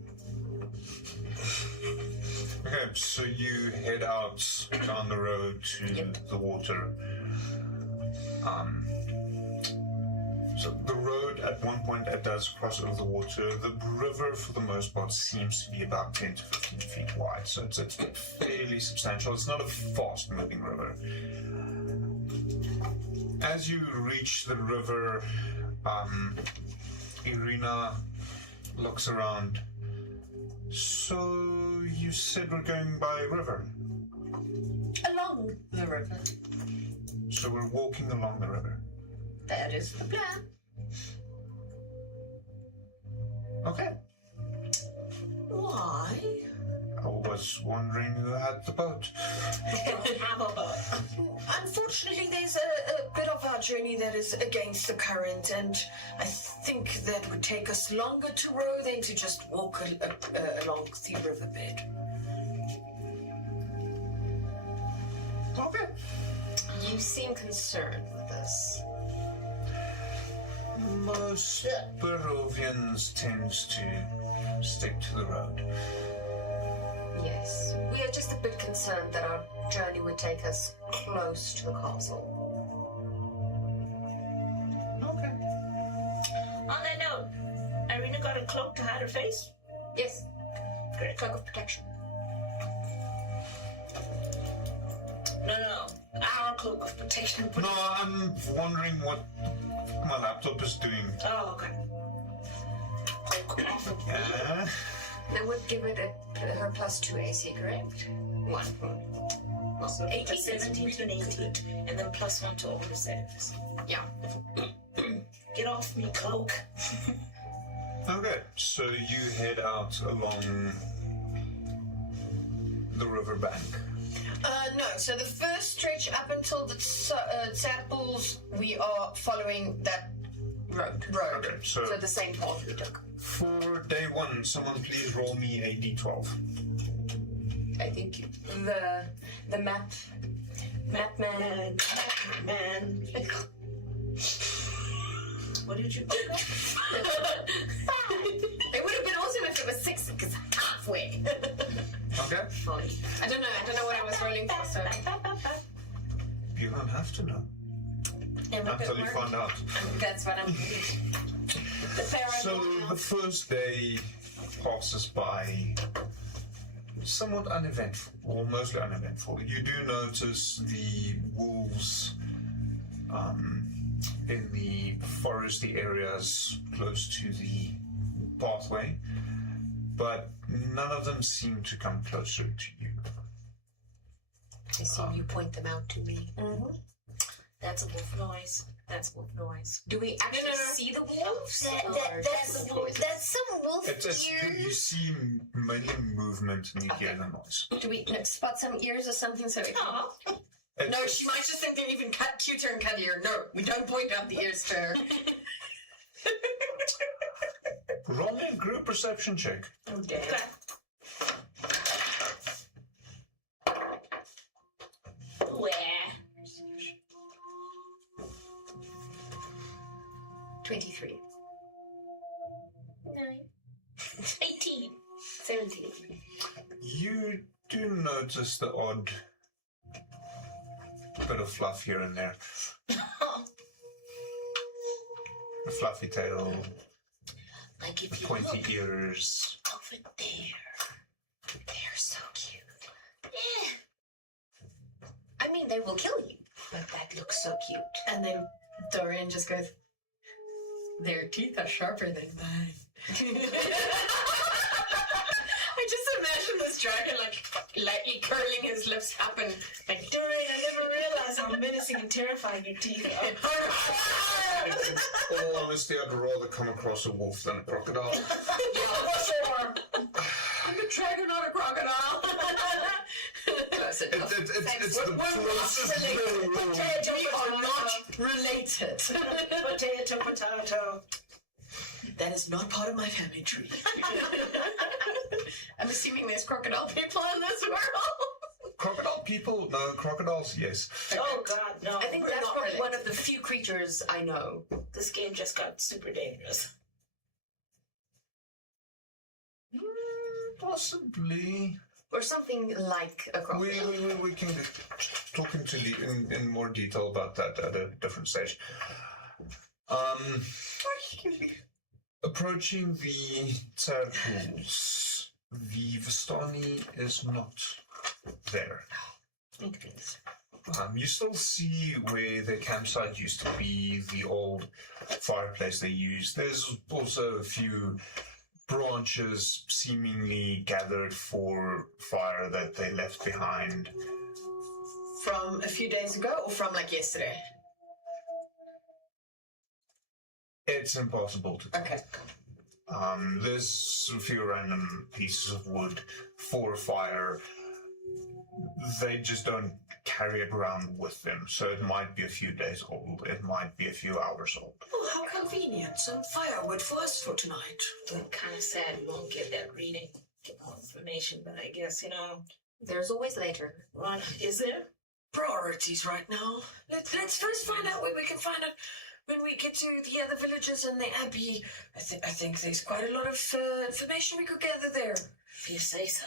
Okay, so you head out down the road to the water. So the road at one point it does cross over the water. The river, for the most part, seems to be about 10 to 15 feet wide, so it's fairly substantial. It's not a fast-moving river. As you reach the river, Irina looks around. So you said we're going by river? Along the river. So we're walking along the river. That is the plan. Okay. Why? I was wondering who had the boat. Unfortunately, there's a bit of our journey that is against the current, and I think that would take us longer to row than to just walk along the riverbed. Okay. You seem concerned with this. Most Barovians tend to stick to the road. Yes. We are just a bit concerned that our journey would take us close to the castle. Okay. On that note, Irina got a cloak to hide her face? Yes. Great. Cloak of protection. No. Our cloak of protection. No, I'm wondering what my laptop is doing. Oh, okay. Yeah. That would give it her +2 AC, correct? 1. So 18, 17 to an 18, and then +1 to all the saves. Yeah. Get off me, cloak. Okay, so you head out along the riverbank. No. So the first stretch up until the saddles, we are following that road. Okay, so the same path we took. for day 1, someone please roll me a d12. I think the map man. What did you pick up? It would have been awesome if it was 6 because halfway. Okay. I don't know what I was rolling for. So You don't have to know until you find out. that's what I'm. So the first day passes by somewhat uneventful, or mostly uneventful. You do notice the wolves in the foresty areas close to the pathway, but none of them seem to come closer to you. I see you point them out to me. Mm-hmm. That's a wolf noise. That's wolf noise. Do we actually see the wolves? That's some wolf You see mainly movement and you hear the noise. Do we spot some ears or something? So no, she might just think they're even cuter and cuddlier. No, we don't point out the ears to her. Roll me a group perception check. Okay. 23. 18. 17. You do notice the odd bit of fluff here and there. A fluffy tail, Like if you pointy look ears. over there. They're so cute. Yeah. I mean, they will kill you, but that looks so cute. And then Dorian just goes, their teeth are sharper than mine. I just imagine this dragon like lightly curling his lips up and like, Dorian, I never realized how menacing and terrifying your teeth are. In all honesty, I'd rather come across a wolf than a crocodile. sure. I'm a dragon, not a crocodile. Close enough. It's the closest thing. We are not related. Potato, potato. That is not part of my family tree. I'm assuming there's crocodile people in this world. Crocodile people? No, crocodiles, yes. Oh God, no. I think that's probably one of the few creatures I know. This game just got super dangerous. Possibly. Or something like a crocodile. We can talk in more detail about that at a different stage. Approaching the Terpools, the Vistani is not there. You still see where the campsite used to be, the old fireplace they used. There's also a few branches seemingly gathered for fire that they left behind. From a few days ago or from like yesterday? It's impossible to tell. Okay. There's a few random pieces of wood for fire. They just don't carry it around with them, so it might be a few days old. It might be a few hours old. Oh, how convenient. Some firewood for us for tonight. I'm kind of sad we won't get that reading, get more information, but I guess, There's always later. what is there? Priorities right now. Let's first find out where we can find out. When we get to the other villages and the abbey, I think there's quite a lot of information we could gather there, If you say so.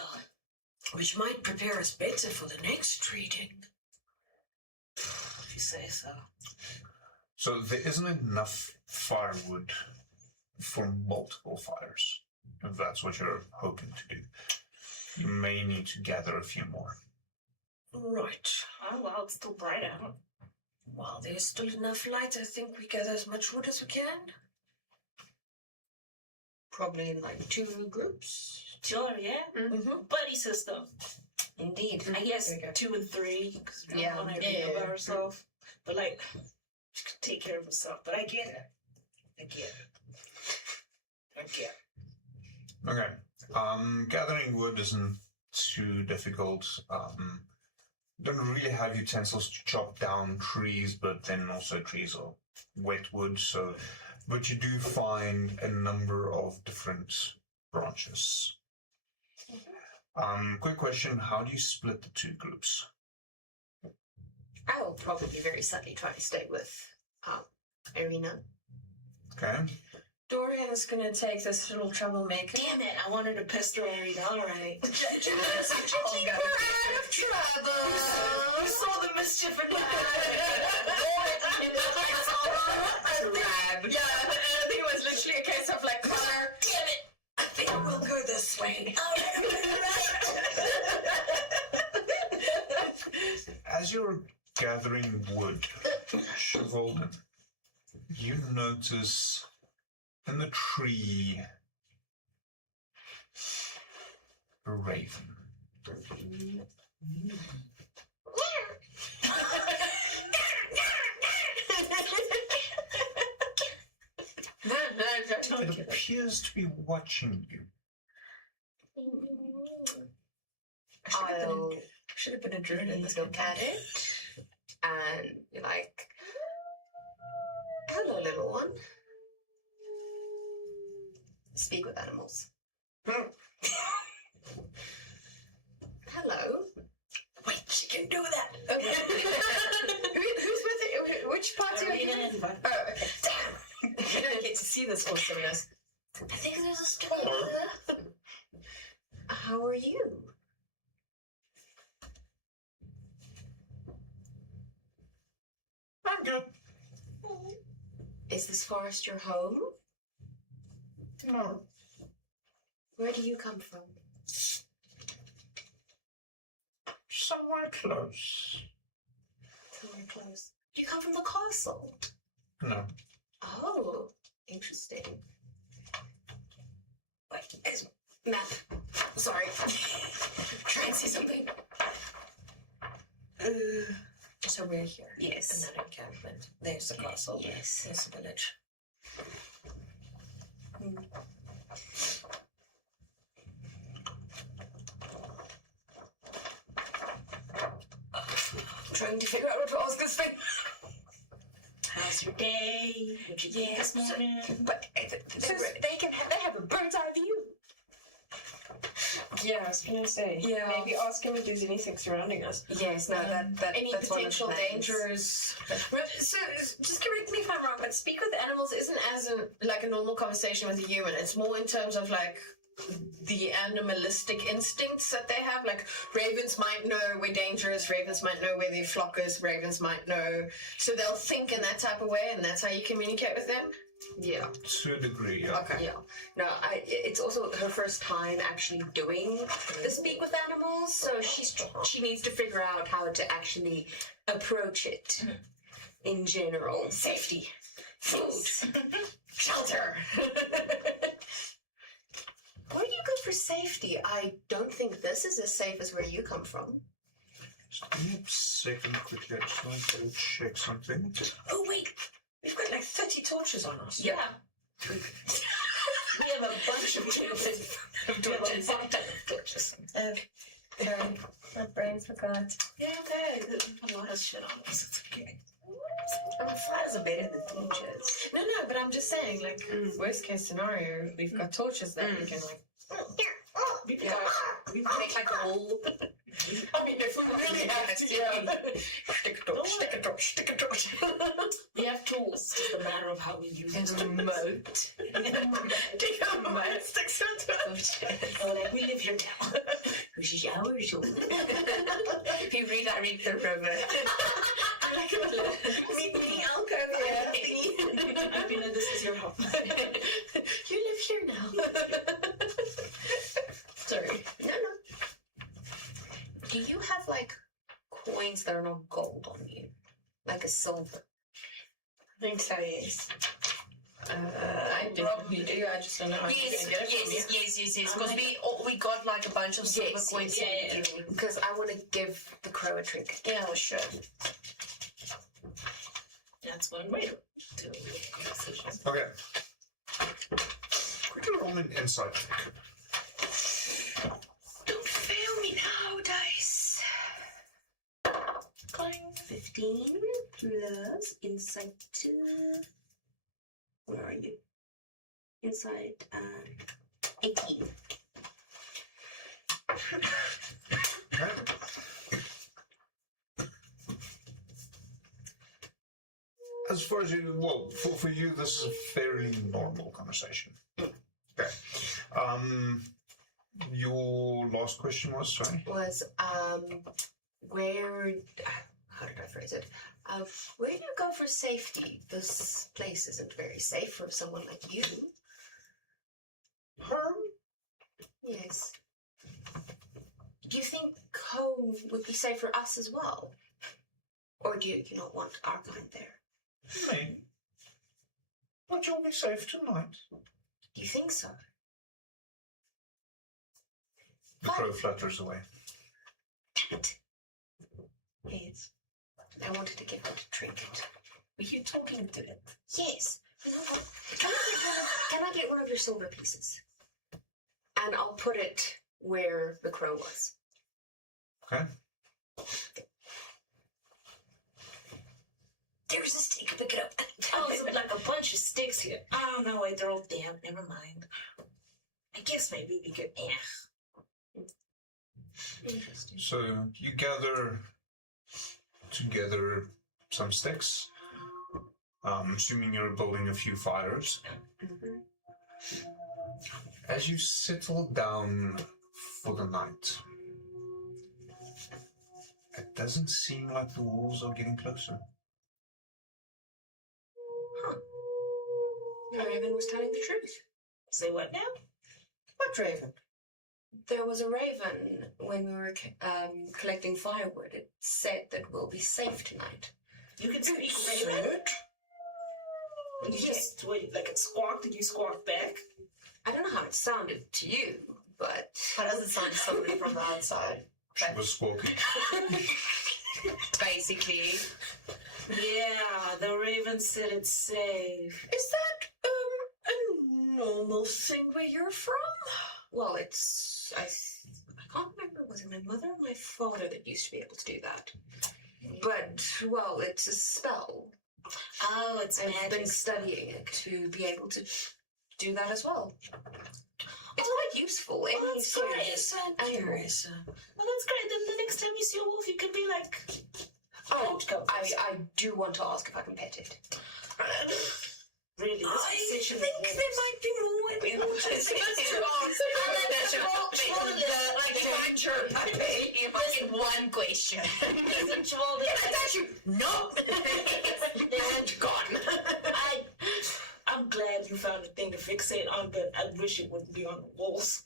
which might prepare us better for the next reading. If you say so. So there isn't enough firewood for multiple fires, if that's what you're hoping to do. You may need to gather a few more. Right. Oh, well, it's still bright out. While there's still enough light, I think we gather as much wood as we can. Probably in like 2 groups. Sure, yeah. Mm-hmm. Buddy system. Indeed. I guess There you go. 2 and 3, because we don't Yeah, want to yeah, be yeah. by ourselves. But, like, she can take care of herself. But I get it. Okay. Gathering wood isn't too difficult. don't really have utensils to chop down trees, but then also trees are wet wood, so but you do find a number of different branches. Quick question, how do you split the two groups? I will probably very subtly try to stay with Irina. Okay. Dorian is going to take this little troublemaker. Damn it, I wanted a pistol Irina, alright. Keep her out of trouble. You saw the mischief in that. Yeah, I think it was literally a case of like color. Damn it, I think we'll go this way. As you're gathering wood, Chevalden, you notice in the tree a raven. It appears to be watching you. I'll Should have been a druid in this look at it and be like, hello, little one. Speak with animals. Hello. Wait, she can do that. Oh, who's with it? Which party are you in? Oh, okay. Damn. You don't get to see this awesomeness. I think there's a story there. How are you? I'm good. Is this forest your home? No. Where do you come from? Somewhere close. Somewhere close. Do you come from the castle? No. Oh, interesting. Wait, guys, map. Sorry. Try and see something. So we're here. Yes. In that encampment. There's the castle. Yes. There's the village. Trying to figure out what to ask this thing. How's your day? What'd you get this morning? But they have a bird's eye view. Yeah, I was gonna say. Yeah. Maybe ask him if there's anything surrounding us. Yes, no, Any that's one of the potential plans. dangers. So, just correct me if I'm wrong, but speak with animals isn't as like a normal conversation with a human. It's more in terms of like the animalistic instincts that they have. Like ravens might know where danger is, ravens might know where their flock is, ravens might know. So they'll think in that type of way, and that's how you communicate with them. Yeah. To a degree, yeah. Okay. Yeah. No, it's also her first time actually doing the speak with animals, so she needs to figure out how to actually approach it in general. Safety, food, shelter. Where do you go for safety? I don't think this is as safe as where you come from. Just give me a second quickly. I just want to check something. Oh, wait. We've got like 30 torches on us. Yeah. We have a bunch of torches. Torches. Sorry. My brain forgot. Yeah, okay. There's a lot of shit on us. It's okay. I mean, flies are better than torches. No, but I'm just saying, like, worst case scenario, we've got torches that we can, like, We can make like a whole. I mean, if we really have to, stick a torch. We have tools. It's just a matter of how we use them. Moat. Take a moat, stick some torch. Oh, like, we live here now. Which is ours. You redirect the river. Like a little mini alcove here. You know, this is your home. You live here now. Sorry. No. Do you have, like, coins that are not gold on you? Like a silver? I think so, yes. I probably do. I just don't know how to get it from you. Yes. Because we got, like, a bunch of silver coins. Yeah. Because I want to give the crow a trick. Yeah, well, sure. That's one way to make a decision. Okay. Quickly roll an insight check. Don't fail me now, dice. 15 plus insight 2. Where are you? Insight 18. As far as you, well, for you, this is a fairly normal conversation. Okay. Your last question was, sorry? Was, where, how did I phrase it? Where do you go for safety? This place isn't very safe for someone like you. Herm? Yes. Do you think home would be safe for us as well? Or do you not want our kind there? Me? But you'll be safe tonight. Do you think so? The crow flutters away. Damn it. Yes. I wanted to give it a trinket. Were you talking to it? Yes. You know what? Can I get one of your silver pieces? And I'll put it where the crow was. Okay. There's a stick. Pick it up. Oh, there's like a bunch of sticks here. Oh, no, wait, they're all damp. Never mind. I guess maybe we could... Interesting. So you gather together some sticks. Assuming you're building a few fires. Mm-hmm. As you settle down for the night, it doesn't seem like the walls are getting closer. Huh. The raven was telling the truth. Say what now? What raven? There was a raven when we were collecting firewood. It said that we'll be safe tonight. You can speak raven? You just, wait, like it squawked? Did you squawk back? I don't know how it sounded to you, but... How does it sound to somebody from the outside? She was squawking. Basically. Yeah, the raven said it's safe. Is that a normal thing where you're from? Well, it's... I can't remember, was it my mother or my father that used to be able to do that? But, well, it's a spell. Oh, it's I've magic. been studying it to be able to do that as well. It's quite useful. Oh, that's great. So curious. Well, that's great. Then the next time you see a wolf, you can be like... Oh, I do want to ask if I can pet it. Really? This I position think there might be more important things to One question. No. And gone. I'm glad you found a thing to fixate on, but I wish it wouldn't be on the walls.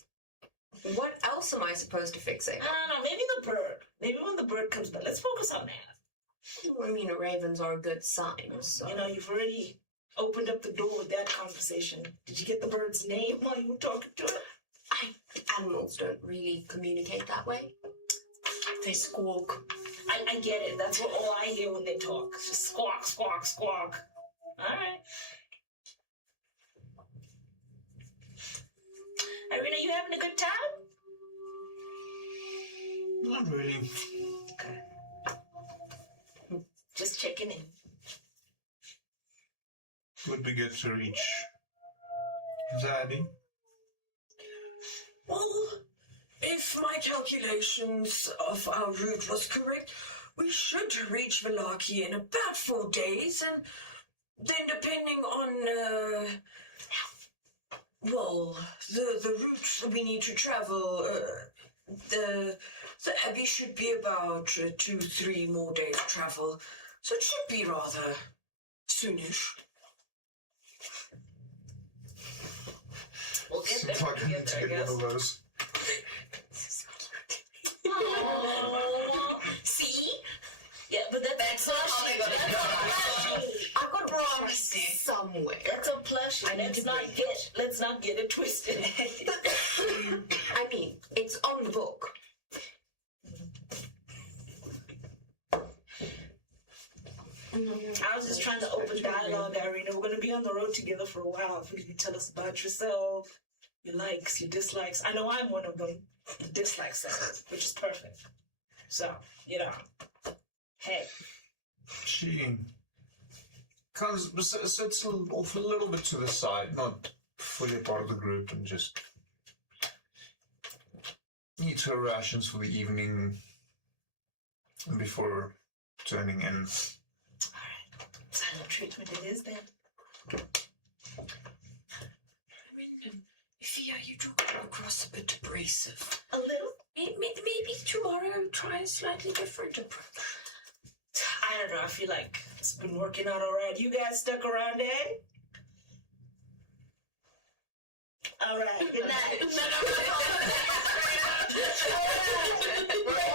What else am I supposed to fixate? I don't know. Maybe the bird. Maybe when the bird comes back. Let's focus on that. I mean, ravens are a good sign. So. You know, you've already opened up the door with that conversation. Did you get the bird's name while you were talking to it? Animals don't really communicate that way. They squawk. I get it. That's what all I hear when they talk. It's just squawk, squawk, squawk. All right. Irene, are you having a good time? Not really. Okay. Just checking in. Would be good to reach Zaddy. Well, if my calculations of our route was correct, we should reach Velaki in about 4 days, and then depending on, the route we need to travel, the Abbey should be about 2-3 more days travel, so it should be rather soonish. We'll get there Seems like I need together, to I get guess. one of those. See? Yeah, but that's a plushie. I've got a promise somewhere. That's a plushie. Let's not get it twisted. I mean, it's on the book. I was just trying to open dialogue, Irina. We're going to be on the road together for a while. If you can tell us about yourself, your likes, your dislikes. I know I'm one of them, the dislike set, which is perfect. So, hey, She sits off a little bit to the side, not fully a part of the group, and just eats her rations for the evening before turning in. Silent treatment it is then. Fia, you do come across a bit abrasive. A little? Maybe tomorrow try a slightly different approach. I don't know, I feel like it's been working out alright. You guys stuck around, eh? Alright, good night. Great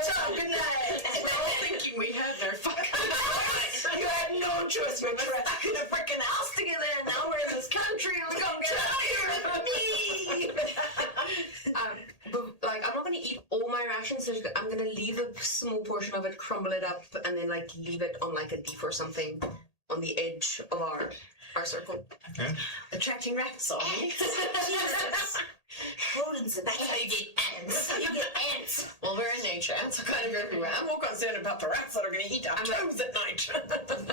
job, good night. We're all thinking we had no fucking You had no choice. We're stuck in a freaking house together, and now we're in this country, and we're gonna get out of here with me. But like, I'm not gonna eat all my rations. So I'm gonna leave a small portion of it, crumble it up, and then like leave it on like a leaf or something on the edge of our circle. Okay. Attracting rats on me. Jesus. Rodents and that's how you get ants. That's how you get ants. Well, we're in nature. Ants are kind of everywhere. I'm more concerned about the rats that are going to eat our toes at night.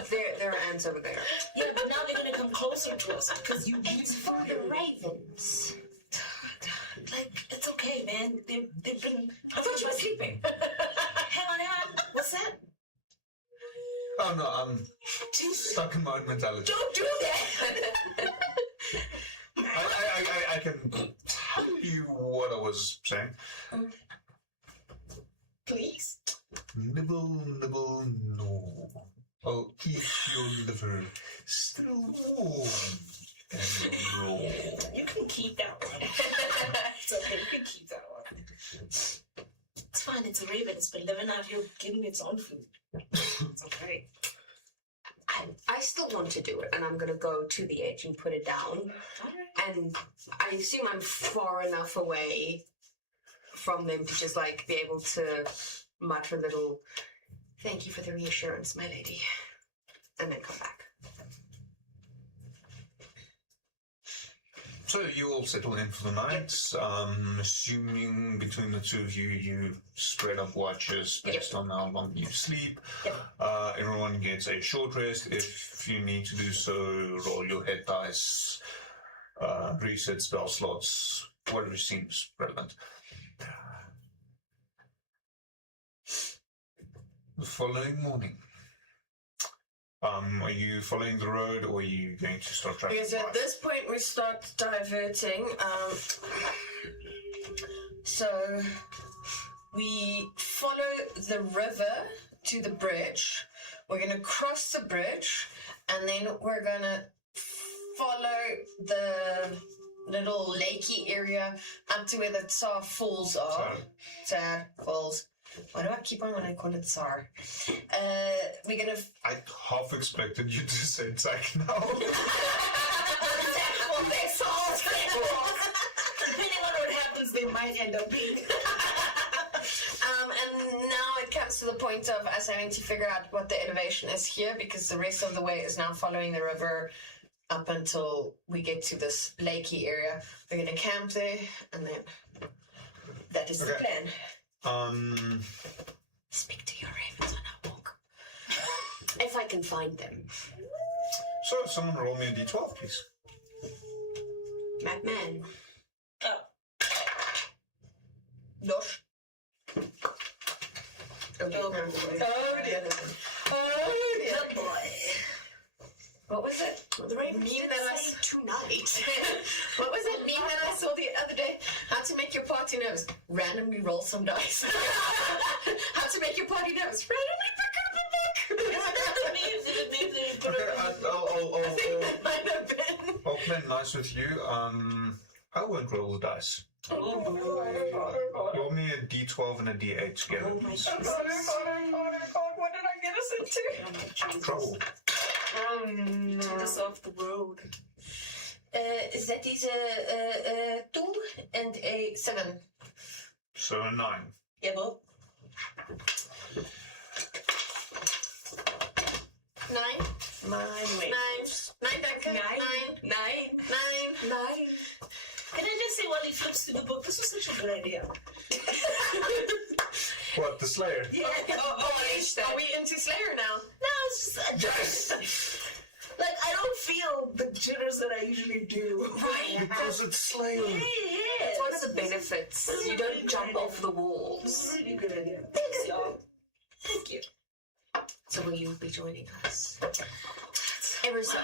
There are ants over there. Yeah, but now they're gonna come closer to us because you. It's for the ravens. Like, it's okay, man. They've been. I thought you were sleeping. Hang on. What's that? Oh no, I'm stuck in my own mentality. Don't do that. I can tell you what I was saying. Please. Nibble, nibble, no. I'll eat your liver. Still warm and raw. You can keep that one. It's okay, you can keep that one. It's fine, it's a raven. It's been living out here getting its own food. It's okay. I still want to do it, and I'm gonna go to the edge and put it down. And I assume I'm far enough away from them to just like be able to mutter a little "Thank you for the reassurance, my lady," and then come back. So you all settle in for the night. Assuming between the two of you, you spread up watches based on how long you sleep. Everyone gets a short rest. If you need to do so, roll your head dice, reset spell slots, whatever seems relevant. The following morning. Are you following the road, or are you going to start tracking? Because at this point we start diverting. So we follow the river to the bridge. We're going to cross the bridge, and then we're going to follow the little lakey area up to where the Tsar Falls are. Tsar Falls. Why do I keep on when I call it Tsar? We're gonna. I half expected you to say Zach now. Depending on what happens, they might end up being. And now it comes to the point of us having to figure out what the innovation is here, because the rest of the way is now following the river up until we get to this lakey area. We're gonna camp there, and then that is the plan. Speak to your ravens on our walk. If I can find them. So, someone roll me a d12, please. Madman. Dos. Oh dear. Oh boy. What was it? The raven meme did that say tonight. What was that meme that I saw the other day? How to make your party nervous. Randomly roll some dice. How to make your party nervous. Randomly pick up a book. I'll play nice with you. I won't roll the dice. Roll me a d12 and a d8 together. Please. God, what did I get us into? Trouble. Us off the road. That is a 2 and a 7. So a 9. Yeah, well. 9. 9. 9, Duncan. 9. Can I just say while he flips through the book, this was such a good idea. What, the Slayer? Yeah. Are we into Slayer now? No, Yes! Like, I don't feel the jitters that I usually do. Right. Because it's slaying. It's one of the benefits. You don't jump off the walls. Really good idea. Thanks, y'all. Thank you. So will you be joining us? Ever so.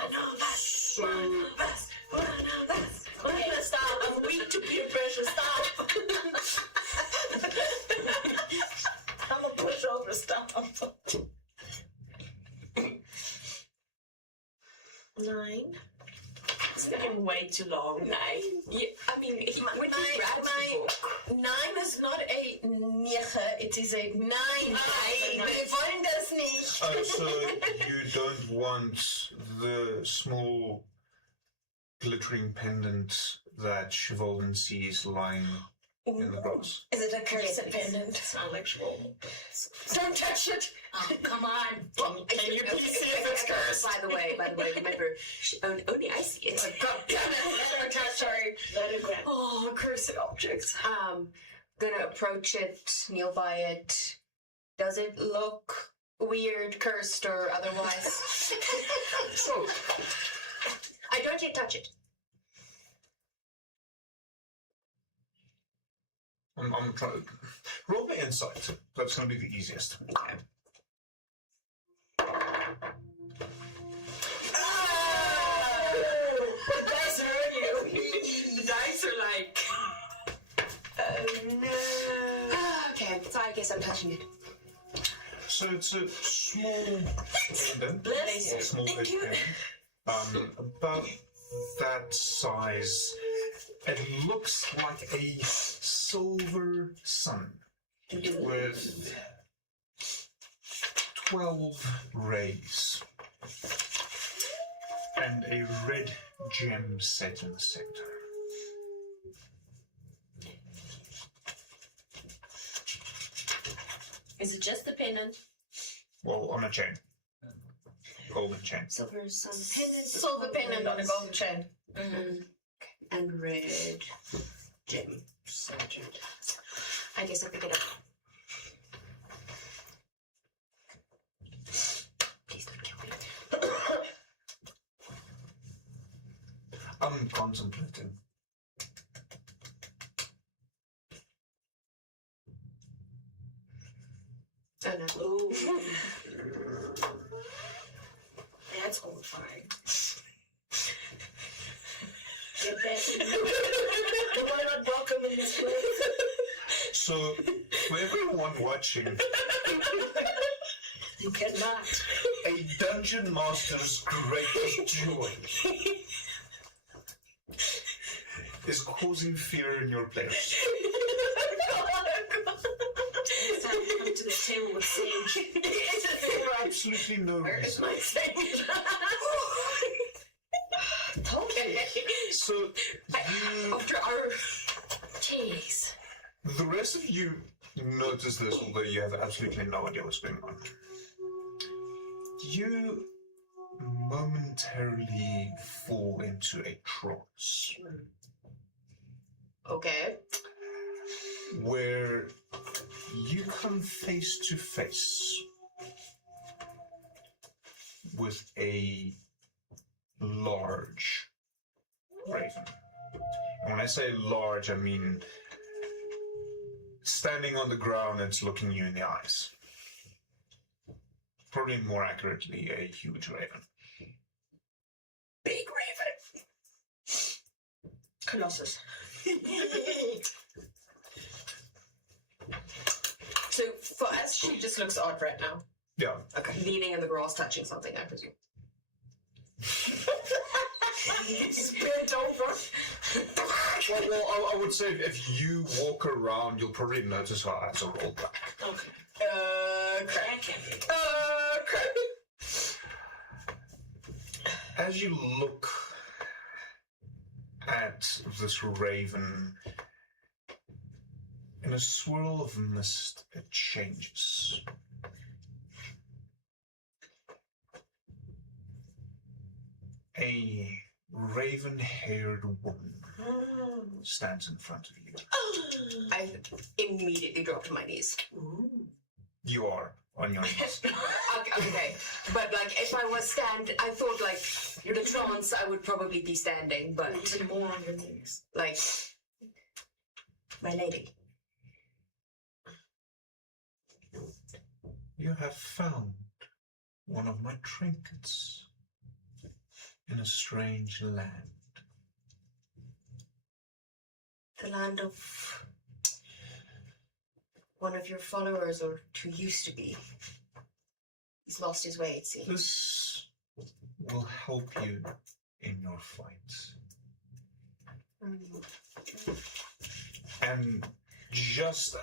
Okay, stop. I'm weak to peer pressure. Stop. I'm a pushover. Stop. 9. It's been way too long. 9. Yeah, I mean, when he grabs the book. 9 is not a 9, it is a 9. Wir wollen das nicht. Oh, so you don't want the small glittering pendant that Chevalin sees lying in the grass? Is it a cursed pendant? It's not like troll. Don't touch it. Oh, come on. Can you please see if it's cursed? By the way, remember, only I see it. God damn it. Don't touch, sorry. Let it grab. Oh, cursed object. Gonna approach it, kneel by it. Does it look weird, cursed, or otherwise? I don't yet touch it. I'm trying to roll my insight. That's going to be the easiest. Okay. The dice are on you. The dice are like... Oh, no. Okay, so I guess I'm touching it. So it's a small pendant. Bless you. Small Thank you. pendant. About that size. It looks like a silver sun with 12 rays and a red gem set in the center. Is it just the pendant? Well, on a chain. Golden chain. Silver sun pendant. Silver pendant on a golden chain. And red gem centered. I guess I pick it up. Please don't kill me. I'm contemplating. Oh no. Ooh. That's horrifying. Get back in the Am I not welcome in this place? So, for everyone watching, You cannot. a dungeon master's greatest joy is causing fear in your players. It's time to come to the table with Sage. For absolutely no reason. My Sage. Okay. So, you, After our... Jeez. the rest of you notice this, although you have absolutely no idea what's going on. You momentarily fall into a trance Okay. where you come face to face with a large raven. And when I say large, I mean standing on the ground and it's looking you in the eyes. Probably more accurately, a huge raven. Big Raven. Colossus. So for us, she just looks odd right now. Yeah. Okay. Leaning in the grass, touching something, I presume. It's bent over. Well, I would say if you walk around, you'll probably notice her eyes are rolled back. Okay. Okay. As you look at this raven, in a swirl of mist, it changes. A raven-haired woman stands in front of you. I immediately drop to my knees. You are on your knees. Okay, but like if I was I thought like the trance, I would probably be standing, but Even more on your knees. like, my lady. You have found one of my trinkets in a strange land. The land of one of your followers, or who used to be. He's lost his way, it seems. This will help you in your fight. And just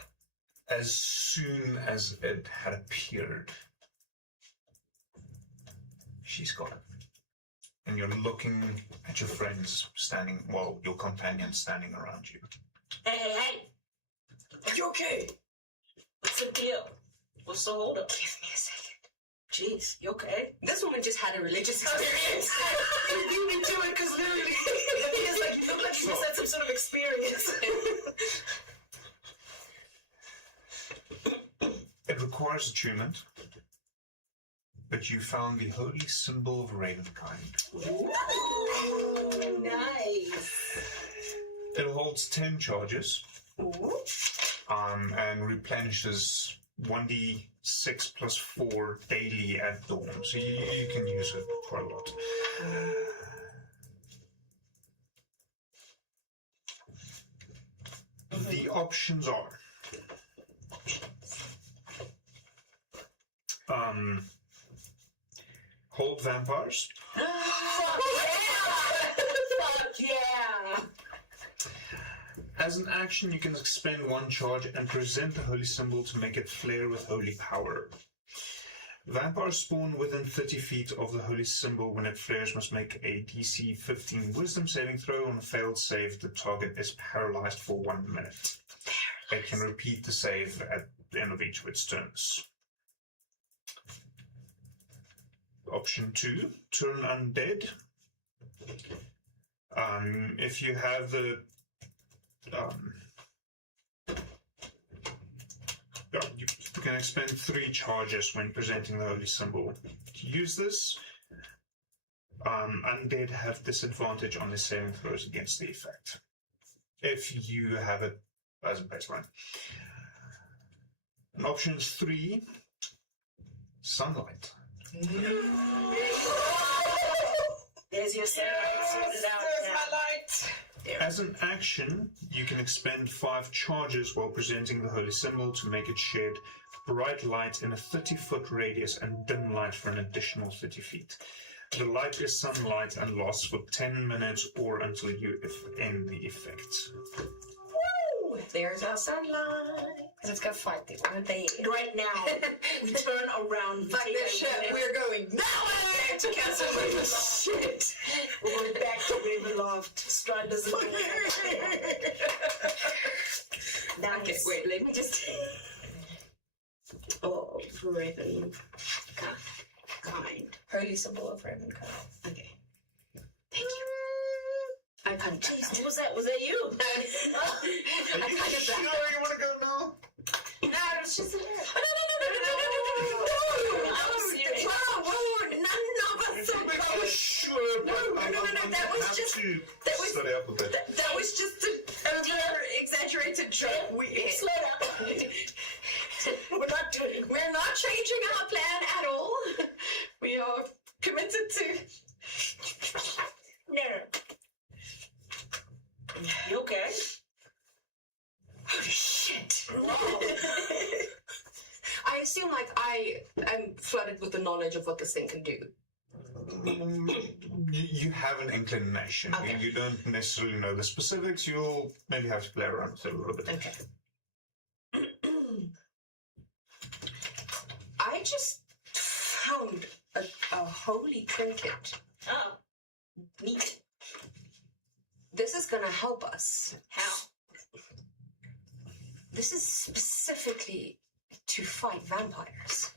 as soon as it had appeared, she's gone. And you're looking at your friends standing, well, your companions standing around you. Hey! Are you okay? What's the deal? What's the holdup? Give me a second. Jeez, you okay? This woman just had a religious experience. You beat me to it because literally, it's like you look like you just had some sort of experience. It requires attunement, but you found the holy symbol of Ravenkind. Ooh, nice. It holds 10 charges, and replenishes 1d6 plus 4 daily at dawn, so you can use it quite a lot. The options are hold vampires, Fuck yeah! As an action, you can expend 1 charge and present the holy symbol to make it flare with holy power. Vampires spawn within 30 feet of the holy symbol. When it flares, must make a DC 15 wisdom saving throw. On a failed save, the target is paralyzed for 1 minute. It can repeat the save at the end of each of its turns. Option 2, turn undead. If you have the you can expend 3 charges when presenting the holy symbol. To use this, undead have disadvantage on the saving throws against the effect, if you have it as a baseline. And option 3, sunlight. There's your sunlight. There's my light. As an action, you can expend 5 charges while presenting the holy symbol to make it shed bright light in a 30-foot radius and dim light for an additional 30 feet. The light is sunlight and lasts for 10 minutes or until you end the effect. Woo! There's our sunlight. Let's go fight them. Aren't they? Right now, we turn around. Fuck this shit, we're going now to cancel this shit. We're going back to Ravenloft. Strahd doesn't do it. Okay, wait, let me just... Oh, Ravenkind. Holy symbol of Ravenkind. Okay. Thank you. I kind of... Jeez, what was that? Was that you? Are you sure you want to go now? No, it was just a No. That was just an over-exaggerated joke. Slow down. We're not changing our plan at all. We are committed to. No. You okay? Holy shit! I assume, like, I'm flooded with the knowledge of what this thing can do. You have an inclination. Okay. You don't necessarily know the specifics. You'll maybe have to play around with it a little bit. Okay. I just found a holy trinket. Oh. Neat. This is gonna help us. How? This is specifically to fight vampires.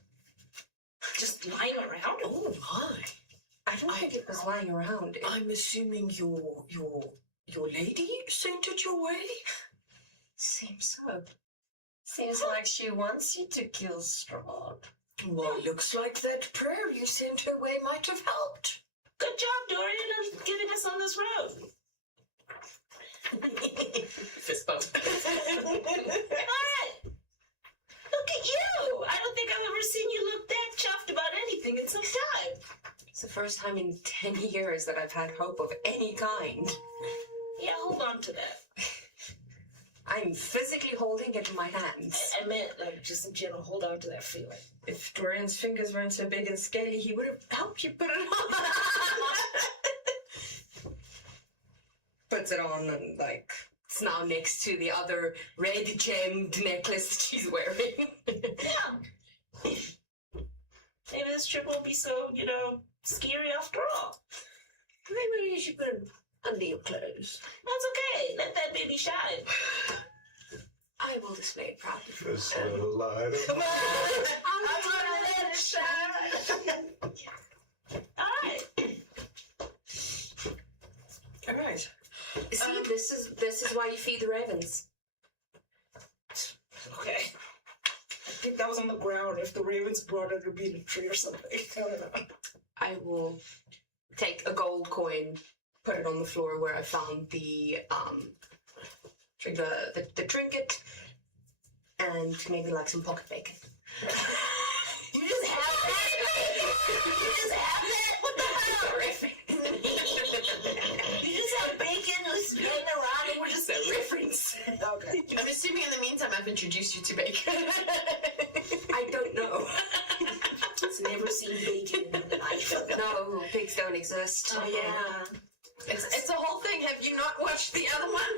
Just lying around? Oh my! I don't think it was lying around. I'm assuming your lady sent it your way. Seems so. Seems like she wants you to kill Strahd. Well, looks like that prayer you sent her way might have helped. Good job, Dorian, of getting us on this road. Fist bump. Alright. Look at you! I don't think I've ever seen you look that chuffed about anything in some time. It's the first time in 10 years that I've had hope of any kind. Yeah, hold on to that. I'm physically holding it in my hands. I meant, like, just in general, hold on to that feeling. If Dorian's fingers weren't so big and scaly, he would have helped you put it on. Puts it on and, like, it's now next to the other red gemmed necklace that she's wearing. Yeah. Maybe this trip won't be so, scary after all. Maybe you should put it under your clothes. That's okay. Let that baby shine. I will display it proudly. Just a little light of I'm gonna let it shine. Alright. Alright. See, this is why you feed the ravens. Okay. I think that was on the ground. If the ravens brought it, it would be in a tree or something. I don't know. I will take a gold coin, put it on the floor where I found the trinket, and maybe like some pocket bacon. You just have that? You just have that? What the hell? You just have bacon who's spinning around and we're just a reference. Okay. I'm assuming in the meantime I've introduced you to bacon. I don't know. It's never seen bacon in my life. No, pigs don't exist. Oh, yeah. It's a whole thing. Have you not watched the other one?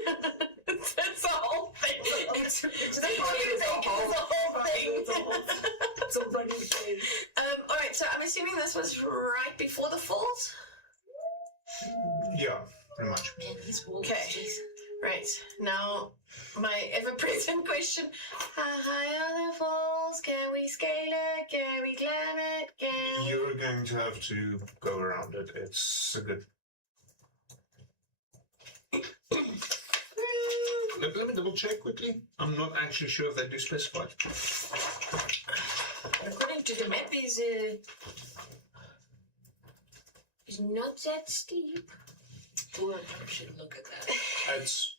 it's a whole thing. It's a whole thing. It's a running thing. Alright, so I'm assuming this was right before the falls? Yeah, pretty much. Man, these wolves. Okay. Jeez. Right. Now, my ever-present question. How high are the falls? Can we scale it? Can we climb it? You're going to have to go around it. It's a good. Let me double check quickly. I'm not actually sure if they do specify. According to the map, is not that steep. Ooh, I should look at that. It's.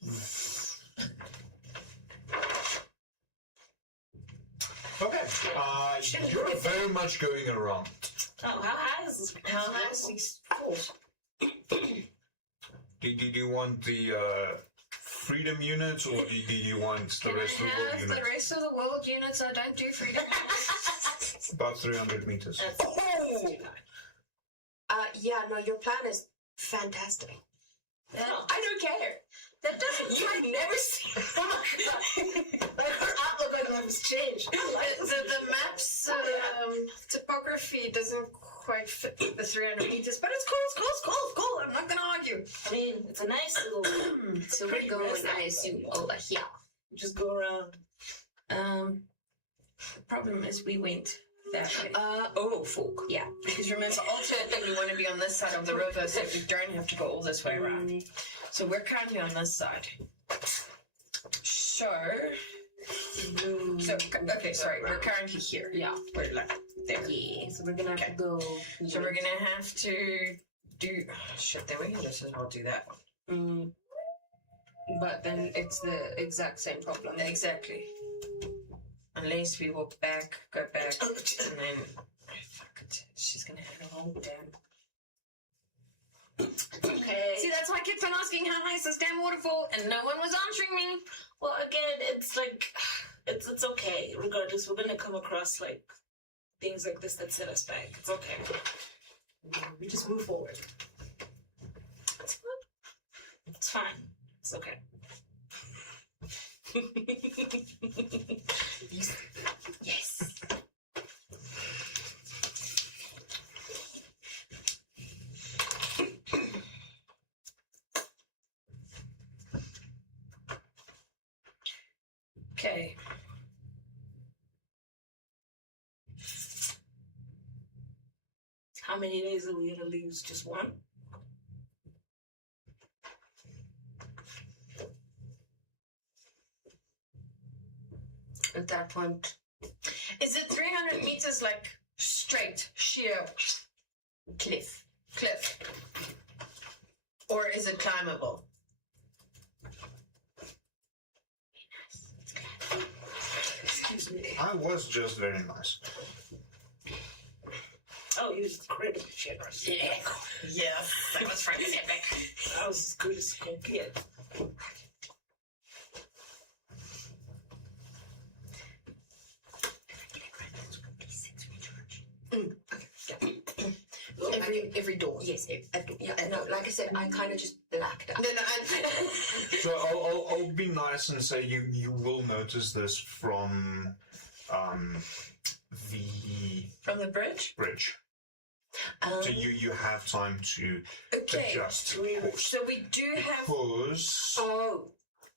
Okay. You're very much going around. Oh, how high is this? How high is these falls? Do you want the freedom units, or do you want the rest of the world The units? rest of the world units, I don't do freedom. About 300 meters. Yeah, no, your plan is fantastic. I don't care. That doesn't. You've never seen. Oh my god. Like her outlook on life has changed. The map's topography doesn't quite fit the 300 meters, but it's cool. I'm not gonna argue. I mean, it's a nice little. So we're going, I assume, over here. Just go around. The problem is we went that way. Fork. Yeah. Because remember, ultimately we want to be on this side of the river, so we don't have to go all this way around. So we're currently on this side. So, okay, sorry, we're currently here. Yeah. We're like there. Yeah. So we're gonna have to go. So we're gonna have to do. Shit, then we can just as well do that one. But then it's the exact same problem. Exactly. Unless we walk back, go back, and then. Fuck it. She's gonna have a whole damn. Okay. See, that's why I kept on asking how high is this damn waterfall, and no one was answering me. Well, again, it's like, it's okay. Regardless, we're gonna come across like things like this that set us back. It's okay. We just move forward. It's fine. It's fine. It's okay. Yes. Okay. How many days are we gonna lose? Just one? At that point, Is it 300 200 meters like straight, sheer Cliff. cliff? Or is it climbable? Excuse me. I was just very nice. Oh, you was incredibly generous. Yes, that was fantastic. I was as good as it could get. Every door. Yes, no, like I said, I kind of just blacked out. No, So I'll be nice and say you will notice this from the from the bridge. bridge. So you have time to Okay. adjust course. So we do have. Because Oh,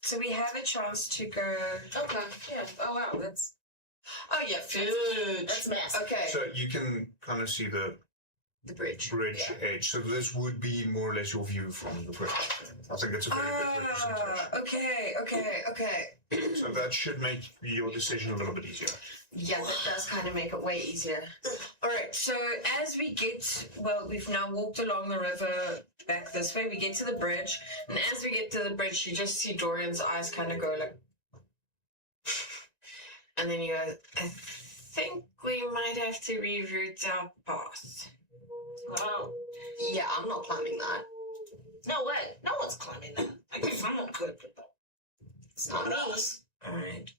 so we have a chance to go. Okay, yeah. Oh, wow, that's... Oh yeah, food. That's massive. Okay, so you can kind of see the the bridge. bridge edge. So this would be more or less your view from the bridge. I think it's a very good representation. Okay. So that should make your decision a little bit easier. Yeah, that does kind of make it way easier. All right, so as we get, well, we've now walked along the river back this way. We get to the bridge, and as we get to the bridge, you just see Dorian's eyes kind of go like, and then you go, I think we might have to reroute our path. Wow. Yeah, I'm not climbing that. No way. No one's climbing that. I guess someone could, but it's not us. All right.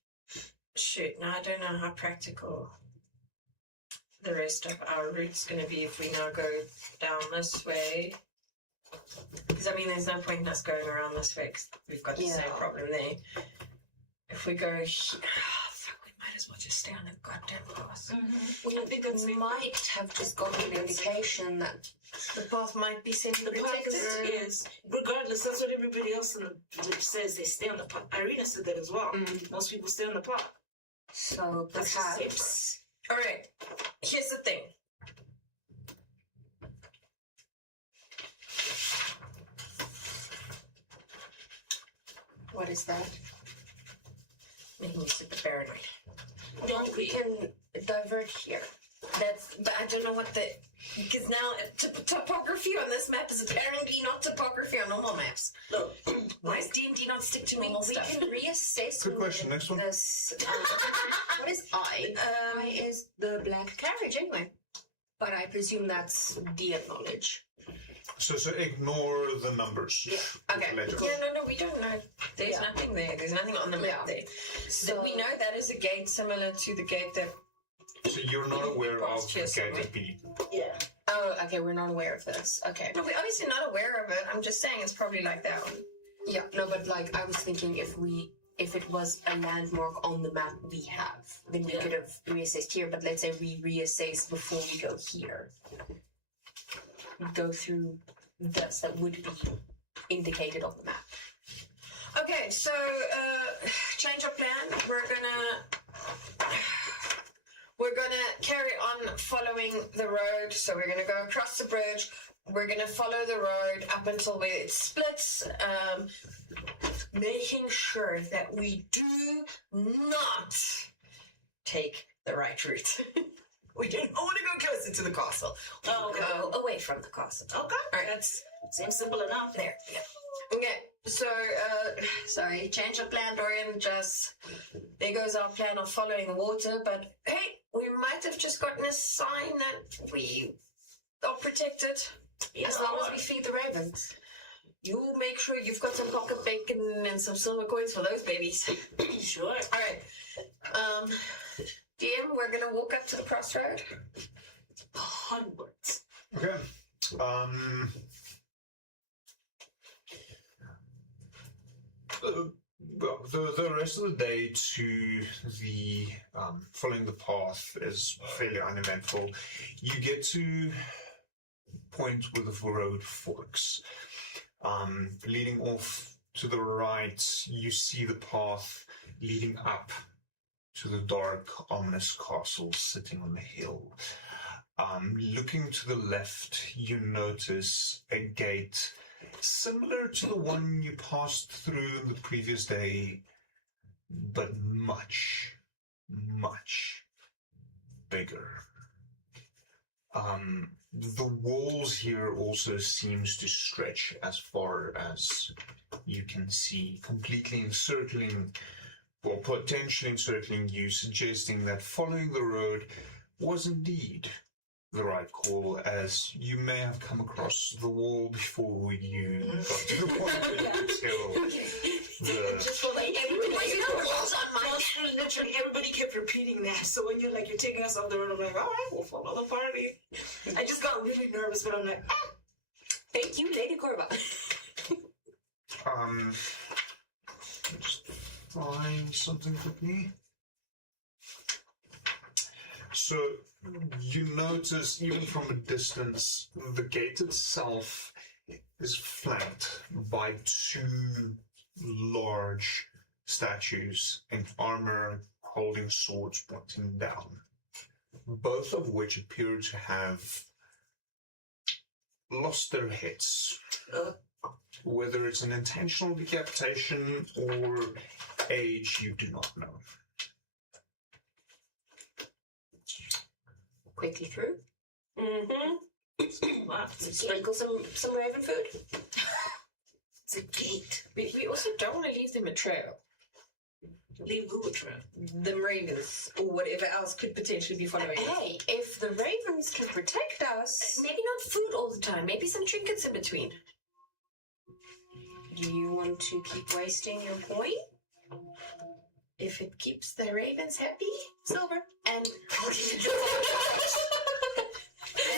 Shoot, now I don't know how practical the rest of our route's going to be if we now go down this way. Because, I mean, there's no point in us going around this way because we've got the same problem there. If we go here, we might as well just stay on the goddamn path. Well, I think we might have just gotten an indication that The path might be The semi-protected. path is, regardless, that's what everybody else in the village says. They stay on the path. Irina said that as well. Most people stay on the path. so That's perhaps. All right, here's the thing. What is that? Making me super paranoid. Don't We be. can divert here. That's, but I don't know what the, because now topography on this map is apparently not topography on normal maps. Look, Why does D&D not stick to normal We stuff? can reassess. Good question. Next one. This. What is I? I is the black carriage anyway. But I presume that's the knowledge. So ignore the numbers. Yeah. Okay. Later. Yeah, no, we don't know. There's nothing there. There's nothing on the map Yeah. there. So We know that is a gate similar to the gate that. So you're not aware of Past here the gate somewhere. B. yeah. Oh, okay. We're not aware of this. Okay. No, we're obviously not aware of it. I'm just saying it's probably like that one. Yeah. No, but like I was thinking, if it was a landmark on the map we have, then we could have reassessed here. But let's say we reassess before we go here. We go through this that would be indicated on the map. Okay, so change of plan. We're gonna carry on following the road. So we're gonna go across the bridge. We're gonna follow the road up until where it splits, making sure that we do not take the right route. We don't want to go closer to the castle. Oh, Go away from the castle. Okay. All right. That's seems simple enough. There. Yeah. Okay. So, sorry. Change of plan, Dorian. Just there goes our plan of following the water. But hey, we might have just gotten a sign that we are protected as long as we feed the ravens. You make sure you've got some pocket bacon and some silver coins for those babies. Sure. All right. DM, we're gonna walk up to the crossroad. Onwards. Okay. Well, the rest of the day to the following the path is fairly uneventful. You get to point where the road forks. Leading off to the right, you see the path leading up to the dark, ominous castle sitting on the hill. Looking to the left, you notice a gate similar to the one you passed through the previous day, but much, much bigger. The walls here also seems to stretch as far as you can see, completely encircling, or potentially encircling you, suggesting that following the road was indeed the right call, as you may have come across the wall before you got to the point where you could tell Just for like literally everybody kept repeating that. So when you're taking us off the road, I'm like, all right, we'll follow the party. I just got really nervous, but I'm like, Thank you, Lady Corva. Just find something quickly. So you notice, even from a distance, the gate itself is flanked by two large statues in armor holding swords pointing down, both of which appear to have lost their heads. Whether it's an intentional decapitation or age, you do not know. Quickly through. wow, Sprinkle some raven food. it's a gate. We also don't want to leave them a trail. Leave who a trail? The ravens, or whatever else could potentially be following us. Hey, if the ravens can protect us, Maybe not food all the time, maybe some trinkets in between. do you want to keep wasting your coin? If it keeps the ravens happy, silver. And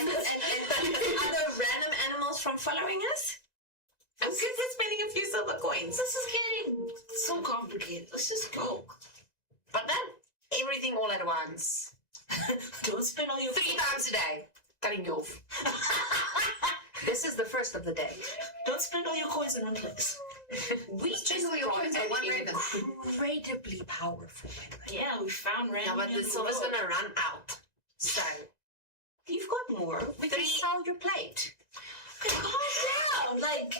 other random animals from following us? I'm good with spending a few silver coins. This is getting so complicated. Let's just go. But then, everything all at once. Don't spend all your 3 times a day. Cutting you off. This is the first of the day. Don't spend all your coins in one place. We just got an incredibly powerful weapon. Yeah, we found Yeah, random. but the silver's gonna run out. So, You've got more. We can sell your plate. Okay, calm down. Like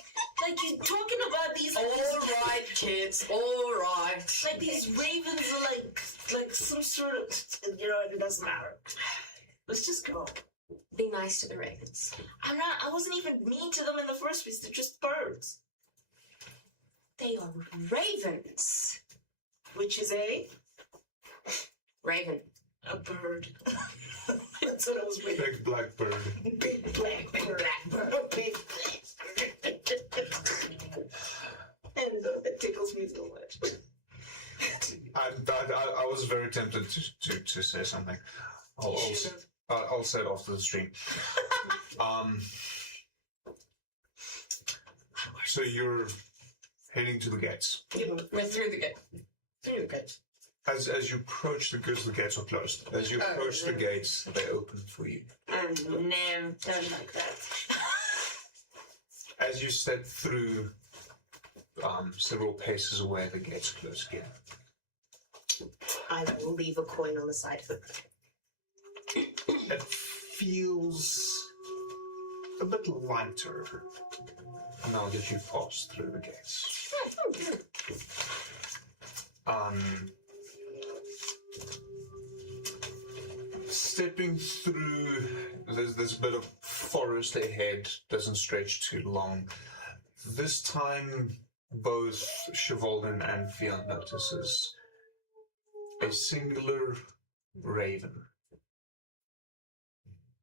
you're talking about these. all right, kids, all right. Like these ravens are like some sort of. It doesn't matter. Let's just go. Be nice to the ravens. I'm not. I wasn't even mean to them in the first place. They're just birds. They are ravens. Which is a Raven. bird. That's what I was waiting. Big black bird. Big black bird. Big black bird. And that tickles me so much. I was very tempted to say something. I'll say it after the stream. So you're heading to the gates. We're through the gate. Through the gate. As you approach the gates are closed. As you approach the gates, they open for you. No, don't like that. As you step through, several paces away, the gates close again. I will leave a coin on the side of it. It feels a bit lighter now that you've passed through the gates. Stepping through, there's a bit of forest ahead, doesn't stretch too long. This time, both Chevalden and Fion notices a singular raven,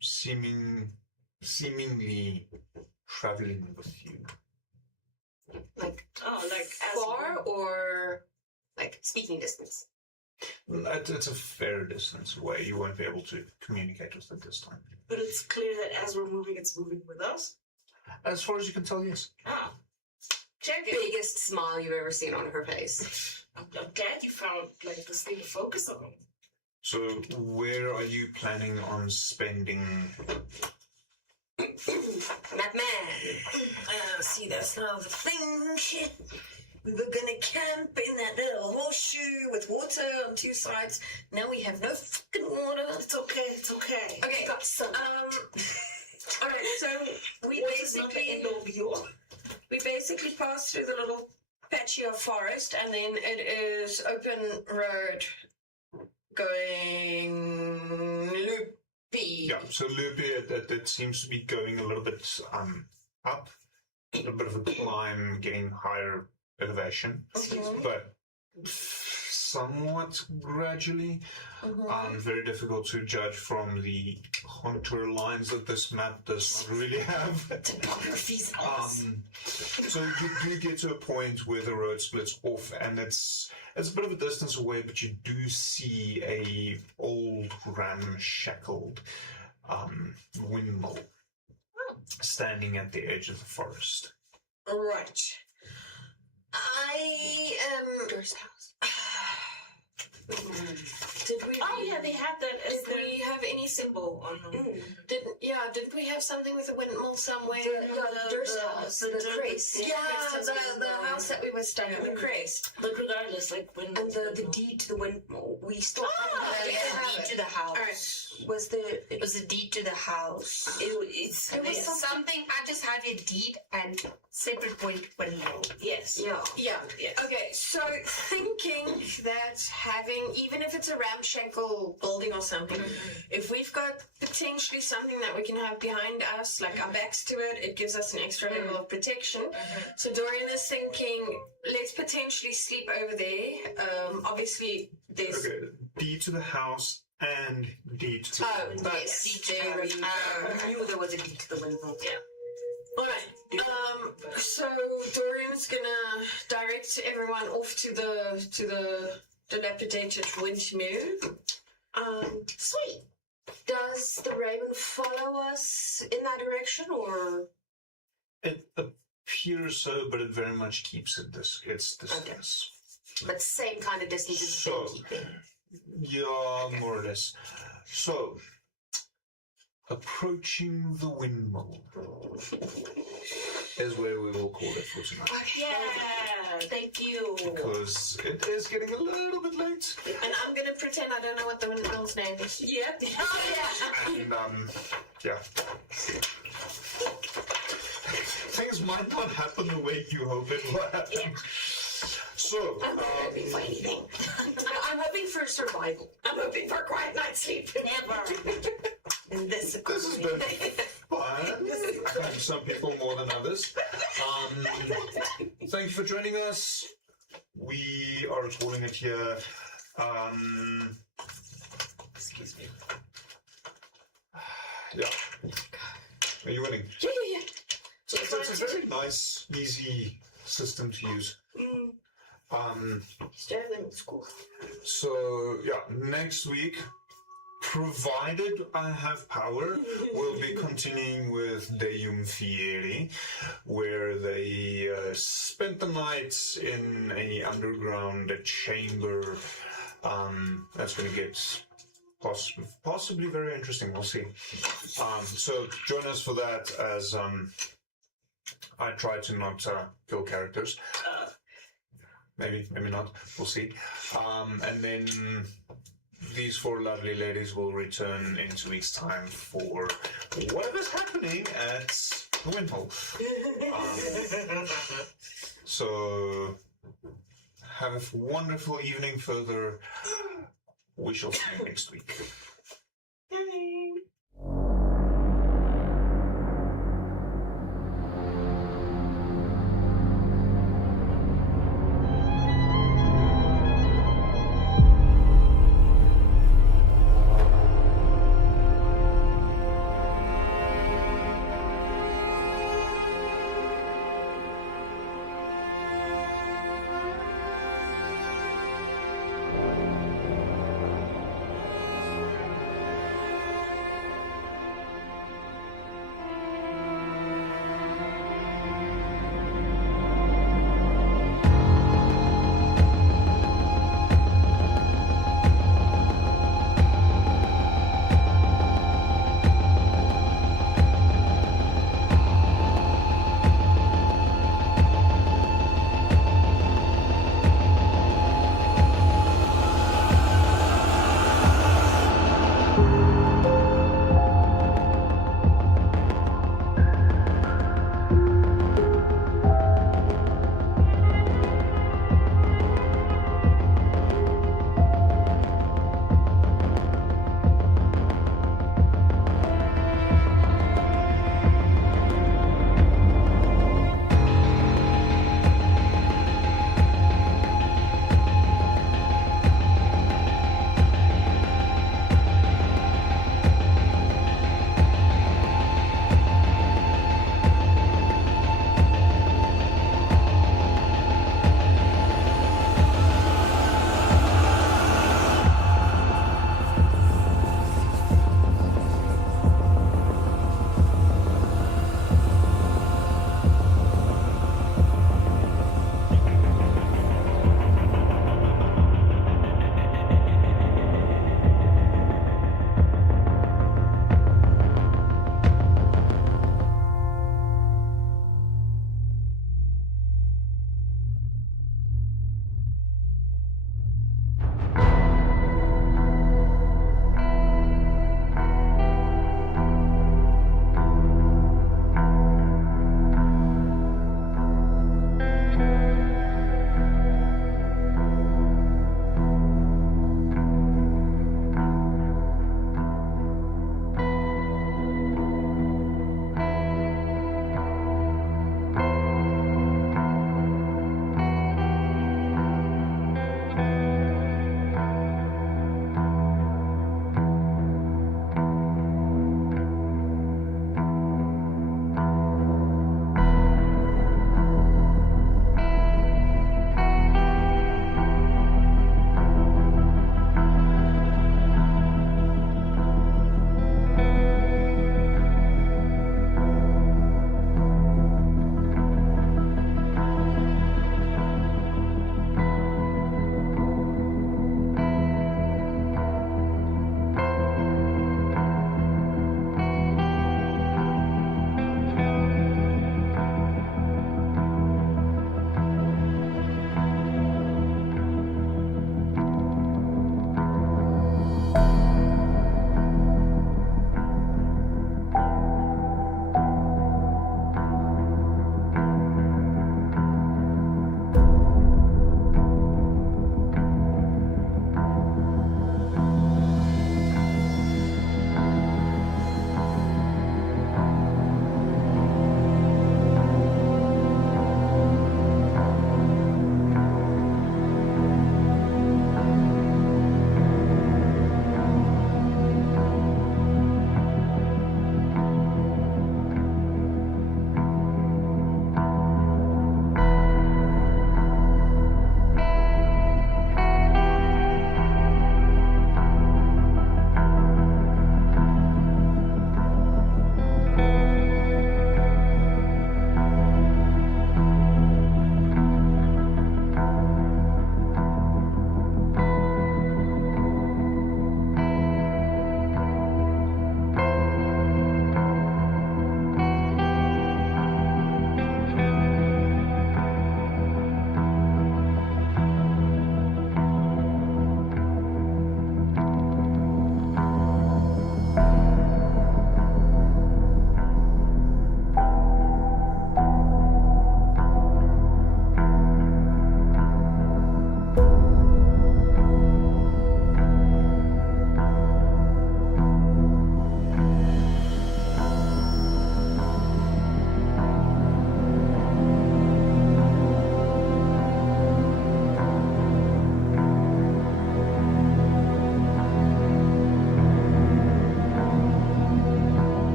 seemingly traveling with you. Like Like far or like speaking distance? It's a fair distance away. You won't be able to communicate with it this time. But it's clear that as we're moving, it's moving with us. As far as you can tell, yes. Ah. Check it. Biggest smile you've ever seen on her face. I'm glad you found this thing to focus on. So, where are you planning on spending? That man. See, that's not the thing. We were gonna camp in that little horseshoe with water on 2 sides. Now we have no fucking water. It's okay. It's okay. Okay. Got some. All right. So we Water's not the end all be all. basically pass through the little patchy of forest, and then it is open road going Yeah, so Loopy, it seems to be going a little bit up, a bit of a climb, getting higher elevation, but somewhat gradually. Very difficult to judge from the contour lines that this map does not really have. Topography's So you do get to a point where the road splits off, and it's a bit of a distance away, but you do see a old ramshackled windmill standing at the edge of the forest. Right. I am. Durst house. Did we? Oh yeah, they have that as Did we have any symbol on them? Didn't we have something with a windmill somewhere? The Durst house. The crest. Yeah, the house that we were stuck in the crest. But regardless, like when And the deed to the windmill. We still have The deed to the house. Alright. Was the It was a deed to the house. it's There's something. I just have a deed and separate point windmill. yes. yeah. Yeah. Yes. Okay, so thinking that having, even if it's a ramshackle building or something, if we've got potentially something that we can have behind us, like our backs to it, it gives us an extra level of protection. So Dorian is thinking, let's potentially sleep over there. Obviously, there's... Okay, D to the house and D to the Oh, yes. There we go. I knew there was a deed to the windmill. Yeah. Alright, so Dorian's gonna direct everyone off to the dilapidated windmill. Sweet. Does the raven follow us in that direction, or It appears so, but it very much keeps its distance. but same kind of distance as So, keeping? yeah, more or less. So, approaching the windmill is where we will call it for tonight. Yeah. Thank you. Because it is getting a little bit late. And I'm gonna pretend I don't know what the windmill's name is. Yep. Oh, yeah. And, yeah. Things might not happen the way you hope it will happen. Yeah. So, I'm not hoping for anything. I'm hoping for survival. I'm hoping for a quiet night's sleep. Never. And this this has been fun. Some people more than others. Thank you for joining us. We are recording it here. Excuse me. Yeah. Are you winning? Yeah. So it's a very nice, easy system to use. Used to have them in school. So, yeah, next week, provided I have power, we'll be continuing with Deum Fieri, where they spent the night in a underground chamber. That's going to get possibly very interesting. We'll see. So join us for that as I try to not kill characters. Maybe not. We'll see. And then these four lovely ladies will return in 2 weeks' time for whatever's happening at the windmill. So have a wonderful evening further. We shall see you next week.